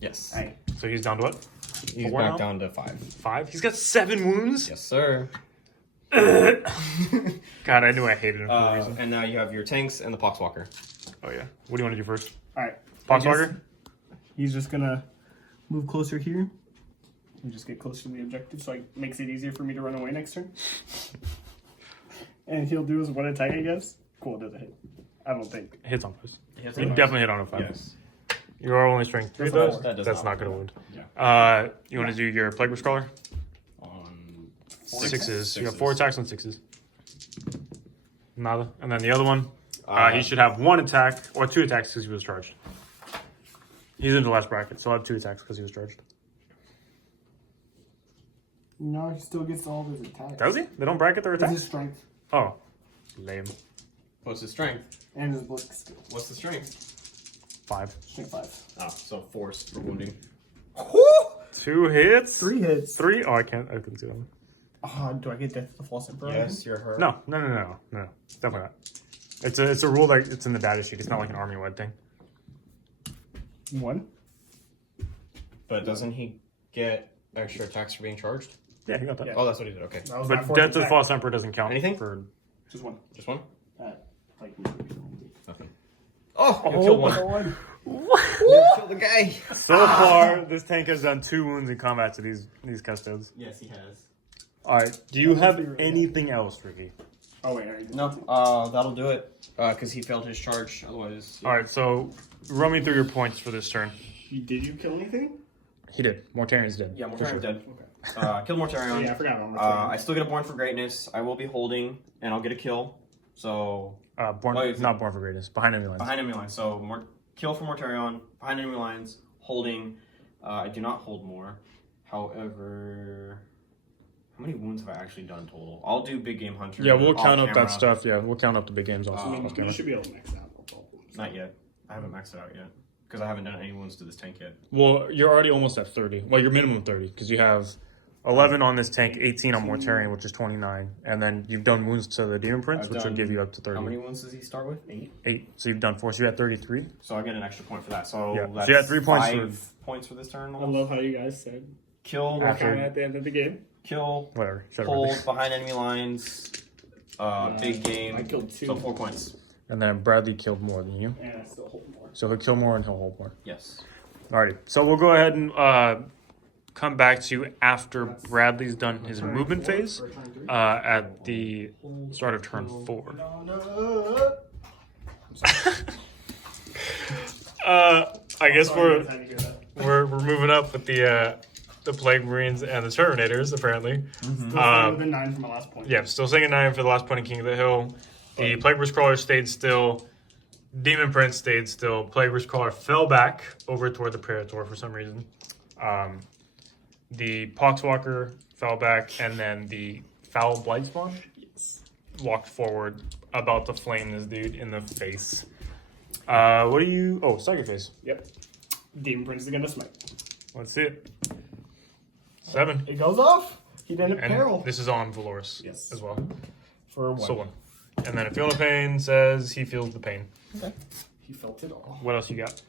Yes. Hey. So he's down to what? He's 4 back now? down to 5. 5? He's got 7 wounds? Yes, sir. God, I knew I hated him for a reason. And now you have your tanks and the Poxwalker. Oh, yeah. What do you want to do first? Alright. Poxwalker? He's just gonna move closer here. And just get closer to the objective so it makes it easier for me to run away next turn. And he'll do his 1 attack, I guess. Cool, it doesn't hit. I don't think. Hits on first. Hits You on first. definitely hit on a 5. Yes. You are only strength 3 That's though. a 4. That does That's not not going to wound. Yeah. You want to do your Plague Scrawler? On 6s. You got 4 attacks on 6s. Nada. And then the other one, Uh, he should have 1 attack or 2 attacks because he was charged. He's in the last bracket, so I'll have 2 attacks because he was charged. No, he still gets all of his attacks. Does he? They don't bracket their It's attacks? his strength Oh. Lame. What's the strength? and his blisk skill. What's the strength? 5. Strength 5. Oh, so force for wounding. 2 hits? 3 hits. 3? Oh, I couldn't see them. Do I get Death of the False Emperor? Yes, you're hurt. No. Definitely not. It's a rule that it's in the data sheet. It's not like an army-wide thing. 1. But doesn't he get extra attacks for being charged? Yeah, he got that. Yeah. Oh, that's what he did. Okay. That was my But 4th Death of the attack. False Emperor doesn't count. Anything? For Just 1. Just 1? Like, Nothing. Oh, you killed one. one. You killed the guy. So far, this tank has done 2 wounds in combat to these custodes. Yes, he has. Alright, do you have Really anything else, Ricky? Oh, wait. I didn't. No, that'll do it. Because he failed his charge. Otherwise. Yeah. Alright, so run me through your points for this turn. Did you kill anything? He did. Mortarian's dead. Yeah, for Mortarian's sure. dead. Kill Mortarion. Yeah, I forgot about I still get a Born for Greatness. I will be holding, and I'll get a kill. So Not Born for Greatness. Behind enemy lines. behind enemy lines. So kill for Mortarion. Behind enemy lines. Holding. I do not hold more. However, how many wounds have I actually done total? I'll do Big Game Hunter. Yeah, we'll off count up camera. that stuff. Yeah, we'll count up the big games also. I mean, off camera. you should be able to max it out. No problem. Not yet. I haven't maxed it out yet because I haven't done any wounds to this tank yet. Well, you're already almost at 30. Well, you're minimum 30 because you have 11 on this tank, 18 on Mortarion, which is 29. And then you've done wounds to the Demon Prince, I've which will done- give you up to 30. How many wounds does he start with? 8. 8. So you've done 4. So you're at 33. So I get an extra point for that. So Yeah. that's So you had 3 points 5 points for this turn. I love how you guys said Kill, After- count at the end of the game. kill, Whatever. Shut up. hold behind enemy lines. Big game. I killed 2. So 4 points. And then Bradley killed more than you. And I still hold more. So he'll kill more and he'll hold more. Yes. Alrighty. So we'll go ahead and come back to you after Bradley's done his movement phase at the start of turn 4. I guess we're moving up with the Plague Marines and the Terminators, apparently. The 9 from my last point. Yeah, still saying a 9 for the last point in King of the Hill. The Plague Crawler stayed still. Demon Prince stayed still. Plague Witch Caller fell back over toward the Praetor for some reason. The Poxwalker fell back, and then the Foul Blightspawn walked forward, about to flame this dude in the face. What do you... Oh, Psychic Phase. Yep. Demon Prince is gonna smite. Let's see it. 7. It goes off. He didn't And peril. this is on Valoris Yes. as well. For 1. So 1. And then a Feel No Pain says he feels the pain. Okay. He felt it all. What else you got?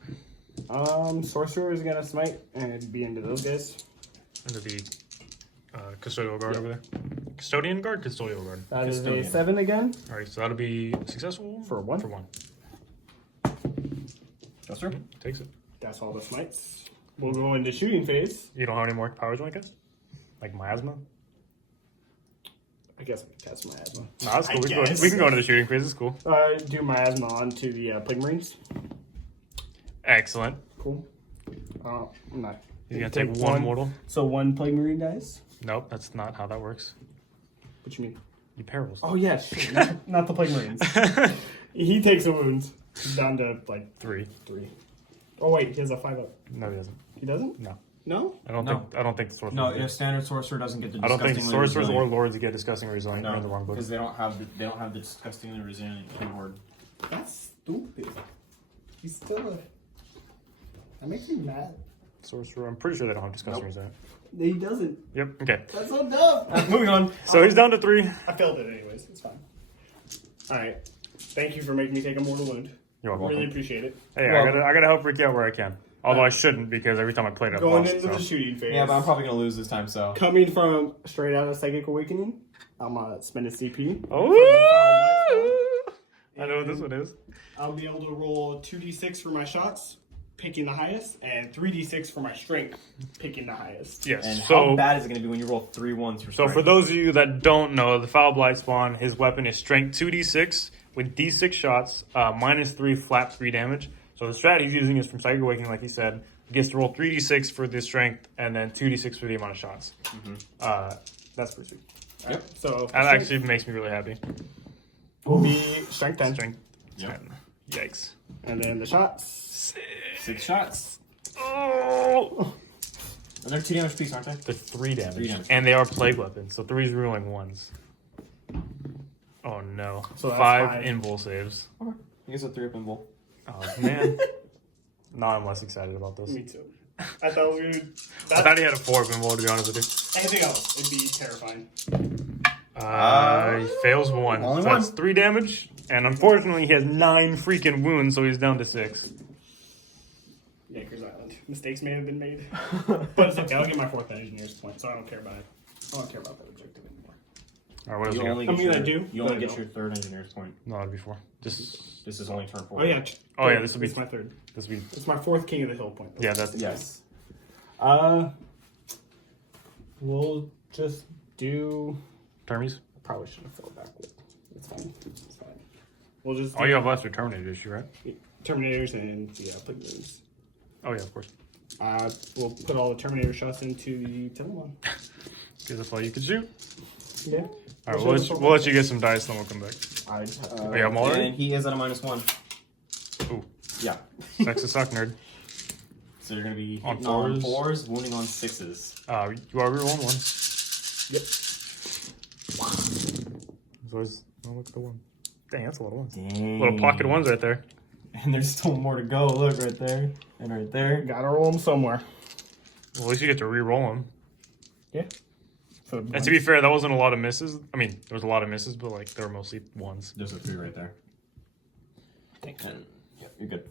Sorcerer is gonna smite and be into those guys. Into the Custodial Guard over there. Custodian Guard? Custodial Guard. That is Custodian. a 7 again. Alright, so that'll be successful. For 1? For 1. Yes, sir. Takes it. That's all the smites. We'll go into shooting phase. You don't have any more powers like this? Like miasma? I guess I can test miasma. No, that's cool. I We can, guess. we can go into the shooting phase. It's cool. Do miasma onto the Plague Marines. Excellent. Cool. I'm not. You're going to take one mortal? So 1 Plague Marine dies? Nope, that's not how that works. What you mean? You perils. Oh, yeah, shit. Not the Plague Marines. He takes a wound. He's down to, like, 3. 3. Oh, wait, he has a 5 up. No, he doesn't. He doesn't? No. No? I don't think the sorcerer. No, does. a standard sorcerer doesn't get the. I don't think disgustingly sorcerers or resilient. lords get disgustingly resilient. They're in the wrong book. because they don't have the disgustingly resilient keyword. That's stupid. He's still a... That makes me mad. Sorcerer, I'm pretty sure they don't have disgusting resilient. He doesn't. Yep. Okay. That's so dumb. Moving on. So he's down to 3. I failed it anyways. It's fine. Alright. Thank you for making me take a mortal wound. You're welcome. Really appreciate it. Hey, Well- I gotta help Ricky out where I can. Although I shouldn't, because every time I played, I've Going lost. into the shooting phase. Yeah, but I'm probably gonna lose this time. So Coming from straight out of Psychic Awakening, I'm gonna spend a CP. Oh! I know what this one is. I'll be able to roll 2d6 for my shots, picking the highest, and 3d6 for my strength, picking the highest. Yes. and so how bad is it gonna be when you roll 3 1s for So strength? for those of you that don't know, the Foul Blight Spawn, his weapon is strength 2d6 with d6 shots, -3 flat 3 damage. So the strat he's using is from Psychic Awakening, like he said. He gets to roll 3d6 for the strength and then 2d6 for the amount of shots. That's pretty sweet. Yep. So That actually makes me really happy. will be strength 10. Strength Yep. 10. Yikes. And then the shots. 6 shots. Oh! And they're 2 damage piece, aren't they? They're 3 damage. 3 damage. And they are plague weapons, so 3 is ruling 1s. Oh no. So that's 5 5. invul saves. Okay. I guess a 3 up in bowl. Oh man. Now I'm less excited about those. Me too. I thought we would. I thought he had a 4 invul, to be honest with Anything else, it'd be terrifying. you. He fails 1. Only So that's 1. 3 damage. And unfortunately, he has 9 freaking wounds, so he's down to 6. Yaker's Island. Mistakes may have been made. But it's okay, I'll get my 4th engineer's point, so I don't care about it. I don't care about that objective anymore. Alright, what else You you got? only I get mean, your, I do, You only but get no. your 3rd engineer's point. No, that'd be 4. Just, This is only turn 4. Oh yeah. Oh, yeah, this will be- It's my 3rd. this will be, It's my 4th King of the Hill point. yeah, that's, Yes. We'll just do. Termies. I probably should have filled back with. It's fine. It's fine. We'll just. Oh, you have left your Terminator issue, right? Terminators and the Plague Marines. Oh, yeah, of course. We'll put all the Terminator shots into the 10 one. Because that's all you can shoot. Yeah. Alright, we'll let you get some dice, then we'll come back. Oh, yeah, Mauler? And he is at a -1. Ooh. Yeah. Sex to suck, nerd. So you're gonna be On hitting on 4s? 4s, wounding on 6s. You are rerolling 1. Yep. There's always, oh, look at the 1. Dang, that's a lot of 1s. Dang. Little pocket 1s right there. And there's still more to go. Look right there. And right there. Gotta roll them somewhere. Well, at least you get to re-roll them. Yeah. So And to be fair, that wasn't a lot of misses. I mean, there was a lot of misses, but like they were mostly 1s. There's a 3 right there. And, yep, you're good.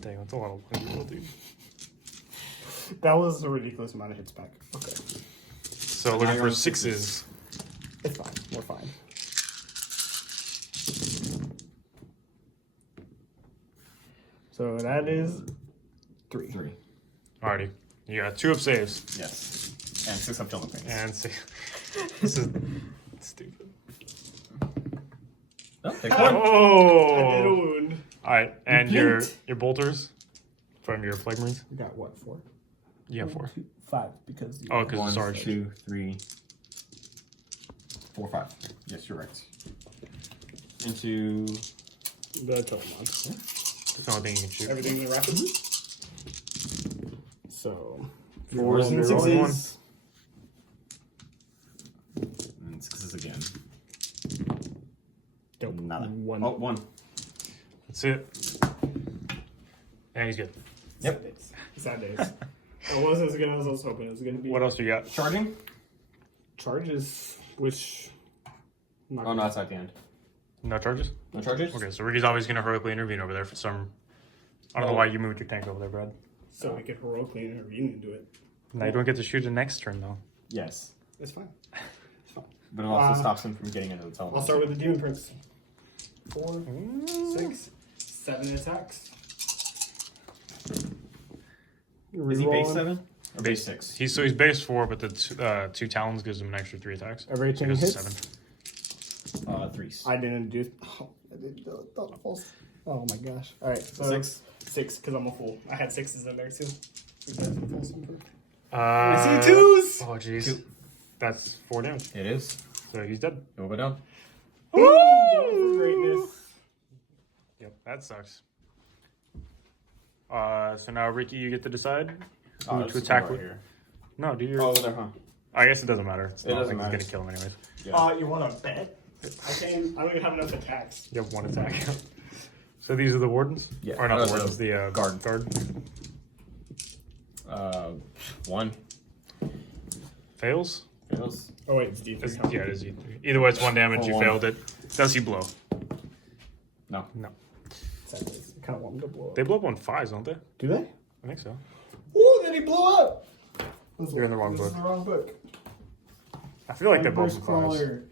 Dang, that's a lot of 1s, dude. that was a ridiculous amount of hits back. Okay. So Now looking you're for on 6s. It's fine. We're fine. So that is 3. 3. Alrighty. You got 2 up saves. Yes. And 6 up killing things. And 6. This is stupid. Oh, take I did a Oh! wound. Alright, and You your blinked. bolters from your Plague Marines? We got what, 4? You have 4. 5 because. Oh, because 1, sorry. 2, 3, 4, 5. Yes, you're right. into The Telemon. That's the only thing you can shoot. Everything's in rapid. So, 4s and you're rolling 6s. And 6s again. Dope. Nada. One. Oh, 1. That's it. And he's good. Yep. Sad days. It wasn't as good as I was hoping it was going to be. What else you got? Charging? Charges, which... Oh, no, that's at the end. No charges? No charges? Okay, so Ricky's always going to heroically intervene over there for some... I don't know why you moved your tank over there, Brad. So we could heroically intervene and do it. Now you don't get to shoot it next turn, though. Yes. It's fine. It's fine. But it also stops him from getting into the teleport. I'll start with the Demon Prince. 4, 6, 7 attacks. Is he base Rerolling. 7? Or base 6? He's base 4, but the 2 talons gives him an extra 3 attacks. Everything He does hits. 7. 3s. I didn't do... Oh, I did the false. Oh my gosh. Alright, so 6. 6, because I'm a fool. I had 6s in there too. I I see 2s! Oh, jeez. 2. That's 4 damage. It is. So he's dead. Go go down. Woo! Greatness. Yep, that sucks. So now, Ricky, you get to decide who to attack with. Here. No, do your... Oh, there, huh? I guess it doesn't matter. It's It not doesn't like matter. He's going to kill him anyways. Yeah. You want to bet? I don't even have enough attacks. You have 1 attack. So these are the wardens? Yeah. Or not No, the wardens, the the guard. guard. 1. Fails? Fails. Oh wait, it's D3. huh? Yeah, it is E3. Either way, it's 1 damage. Oh, You 1. failed it. Does he blow? No. No. Sad days. I kind of want him to blow up. They blow up on 5s, don't they? Do they? I think so. Ooh, then he blew up! You're in the wrong This book. is the wrong book. I feel like they blow up First on 5s. crawler.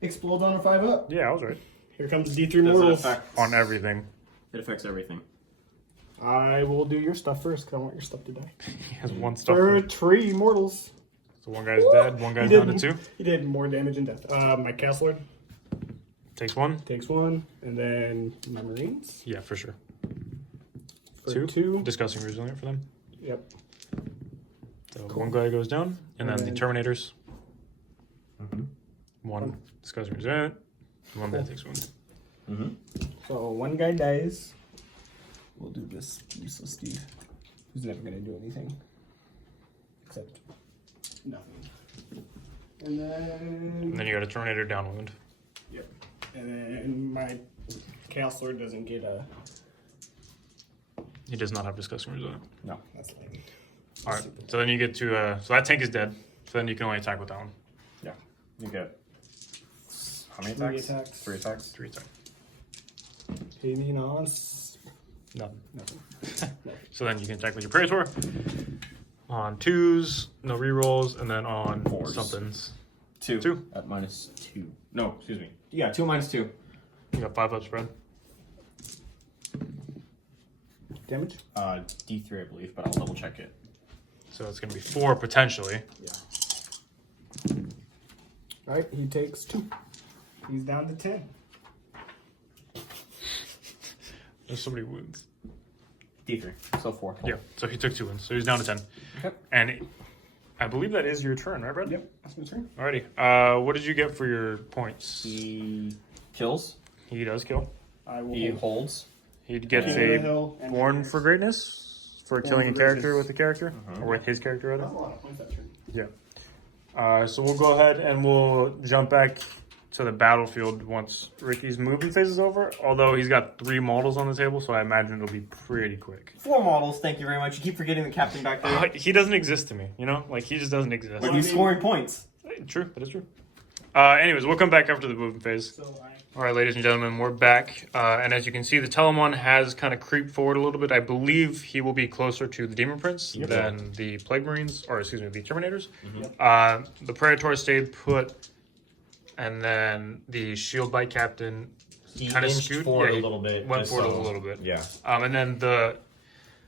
Explode on a 5-up. Yeah, I was right. Here comes D3 Does it mortals. affect? On everything. It affects everything. I will do your stuff first because I want your stuff to die. He has 1 stuff. For 3 mortals. So 1 guy's dead, 1 guy's He down did- to 2. He did more damage and death. My Cast Lord Takes 1. takes 1, and then my Marines Yeah, for sure. for 2. 2. Discussing resilient for them. Yep. So 1 guy goes down, and then the then- Terminators. Mm-hmm. 1 discussing resilient. 1 that takes 1. Mm-hmm. So 1 guy dies. We'll do this useless Steve, who's never gonna do anything except nothing. And And then then you got a Terminator downwind. yep. And then my Chaos Lord doesn't get a. He does not have discussing resilient. No. That's lame. Alright, so then you get to, so that tank is dead. So then you can only attack with that one. Yeah. You get how many 3 attacks? attacks. 3 attacks. 3 attack. Hitting on Nothing. nothing. So then you can attack with your Praetor. On 2s, no rerolls, and then on 4s. somethings. 2. 2. At -2. No, excuse me. Yeah, 2 minus 2. You got 5 up spread. Damage? D3, I believe, but I'll double check it. So it's going to be 4 potentially. Yeah. Alright, he takes 2. He's down to 10. There's so many wounds. D3. So 4. Yeah, so he took 2 wounds. So he's down to 10. Okay. And I believe that is your turn, right, Brad? Yep, that's my turn. Alrighty. What did you get for your points? He kills. He does kill. I will He holds. He gets King of the a Hill and Born Warriors. for Greatness for killing a for character Greatness. with a character. Or with his character, rather. That's a lot of points that turn. Yeah. So we'll go ahead and we'll jump back to the battlefield once Ricky's movement phase is over. Although he's got 3 models on the table, so I imagine it'll be pretty quick. 4 models, thank you very much. You keep forgetting the captain back there. He doesn't exist to me, you know? Like, he just doesn't exist. With you scoring points. True, that is true. Anyways, we'll come back after the movement phase. So All right, ladies and gentlemen, we're back. And as you can see, the Telemon has kind of creeped forward a little bit. I believe he will be closer to the Demon Prince than the Plague Marines, or excuse me, the Terminators. The Praetor stayed put, and then the Shield Bite Captain He kind of inched scoot forward yeah, a little bit. went just forward so- a little bit. Yeah. And then the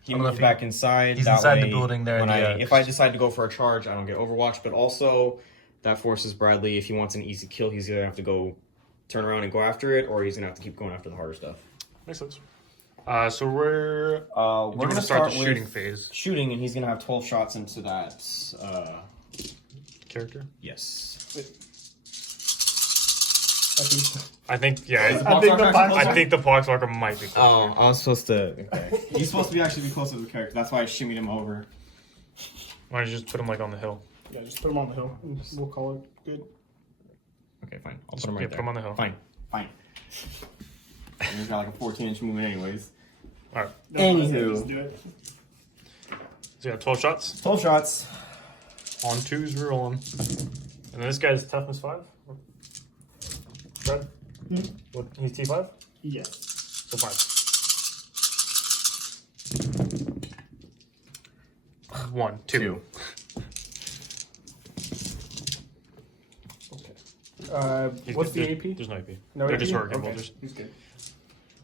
He I don't know moved if he- back inside. he's that inside the way building there, When yeah. if I decide to go for a charge, I don't get Overwatch. But also, that forces Bradley. If he wants an easy kill, he's gonna have to go turn around and go after it, or he's gonna have to keep going after the harder stuff. makes sense. So we're We're gonna gonna start the with shooting phase. Shooting, and he's gonna have 12 shots into that. Character. Yes. I think, yeah. I think the I think the Poxwalker might be close. Oh, I was supposed to. Okay. He's supposed to be actually be closer to the character. That's why I shimmied him over. Why don't you just put him like on the hill? Yeah, just put him on the hill. And we'll call it good. Okay, fine. I'll Just, put him right yeah, there. put him on the hill. Fine. And he's got like a 14-inch movement, anyways. All right. Anywho. Just do it. So you got 12 shots. 12 shots. On 2s, rerolling. And then this guy's toughness 5. Fred? What, he's T5? Yes. So 5. 1, 2. Okay. He's What's good. the AP? There's no AP. No They're AP? just hurricane Okay. bolters. He's good.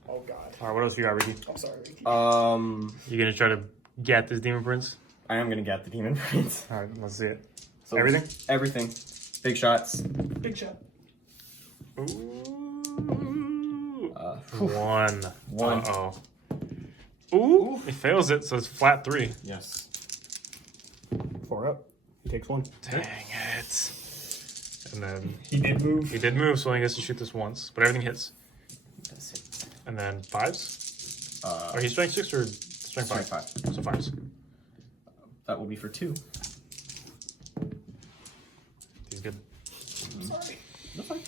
Oh god. All right, what else you got, Ricky? I'm sorry, Ricky. You gonna try to get this Demon Prince? I am gonna get the Demon Prince. All right, let's see it. So Everything? Everything. Big shots. Big shot. Ooh. 1. One. Uh-oh. Ooh, he fails it, so it's flat 3. Yes. 4 up. He takes 1. Dang it. And then He did move. he did move, so he gets to shoot this once, but everything hits. That's it. And then 5s? Are he strength 6 or strength 5? Strength 5. So 5s. That will be for 2. He's good. Sorry. That's fine.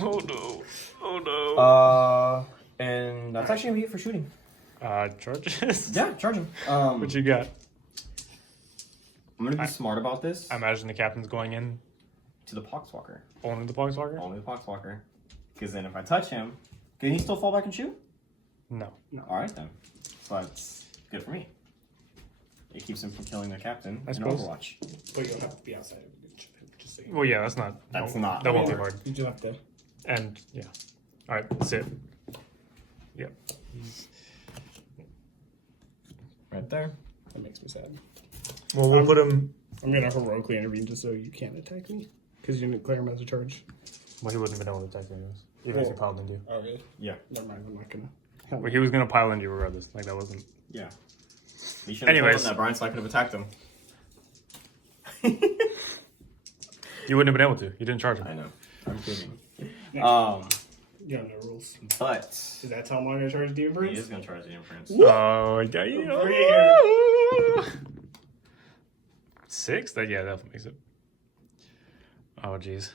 Oh no. Oh no. And that's actually gonna be it for shooting. Charges? Yeah, charging. What you got? I'm gonna be smart about this. I imagine the captain's going in To the Poxwalker. only the Poxwalker? Only the Poxwalker. Because then if I touch him, can he still fall back and shoot? No. Alright then. So that's good for me. It keeps him from killing the captain I in suppose. Overwatch. But you don't have to be outside. Just so you know. Well, yeah, that's not. That's no, not That won't be hard. hard. You just have to. And, yeah. Alright, that's it. Yep. Right there. That makes me sad. Well, we'll put him. I'm gonna heroically intervene just so you can't attack me. Because you didn't clear him as a charge. Well, he wouldn't have been able to attack you anyways. Even if he piled into you. Oh, really? Yeah. Never mind. I'm not gonna. Well, he was going to pile into you regardless. Like, that wasn't. Yeah. You should have told Anyways. him that, Brian, so I could have attacked him. You wouldn't have been able to. You didn't charge him. I know. I'm kidding. You don't know rules. But Is that how I'm gonna charge Demon he Prince? is gonna charge the Prince. Oh, yeah. Over here. 6? That, yeah, that definitely makes it. Oh, jeez.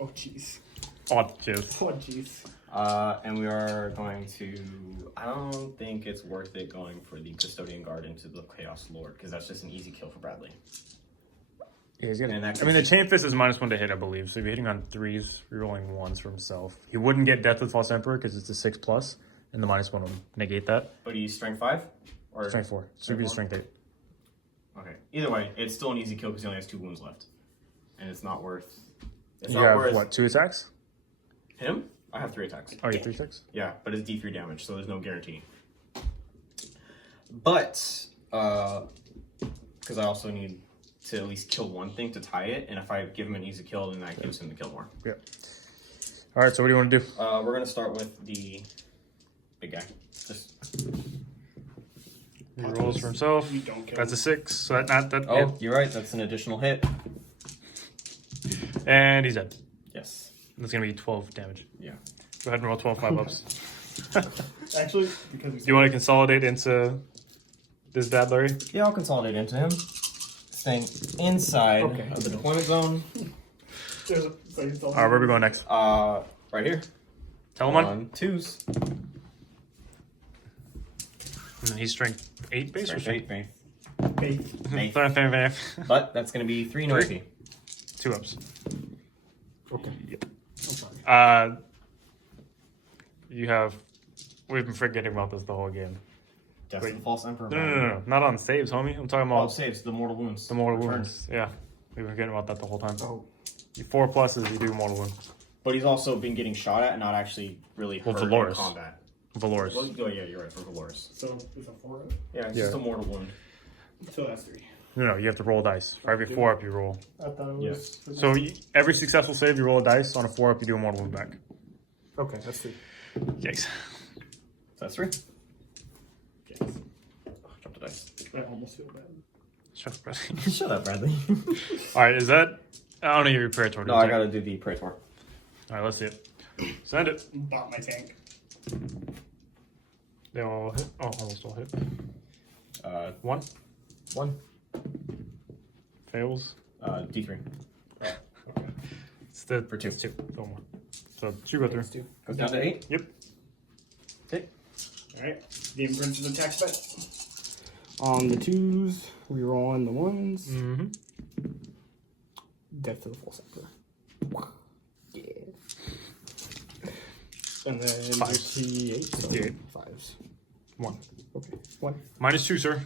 Oh, jeez. Oh, jeez. Oh, jeez. And we are going to. I don't think it's worth it going for the Custodian Guard into the Chaos Lord because that's just an easy kill for Bradley. Yeah, he's gonna, And that I mean, the Chain Fist is -1 to hit, I believe. So if you're hitting on 3s, rerolling 1s for himself. He wouldn't get Death with False Emperor because it's a 6+, and the -1 would negate that. But he's strength 5? Or Strength 4. So he'd be a strength 8. Okay. Either way, it's still an easy kill because he only has 2 wounds left. And it's not worth. It's You not have, worth. what, 2 attacks? Him? I have 3 attacks. Oh, you have 3 attacks? Yeah, but it's D3 damage, so there's no guarantee. But, because I also need to at least kill one thing to tie it, and if I give him an easy kill, then that gives him the kill more. Yeah. All right, so what do you want to do? We're going to start with the big guy. Just. He rolls for himself. You don't kill That's a him. 6. So that Oh, you're right, that's an additional hit. and he's dead. Yes. That's going to be 12 damage. Yeah. Go ahead and roll 12 5-ups. Actually, because he's Do you want to consolidate into this bad Larry? Yeah, I'll consolidate into him. Staying inside Okay. of the deployment zone. There's a, so he's All right, where are we going next? Right here. Tell him on. On 2s. And then he's strength 8 base or Strength strength? 8, faith. Faith. But that's going to be 3 no AP. 2 ups. Okay. I'm sorry. You have. We've been forgetting about this the whole game. Death Wait. of the False Emperor. No. Not on saves, homie. I'm talking Oh, about saves, the mortal wounds. the mortal Return. wounds. Yeah. We've been forgetting about that the whole time. Oh. 4 pluses, you do mortal wound. But he's also been getting shot at and not actually really Well, hurt in Valorous. combat. Valorous. Well, oh, yeah, you're right, for Valorous. So it's a 4 up? Yeah, it's Yeah. just a mortal wound. So that's 3. No, you have to roll dice. For every 4 up, you roll. I thought it was. Yes. So every successful save, you roll a dice. On a 4 up, you do a mortal wound back. Okay, that's 3. Yikes. So that's 3. Yes. Drop the dice. I almost feel bad. Shut up, Bradley. Shut up, Bradley. All right, is that? I don't know your prayer toward. No, I gotta do the Praetor. All right, let's see it. Send it. Bought my tank. They all hit. Oh, almost all hit. 1. Fails. D3. It's the For 2. it's 2. No more. So 2 go through. Goes down to 8. Yep. Alright. Demon Prince's attack spec. On the 2s, we roll on the 1s. Mm-hmm. Death to the full sector. Yeah. And then 58. So 58. 5s. 1. Okay. 1. -2, sir.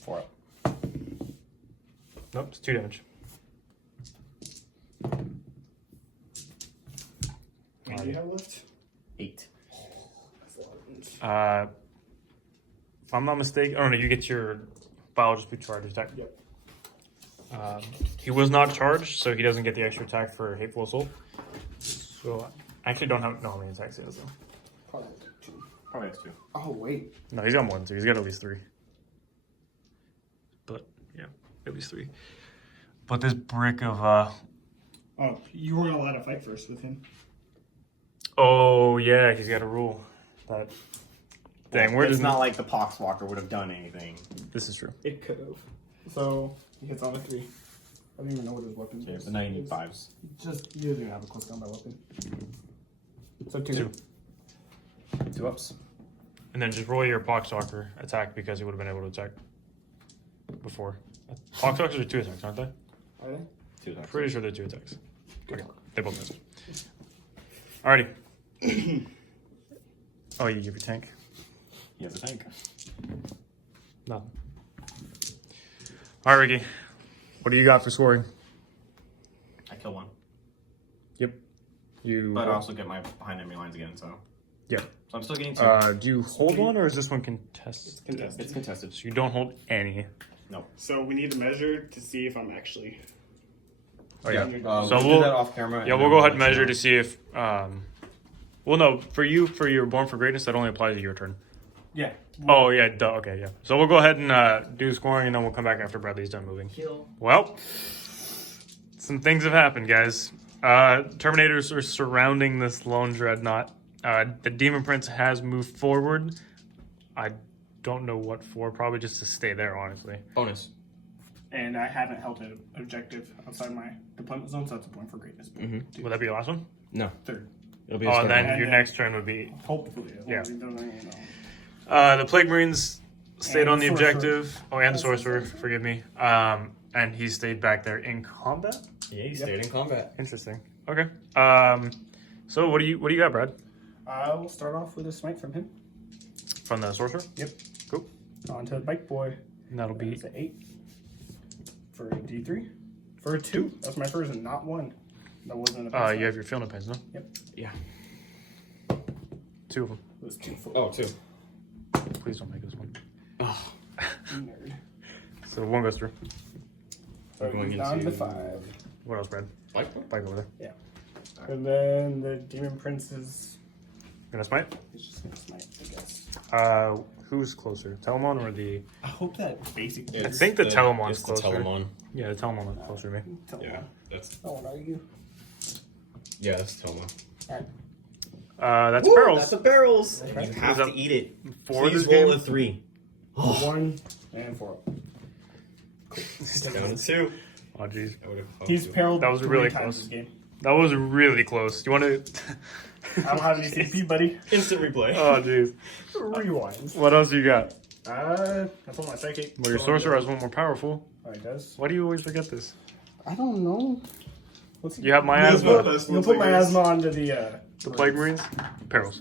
4 up. Nope, it's 2 damage. And do you have left? 8. If I'm not mistaken, oh no, you get your biologist boot charge attack. Yep. He was not charged, so he doesn't get the extra attack for Hateful Assault. So I actually don't know how many attacks he has though. Probably 2. Probably has 2. Oh, wait. No, he's got more than 2. He's got at least 3. But yeah, at least 3. But this brick of Oh, you weren't allowed to fight first with him. oh yeah, he's got a rule that. Dang, where It's does not like the Poxwalker would have done anything. This is true. It could have. So, he hits on a 3. I don't even know what his weapon Yeah, is. but now you need 5s. Just, he doesn't even have a close combat weapon. So 2. 2. 2 ups. And then just roll your Poxwalker attack because he would have been able to attack before. Poxwalkers are 2 attacks, aren't they? Are they? 2 attacks. Pretty sure they're 2 attacks. Good. Okay, they both miss. Alrighty. Oh, you give your tank? He has a tank. Nothing. Alright, Ricky. What do you got for scoring? I kill 1. Yep. You. But I also get my behind enemy lines again, so. Yeah. So I'm still getting 2. Do you hold one or is this one contested? Contested. It's contested. So you don't hold any. No. So we need to measure to see if I'm actually... Oh yeah. So we'll do that off camera. Yeah, we'll go ahead and measure to see if. Well, no, for you, for your Born for Greatness, that only applies to your turn. Yeah. Oh yeah, duh. Okay, yeah. So we'll go ahead and do scoring, and then we'll come back after Bradley's done moving. Well, some things have happened, guys. Terminators are surrounding this lone dreadnought. The Demon Prince has moved forward. I don't know what for. Probably just to stay there, honestly. Bonus. And I haven't held an objective outside my deployment zone, so that's a point for greatness. Mm-hmm. Would that be your last one? No. 3rd. It'll be Oh, and then And your then- next turn would be. Hopefully. As long Yeah. as he doesn't, you know. The Plague Marines stayed And on the the Sorcerer. objective. Oh, and the Sorcerer, forgive me. And he stayed back there in combat. Yeah, he stayed in combat. Interesting. Okay. So what do you got, Brad? We'll start off with a smite from him. From the Sorcerer? Yep. Cool. On to the bike boy. And that'll be. That's an 8. For a D3. For a 2. That's my first and not 1. That wasn't a You have your field note pens, no? Yep. Yeah. 2 of them. It was 2 full. Oh, 2. Please don't make this one. Oh. Nerd. So 1 goes through. So Going he's down into- to 5. What else, Brad? Like Bike over there. And then the Demon Prince is... Gonna smite? He's just gonna smite, I guess. Who's closer? Telemon or the. I hope that basic... I think the Telemon's it's closer. The Telemon. Yeah, the Telemon is closer to me. Yeah, that's I won't argue. that's Telemon. That's barrels. That's a barrels. Okay. You have Is to that eat it. 4 Please this roll game? a 3. 1 and 4. Down to 2. Oh, jeez. I would have. He's paralleled That was 3 really times close. this game. That was really close. You want to? I don't have any CP, buddy. instant replay. Oh, jeez. Rewind. What else you got? That's what my psychic. Well, your sorcerer has one more powerful. Oh, it does? Why do you always forget this? I don't know. What's You have miasma. You'll put miasma onto the... The Plague Marines? Perils.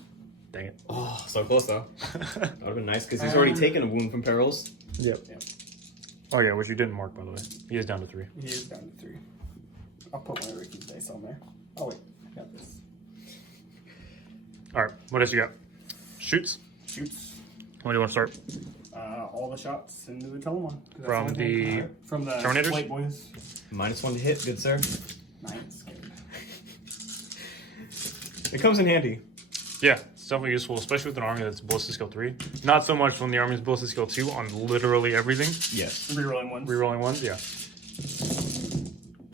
Dang it. Oh, so close though. That would have been nice because he's already taken a wound from perils. Yep. Oh, yeah, which you didn't mark, by the way. He is down to 3. He is down to 3. I'll put my Ricky's dice on there. Oh, wait. I got this. All right, what else you got? Shoots. Shoots. When do you want to start? All the shots into the Telemon. 'Cause that's From only thing I the have. From the Terminators? White Boys. -1 to hit, good sir. Nice. Good. It comes in handy. Yeah, it's definitely useful, especially with an army that's ballistic skill 3. Not so much when the army is ballistic skill 2 on literally everything. Yes. Rerolling ones. Rerolling ones, yeah.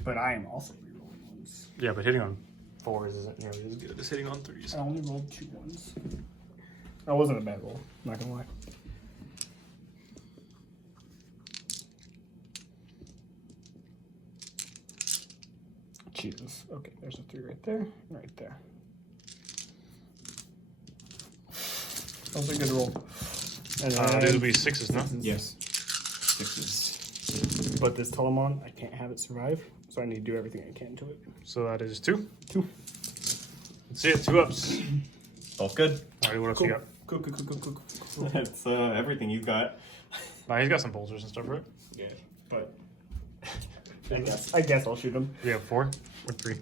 But I am also rerolling ones. Yeah, but hitting on 4s isn't nearly as good as hitting on 3s. I only rolled 2 ones. That wasn't a bad roll, not gonna lie. Jesus. Okay, there's a 3 right there, right there. That was a good roll. And These will be 6s, no? Yes. 6s. but this Telemon, I can't have it survive, so I need to do everything I can to it. So that is 2. 2. Let's see it, 2 ups. Both good. Alright, what else you got? Cool. That's everything you got. Nah, he's got some bolsters and stuff, right? Yeah, but I guess I'll shoot him. We have 4 or 3.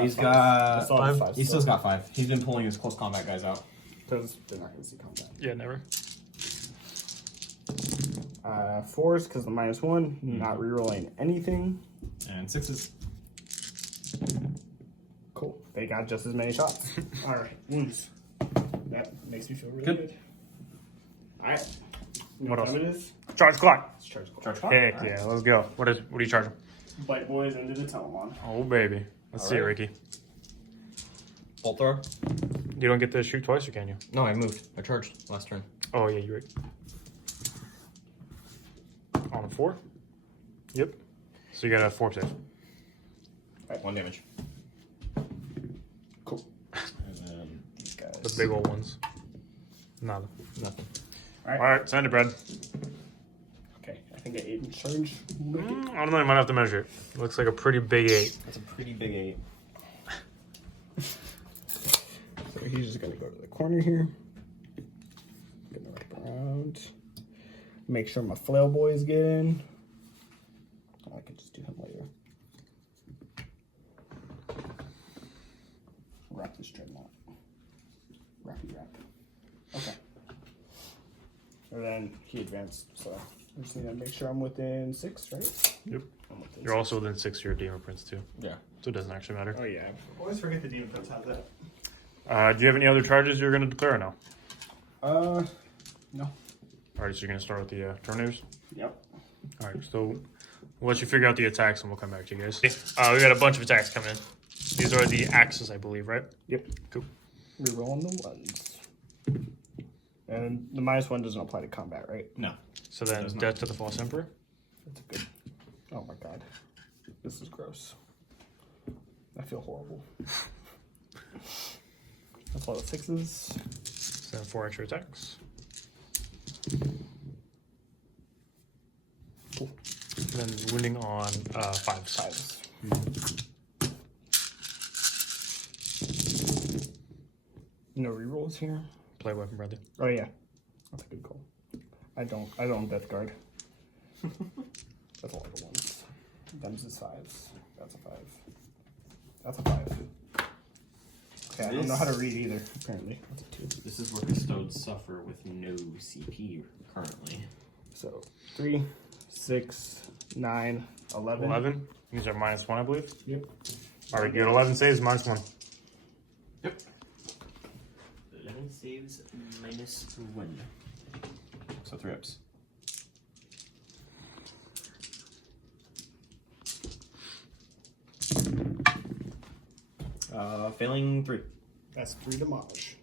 He's I got saw the 5. He still's got 5. He's been pulling his close combat guys out. Because they're not going to see combat. Yeah, never. 4s because the -1, not rerolling anything. And 6s. Cool. They got just as many shots. All right, wounds. That makes me feel really Good. good. All right. You know What what else? time it is? Charge clock. It's charge clock. Charge clock. Heck Alright. yeah, let's go. What are you charging? Bite boys into the Telemon. Oh, baby. Let's see it, Alright. Ricky. Bolt thrower? You don't get to shoot twice, or can you? No, I moved. I charged last turn. Oh, yeah, you're right. On a 4? Yep. So you got a 4 save. Alright, 1 damage. Cool. And then these guys. The big old ones. Nada. Nothing. Alright, send it, Brad. Okay, I think an 8 in charge. I don't know, you might have to measure it. Looks like a pretty big 8. That's a pretty big 8. So he's just gonna go to the corner here. Gonna wrap around. Make sure my flail boys get in. I could just do him later. Wrap this dreadnought. Wrappy wrap. Okay. And then he advanced, so I just need to make sure I'm within 6, right? Yep. I'm within You're also within 6 of your Demon Prince, too. Yeah. So it doesn't actually matter. Oh yeah. I always forget the Demon Prince has that. Do you have any other charges you're going to declare or no? No. Alright, so you're going to start with the Terminators? Yep. Alright, so we'll let you figure out the attacks and we'll come back to you guys. We got a bunch of attacks coming in. These are the axes, I believe, right? Yep. Cool. Rerolling the ones. And the -1 doesn't apply to combat, right? No. So then, Does not. Death to the False Emperor. That's a good. Oh my god. This is gross. I feel horrible. That's all the 6s. So then 4 extra attacks. Cool. And then wounding on 5s. 5s. No rerolls here. Play weapon, brother. Oh yeah. That's a good call. I don't Death Guard. That's a lot of 1s. Them's is 5s. That's a 5. That's a 5. Okay, I don't know how to read either, apparently. That's a 2. This is where Custodes suffer with no CP currently. So 3, 6, 9, 11. 11. These are -1, I believe. Yep. Alright, you got 11 saves, -1. Yep. 11 saves -1. So 3 ups. Failing 3. That's 3 damage.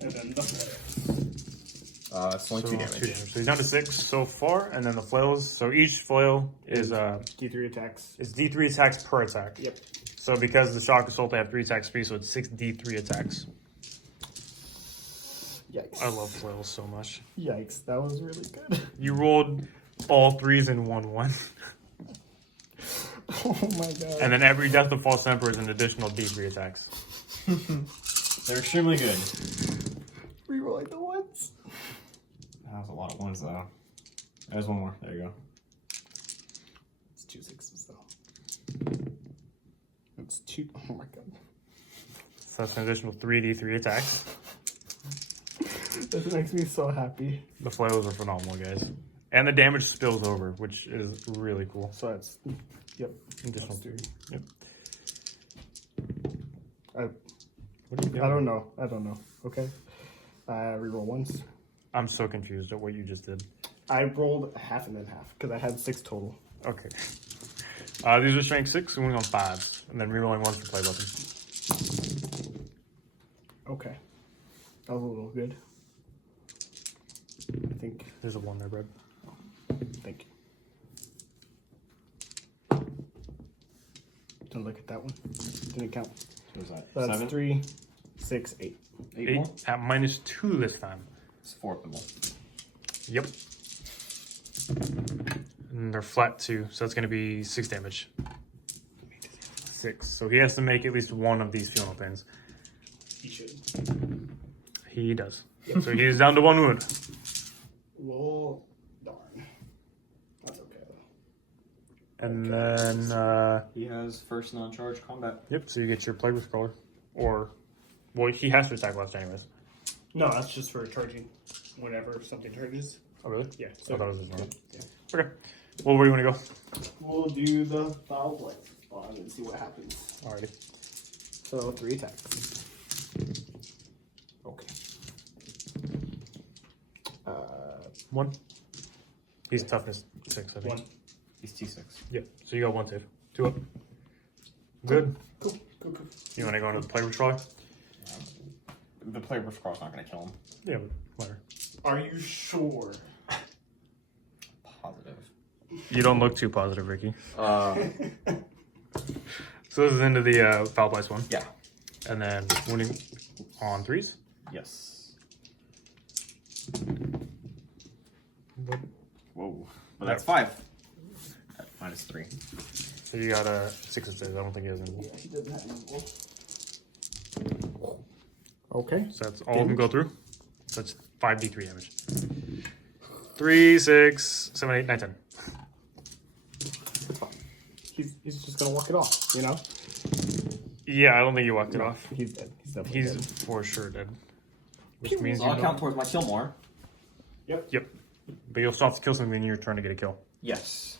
And then the flares. It's only So 2 damage. 2 damage. So he's down to 6 so far, and then the flails. So each flail is D3 attacks. it's D3 attacks per attack. Yep. So because the shock assault, they have 3 attack speed, so it's 6 D3 attacks. Yikes. I love flails so much. Yikes, that was really good. You rolled all 3s in 1/1, Oh my god. and then every Death of False Emperor is an additional D3 attacks. They're extremely good. Rerolling the 1s. That was a lot of 1s, though. There's 1 more. There you go. It's 2 6s though. It's 2. Oh my god. So that's an additional 3 D3 attacks. This makes me so happy. The flails are phenomenal, guys. And the damage spills over, which is really cool. So it's. Yep. Additional That's 3. Yep. I What are you doing? don't know. Okay. Reroll 1s. I'm so confused at what you just did. I rolled half and then half because I had 6 total. Okay. These are strength 6 and we're on 5s. and then rerolling ones for play weapon. Okay. That was a little good. I think. There's a 1 there, Brad. Thank you. Don't look at that one. Didn't count. What was that? So that's 7? 3, 6, 8. 8 more? 8 at -2 this time. It's 4 of them all. Yep. And they're flat too, so that's going to be 6 damage. 6. So he has to make at least one of these funeral things. He should. He does. So he's down to 1 wound. Well, darn. That's okay though. And then, He has first non-charge combat. yep, so you get your Plague Scroller. Or, well, he has to attack last anyways. No, that's just for charging whenever something charges. Oh, really? Yeah. So that was his normal. Yeah. Okay. Well, where do you want to go? We'll do the foul play spawn and see what happens. Alrighty. So 3 attacks. Okay. 1. He's toughness 6, I think. 1. He's T6. Yep. So you got 1 save. 2 up. Good. Cool. You want to go into the Plague Scroller? The Plague Scroll's not going to kill him. Yeah, but whatever. Are you sure? Positive. You don't look too positive, Ricky. Uh, So this is into the foul place one. yeah. And then wounding on 3s. Yes. What? Whoa. But that's 5. At -3. So you got a 6 of saves. I don't think he has any. Yeah, he doesn't have any. Okay. So that's all of them go through. So that's 5d3 damage. 3, 6, 7, 8, 9, 10. It's fine. He's just gonna walk it off, you know? Yeah, I don't think you walked it off. He's dead. He's definitely He's dead. for sure dead. Which means So you I'll count don't... towards my kill more. Yep. But you'll still have to kill something in your turn to get a kill. Yes.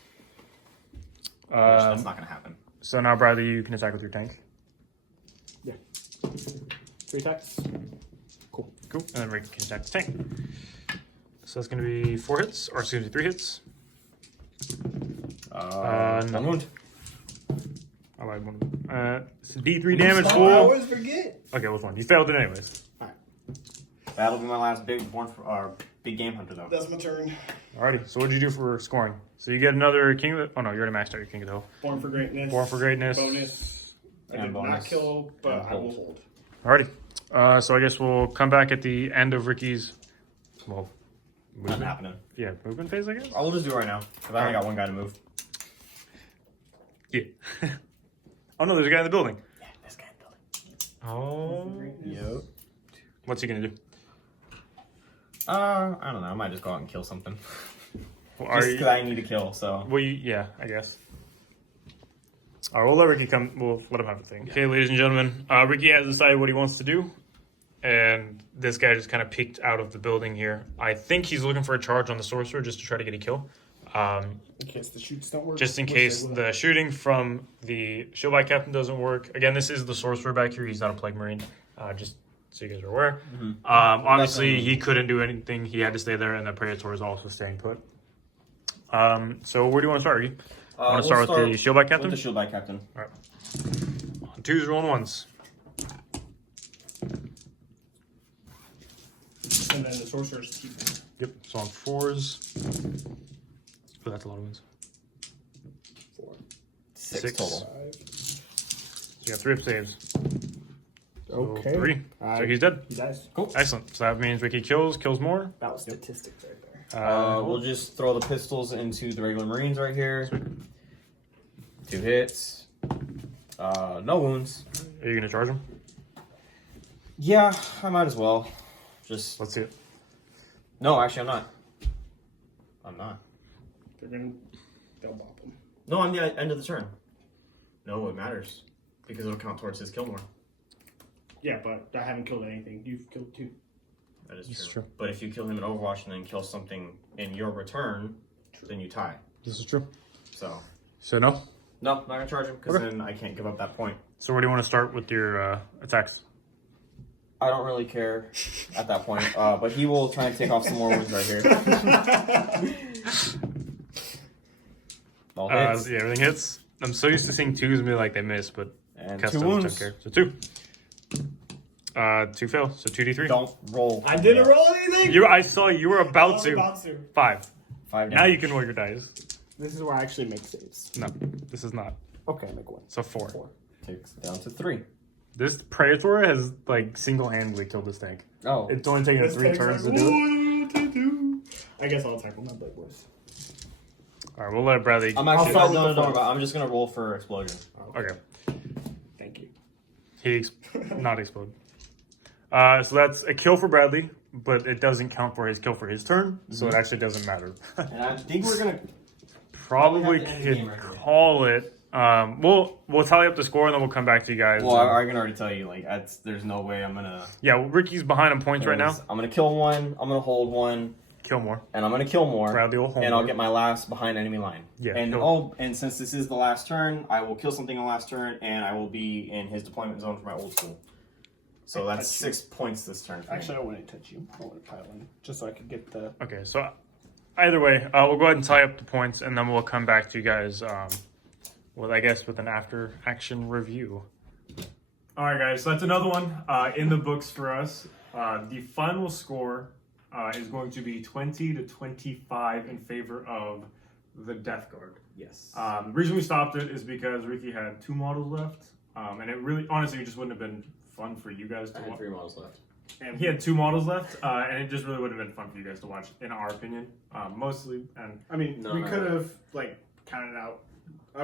That's Um, not going to happen. so now, Bradley, you can attack with your tank. Yeah. 3 attacks. Cool. Cool. And then Rick can attack the tank. So that's going to be 4 hits, or excuse me, 3 hits. No. 1 wound. I lied, one. It's D3 damage, I fool. always forget. Okay, what's one? You failed it anyways. That'll be my last big game hunter, though. That's my turn. Alrighty, so what'd you do for scoring? So you get another King of the... Oh no, you already maxed out your King of the Hill. Born for greatness. Born for Greatness. Bonus. I And did not bonus. kill, but And I will hold. hold. Alrighty. So I guess we'll come back at the end of Ricky's... Well, Nothing movement. happening. Yeah, movement phase, I guess? I'll just do it right now. Because I only got 1 guy to move. Yeah. Oh no, there's a guy in the building. Yeah, this guy building. Oh. Yep. What's he gonna do? I don't know. I might just go out and kill something. Well, Just are because you... I need to kill, so. Well, yeah, I guess. All right, we'll let Ricky come. We'll let him have the thing. Okay, ladies and gentlemen, Ricky has decided what he wants to do, and this guy just kind of peeked out of the building here. I think he's looking for a charge on the sorcerer just to try to get a kill. In case the shoots don't work. Just in which case they will. the shooting from the shield by captain doesn't work. Again, this is the sorcerer back here. He's not a plague marine. Just so you guys are aware. Obviously, he couldn't do anything. He had to stay there, and the Praetor is also staying put. So where do you want to start, Ricky? Want to start with the shield by captain? With the shield by captain. On 2s, rolling 1s. And then the sorcerers keep it. Yep. So on 4s. Oh, that's a lot of wins. 4. 6 6. total. 5. So you got 3 up saves. So Okay. 3. So he's dead. He dies. Cool. Excellent. So that means Ricky kills more. That was statistics right there. We'll just throw the pistols into the regular Marines right here. 2 hits. No wounds. Are you going to charge him? Yeah, I might as well. Just Let's see it. no, actually, I'm not. I'm not. They'll bop him. No, I'm the end of the turn. No, it matters because it'll count towards his kill more. Yeah, but I haven't killed anything. You've killed 2. That is This is true. true. But if you kill him in Overwatch and then kill something in your return, then you tie. This is true. So So no? no, not gonna charge him because Okay. then I can't give up that point. So where do you want to start with your attacks? I don't really care at that point, but he will try and take off some more wounds right here. All hits. Yeah, everything hits. I'm so used to seeing 2s and be like they miss, but And Custodes 2 don't wounds. care. So 2. 2 fail, so 2d3. Don't roll. I didn't roll anything. I saw you were I about was to. about to. 5. 5 Now you can roll your dice. This is where I actually make saves. No, this is not. Okay, make one. So 4. 4. Takes it down to 3. This Praetor has like single-handedly killed this tank. Oh. It's only taken This 3 takes turns to like, do it. what to do? I guess I'll attack with my Blade Boys. All right, we'll let Bradley. I'm I'll actually start with no, the no, no, first. no, I'm just gonna roll for explosion. Okay, Thank you. he not explode. So that's a kill for Bradley, but it doesn't count for his kill for his turn, so it actually doesn't matter. And I think we're gonna Probably Probably have to end the could game right here. call it. We'll tally up the score and then we'll come back to you guys. Well, I can already tell you, like, there's no way I'm gonna. Yeah, well, Ricky's behind on points right now. I'm gonna kill one. I'm gonna hold one, Kill more. and I'm gonna kill more. Bradley will hold and I'll more. get my last behind enemy line. Yeah, And he'll- and since this is the last turn, I will kill something on the last turn, and I will be in his deployment zone for my old school. So that's Touch you. 6 points this turn. For Actually, me. I wouldn't touch you. I want to pile in just so I could get the. Okay, so either way, we'll go ahead and tie up the points, and then we'll come back to you guys. Well, I guess with an after-action review. All right, guys. So that's another one in the books for us. The final score is going to be 20 to 25 in favor of the Death Guard. Yes. The reason we stopped it is because Ricky had 2 models left, and it really, honestly, it just wouldn't have been fun for you guys to I had watch. 3 models left. And he had 2 models left, and it just really would have been fun for you guys to watch, in our opinion, mostly. And I mean, No, we no, could no. have like counted out.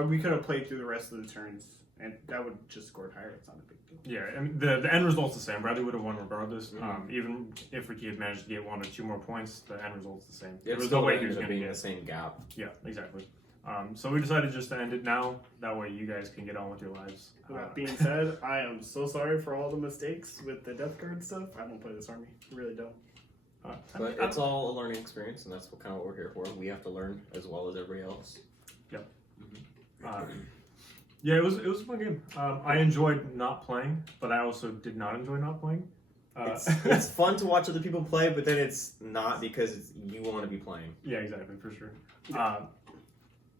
We could have played through the rest of the turns, and that would just scored higher. It's not a big deal. yeah, and the end result's the same. Bradley would have won regardless. Even if Ricky had managed to get 1 or 2 more points, the end result's the same. There It's was still no way going he was to going to be in get the same gap. Yeah, exactly. So we decided just to end it now. That way you guys can get on with your lives. That being said, I am so sorry for all the mistakes with the Death Guard stuff. I don't play this army. I really don't. But it's all a learning experience, and that's kind of what we're here for. We have to learn as well as everybody else. Yeah, it was a fun game. I enjoyed not playing, but I also did not enjoy not playing. It's fun to watch other people play, but then it's not because you want to be playing. Yeah, exactly, for sure.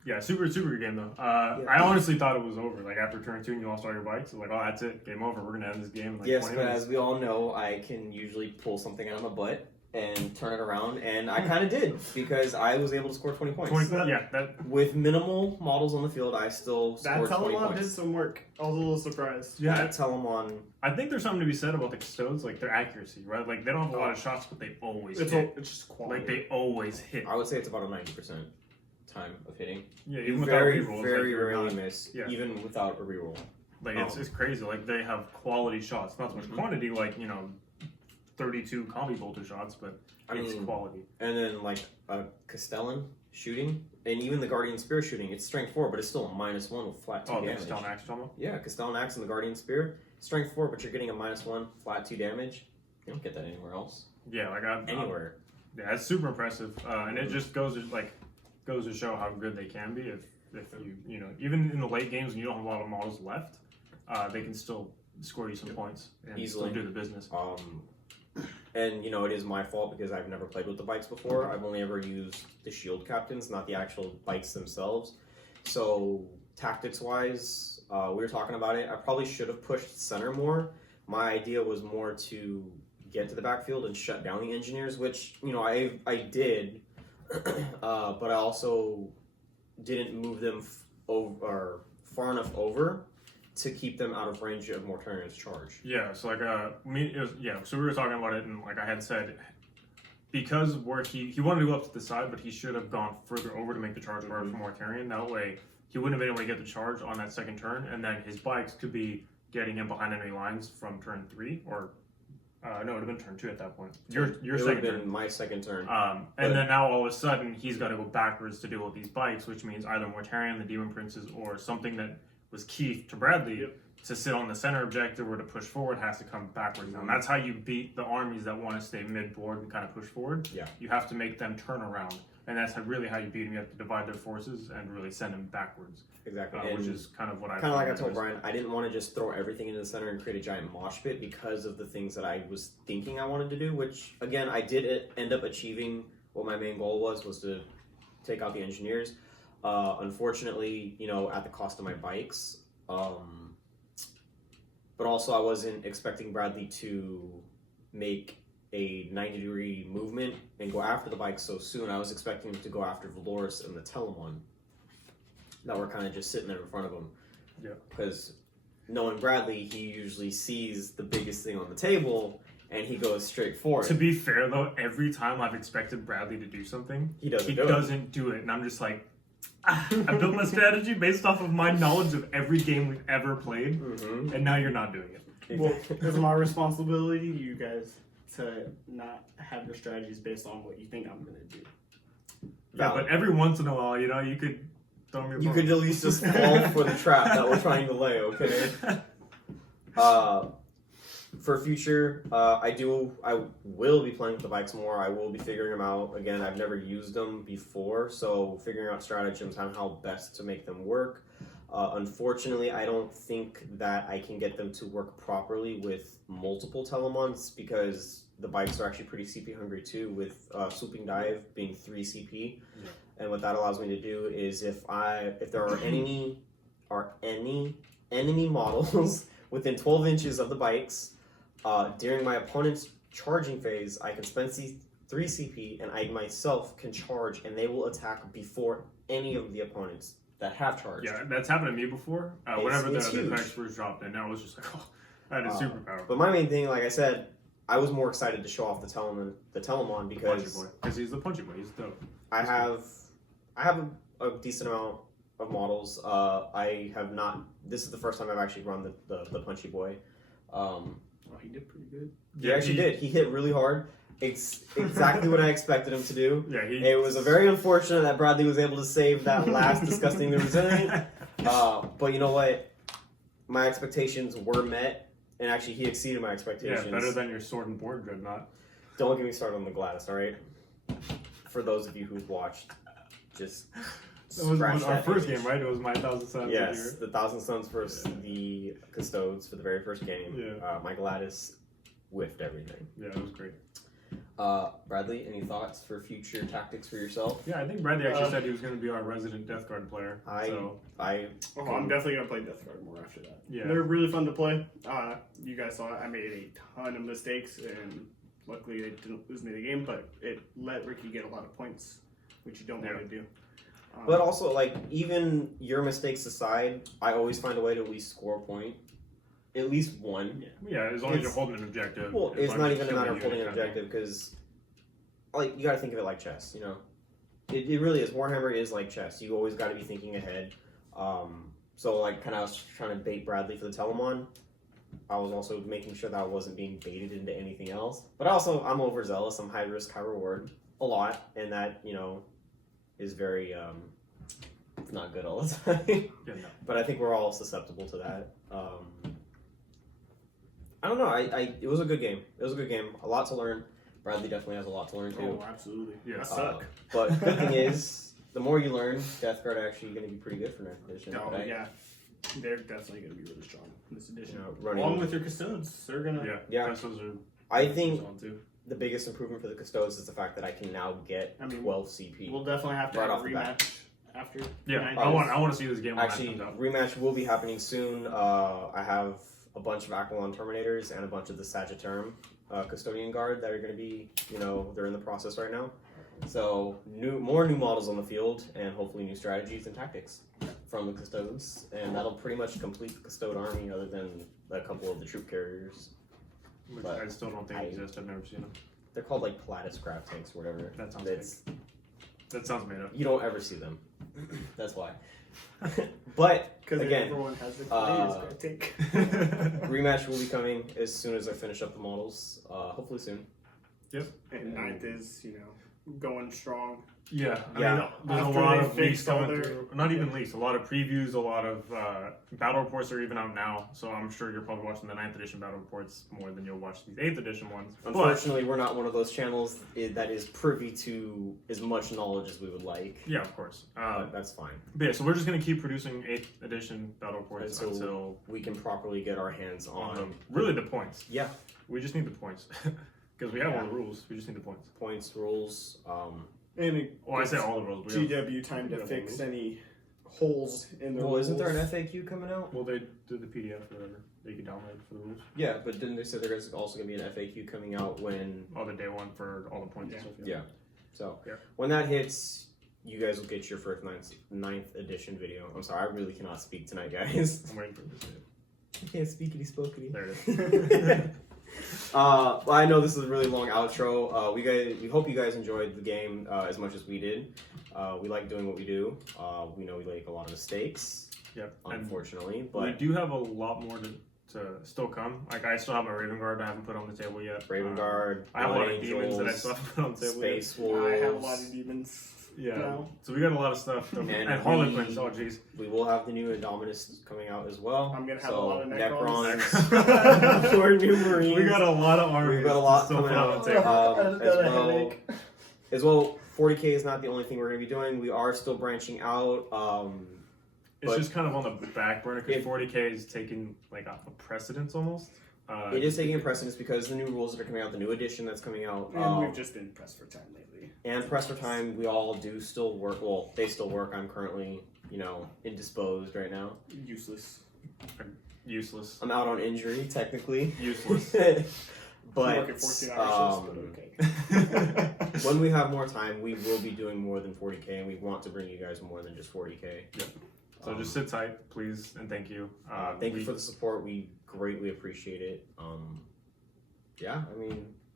Yeah, super good game though. I honestly thought it was over. Like after turn 2 and you lost all your bikes, it was like, oh, that's it, game over. We're gonna end this game in like Yes, 20 but minutes. as we all know, I can usually pull something out of my butt and turn it around, and I kind of did because I was able to score 20 points. 20, yeah, that With minimal models on the field, I still That scored 20 Telemon did points. some work. I was a little surprised. yeah. That Telemon, I think there's something to be said about the Custodes, like their accuracy, right? Like they don't have a lot of shots, but they always It's, hit. it's just quality. Like they always hit. I would say it's about a 90% time of hitting. Yeah, You even without very, rerolls, very like, you're rarely not- miss, yeah. even without a reroll. Like it's crazy. Like they have quality shots, not so much Mhm. quantity. Like 32 combi bolter shots, but I it's mean, quality. and then like a Castellan shooting, and even the Guardian Spear shooting, it's strength 4, but it's still a -1 with flat 2 Oh, the damage. Stone Axe Trauma. Yeah, Castellan Axe and the Guardian Spear, strength 4, but you're getting a -1 flat 2 damage. You don't get that anywhere else. Yeah, like Anywhere. Yeah, it's super impressive, and it just goes to show how good they can be. If you even in the late games when you don't have a lot of models left, they can still score you some points and Easily. still do the business. And it is my fault because I've never played with the bikes before. I've only ever used the shield captains, not the actual bikes themselves. So tactics wise, we were talking about it. I probably should have pushed center more. My idea was more to get to the backfield and shut down the engineers, which I did, but I also didn't move them far enough over to keep them out of range of Mortarian's charge. Yeah, so so we were talking about it, and like I had said, because where he wanted to go up to the side, but he should have gone further over to make the charge harder for Mortarian. That way, he wouldn't have been able to get the charge on that second turn, and then his bikes could be getting in behind enemy lines from turn 3, or no, it would have been turn 2 at that point. Your It would second have been turn. my second turn. And then now all of a sudden he's got to go backwards to deal with these bikes, which means either Mortarian, the Demon Princes, or something that was key to Bradley to sit on the center objective or to push forward has to come backwards. Now, and that's how you beat the armies that want to stay mid-board and kind of push forward. Yeah. You have to make them turn around. And that's really how you beat them. You have to divide their forces and really send them backwards, Exactly. which is kind of what I kind of like I told Brian, I didn't want to just throw everything into the center and create a giant mosh pit because of the things that I was thinking I wanted to do, which again I did end up achieving what my main goal was to take out the engineers. Unfortunately, at the cost of my bikes. But also, I wasn't expecting Bradley to make a 90-degree movement and go after the bike so soon. I was expecting him to go after Valoris and the Telemon that were kind of just sitting there in front of him. Yeah. Because knowing Bradley, he usually sees the biggest thing on the table and he goes straight for it. To be fair, though, every time I've expected Bradley to do something, he doesn't do it. And I'm just like, I built my strategy based off of my knowledge of every game we've ever played, and now you're not doing it. Well, it's my responsibility, you guys, to not have your strategies based on what you think I'm going to do. Yeah, but every once in a while, you could throw me a You bone. could at least just fall for the trap that we're trying to lay, okay? For future, I will be playing with the bikes more. I will be figuring them out. Again, I've never used them before, so figuring out stratagems on how best to make them work. Unfortunately, I don't think that I can get them to work properly with multiple Telemons because the bikes are actually pretty CP hungry too, with Swooping Dive being 3 CP. Yeah. And what that allows me to do is if there are any enemy models within 12 inches of the bikes, during my opponent's charging phase, I can spend 3 CP and I myself can charge and they will attack before any of the opponents that have charged. Yeah, that's happened to me before. Whenever it's the huge. packs first dropped, and I was just like, oh, that is superpower. But my main thing, like I said, I was more excited to show off the Telemon because Because he's the punchy boy. He's dope. I have a decent amount of models. I have not. This is the first time I've actually run the punchy boy. Oh, he did pretty good. He actually did. He hit really hard. It's exactly what I expected him to do. Yeah, It was a very unfortunate that Bradley was able to save that last disgustingly resilient. But you know what? My expectations were met, and actually he exceeded my expectations. Yeah, better than your sword and board dreadnought. Don't get me started on the Gladys, all right? For those of you who've watched, just It was scratch our that first image. game, right? It was my 1,000 Suns. Yes, the 1,000 Suns versus the Custodes for the very first game. Yeah. My Gladys whiffed everything. Yeah, it was great. Bradley, any thoughts for future tactics for yourself? Yeah, I think Bradley actually said he was going to be our resident Death Guard player. Oh, I'm definitely going to play Death Guard more after that. Yeah. They're really fun to play. You guys saw it. I made a ton of mistakes, and luckily they didn't lose me the game, but it let Ricky get a lot of points, which you don't want to do. But also, like, even your mistakes aside, I always find a way to at least score a point. At least one. Yeah, as long as you're holding an objective. Well, as it's long not as even a you're matter of killing holding an units, objective, because, like, you gotta think of it like chess, It really is. Warhammer is like chess. You always gotta be thinking ahead. So, like, kind of I was trying to bait Bradley for the Telemon. I was also making sure that I wasn't being baited into anything else. But also, I'm overzealous. I'm high risk, high reward. A lot. And that, is very, it's not good all the time. Yeah, no. But I think we're all susceptible to that. I don't know. It was a good game. It was a good game. A lot to learn. Bradley definitely has a lot to learn too. Oh, absolutely. Yeah. I suck. But the good thing is, the more you learn, Death Guard are actually going to be pretty good for 9th edition. Oh, But yeah. They're definitely going to be really strong in this edition. running. Along with your Custodes, they're going to... Yeah. Custodes are I think on too. the biggest improvement for the Custodes is the fact that I can now get 12 CP. We'll definitely have to Right have off a the bat. rematch after. Yeah, 9 I days. want to see this game when Actually, that comes out. rematch will be happening soon. I have a bunch of Aquilon Terminators and a bunch of the Sagittarium Custodian Guard that are going to be, they're in the process right now. So more new models on the field, and hopefully new strategies and tactics from the Custodes, and that'll pretty much complete the Custode army, other than a couple of the troop carriers. Which but I still don't think exist. I've never seen them. They're called like Pilatus crab tanks or whatever. That sounds That's, That sounds made up. you don't ever see them. That's why. But Because again, everyone has the players, I think. rematch will be coming as soon as I finish up the models. Hopefully soon. And 9th is, going strong. Yeah, Yeah. there's a After lot they of leaks fixed all coming their- through. Not even leaks, a lot of previews, a lot of battle reports are even out now. So I'm sure you're probably watching the 9th edition battle reports more than you'll watch these 8th edition ones. But Unfortunately, we're not one of those channels that is privy to as much knowledge as we would like. yeah, of course. But that's fine. But yeah, so we're just gonna keep producing 8th edition battle reports Until until we can properly get our hands on really the points. Yeah, We just need the points because we have all the rules. We just need the points. points, rules. And it Well, I say all the rules. We have, GW time to fix any holes in the Well, rules. isn't there an FAQ coming out? well, they did the PDF or whatever. They can download for the rules. Yeah, but didn't they say there's also going to be an FAQ coming out when? Oh, the day one for all the points and stuff. Yeah. So Yeah. when that hits, you guys will get your first ninth edition video. I'm sorry, I really cannot speak tonight, guys. I'm waiting for this. I can't speakity spokity. There it is. I know this is a really long outro. We hope you guys enjoyed the game as much as we did. We like doing what we do. We know we make a lot of mistakes, Yep. And unfortunately, we but do have a lot more to still come. Like I still have my Raven Guard I haven't put on the table yet. Raven Guard, I have a lot of Blood demons that I Angels, still haven't put on the table Space I Wolves. have a lot of demons. yet. Yeah. now. So we got a lot of stuff. And Harlequins. Oh jeez. We will have the new Indominus coming out as well. I'm gonna have so a lot of Necrons. Necrons. More new Marines. We got a lot of armies. We've got a lot to still coming put on out. the table. As well, 40K is not the only thing we're going to be doing. We are still branching out. It's but- just kind of on the back burner because It- 40K is taking like a precedence almost. It is taking a precedence because the new rules that are coming out, the new edition that's coming out, And we've just been pressed for time lately. and press for time. We all do still work. Well, they still work. I'm currently, indisposed right now. Useless. Useless. I'm out on injury technically. Useless. I'm But working 14-hour shifts, but okay. when we have more time, we will be doing more than 40K, and we want to bring you guys more than just 40K. So just sit tight, please, and thank you. Thank you for the support. We greatly appreciate it.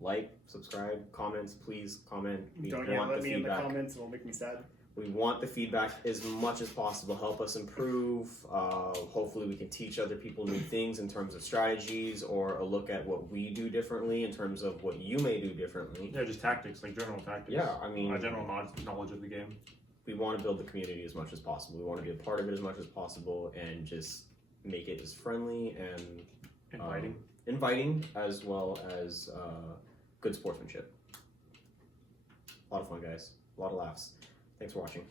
Like, subscribe, comments, please comment. We Don't want let the me in the feedback. comments, it'll make me sad. We want the feedback as much as possible. Help us improve. Hopefully, we can teach other people new things in terms of strategies, or a look at what we do differently in terms of what you may do differently. Yeah, just tactics, like general tactics. Yeah, I mean, general knowledge of the game. we want to build the community as much as possible. We want to be a part of it as much as possible, and just make it as friendly and inviting as well as good sportsmanship. A lot of fun, guys. A lot of laughs. Thanks for watching.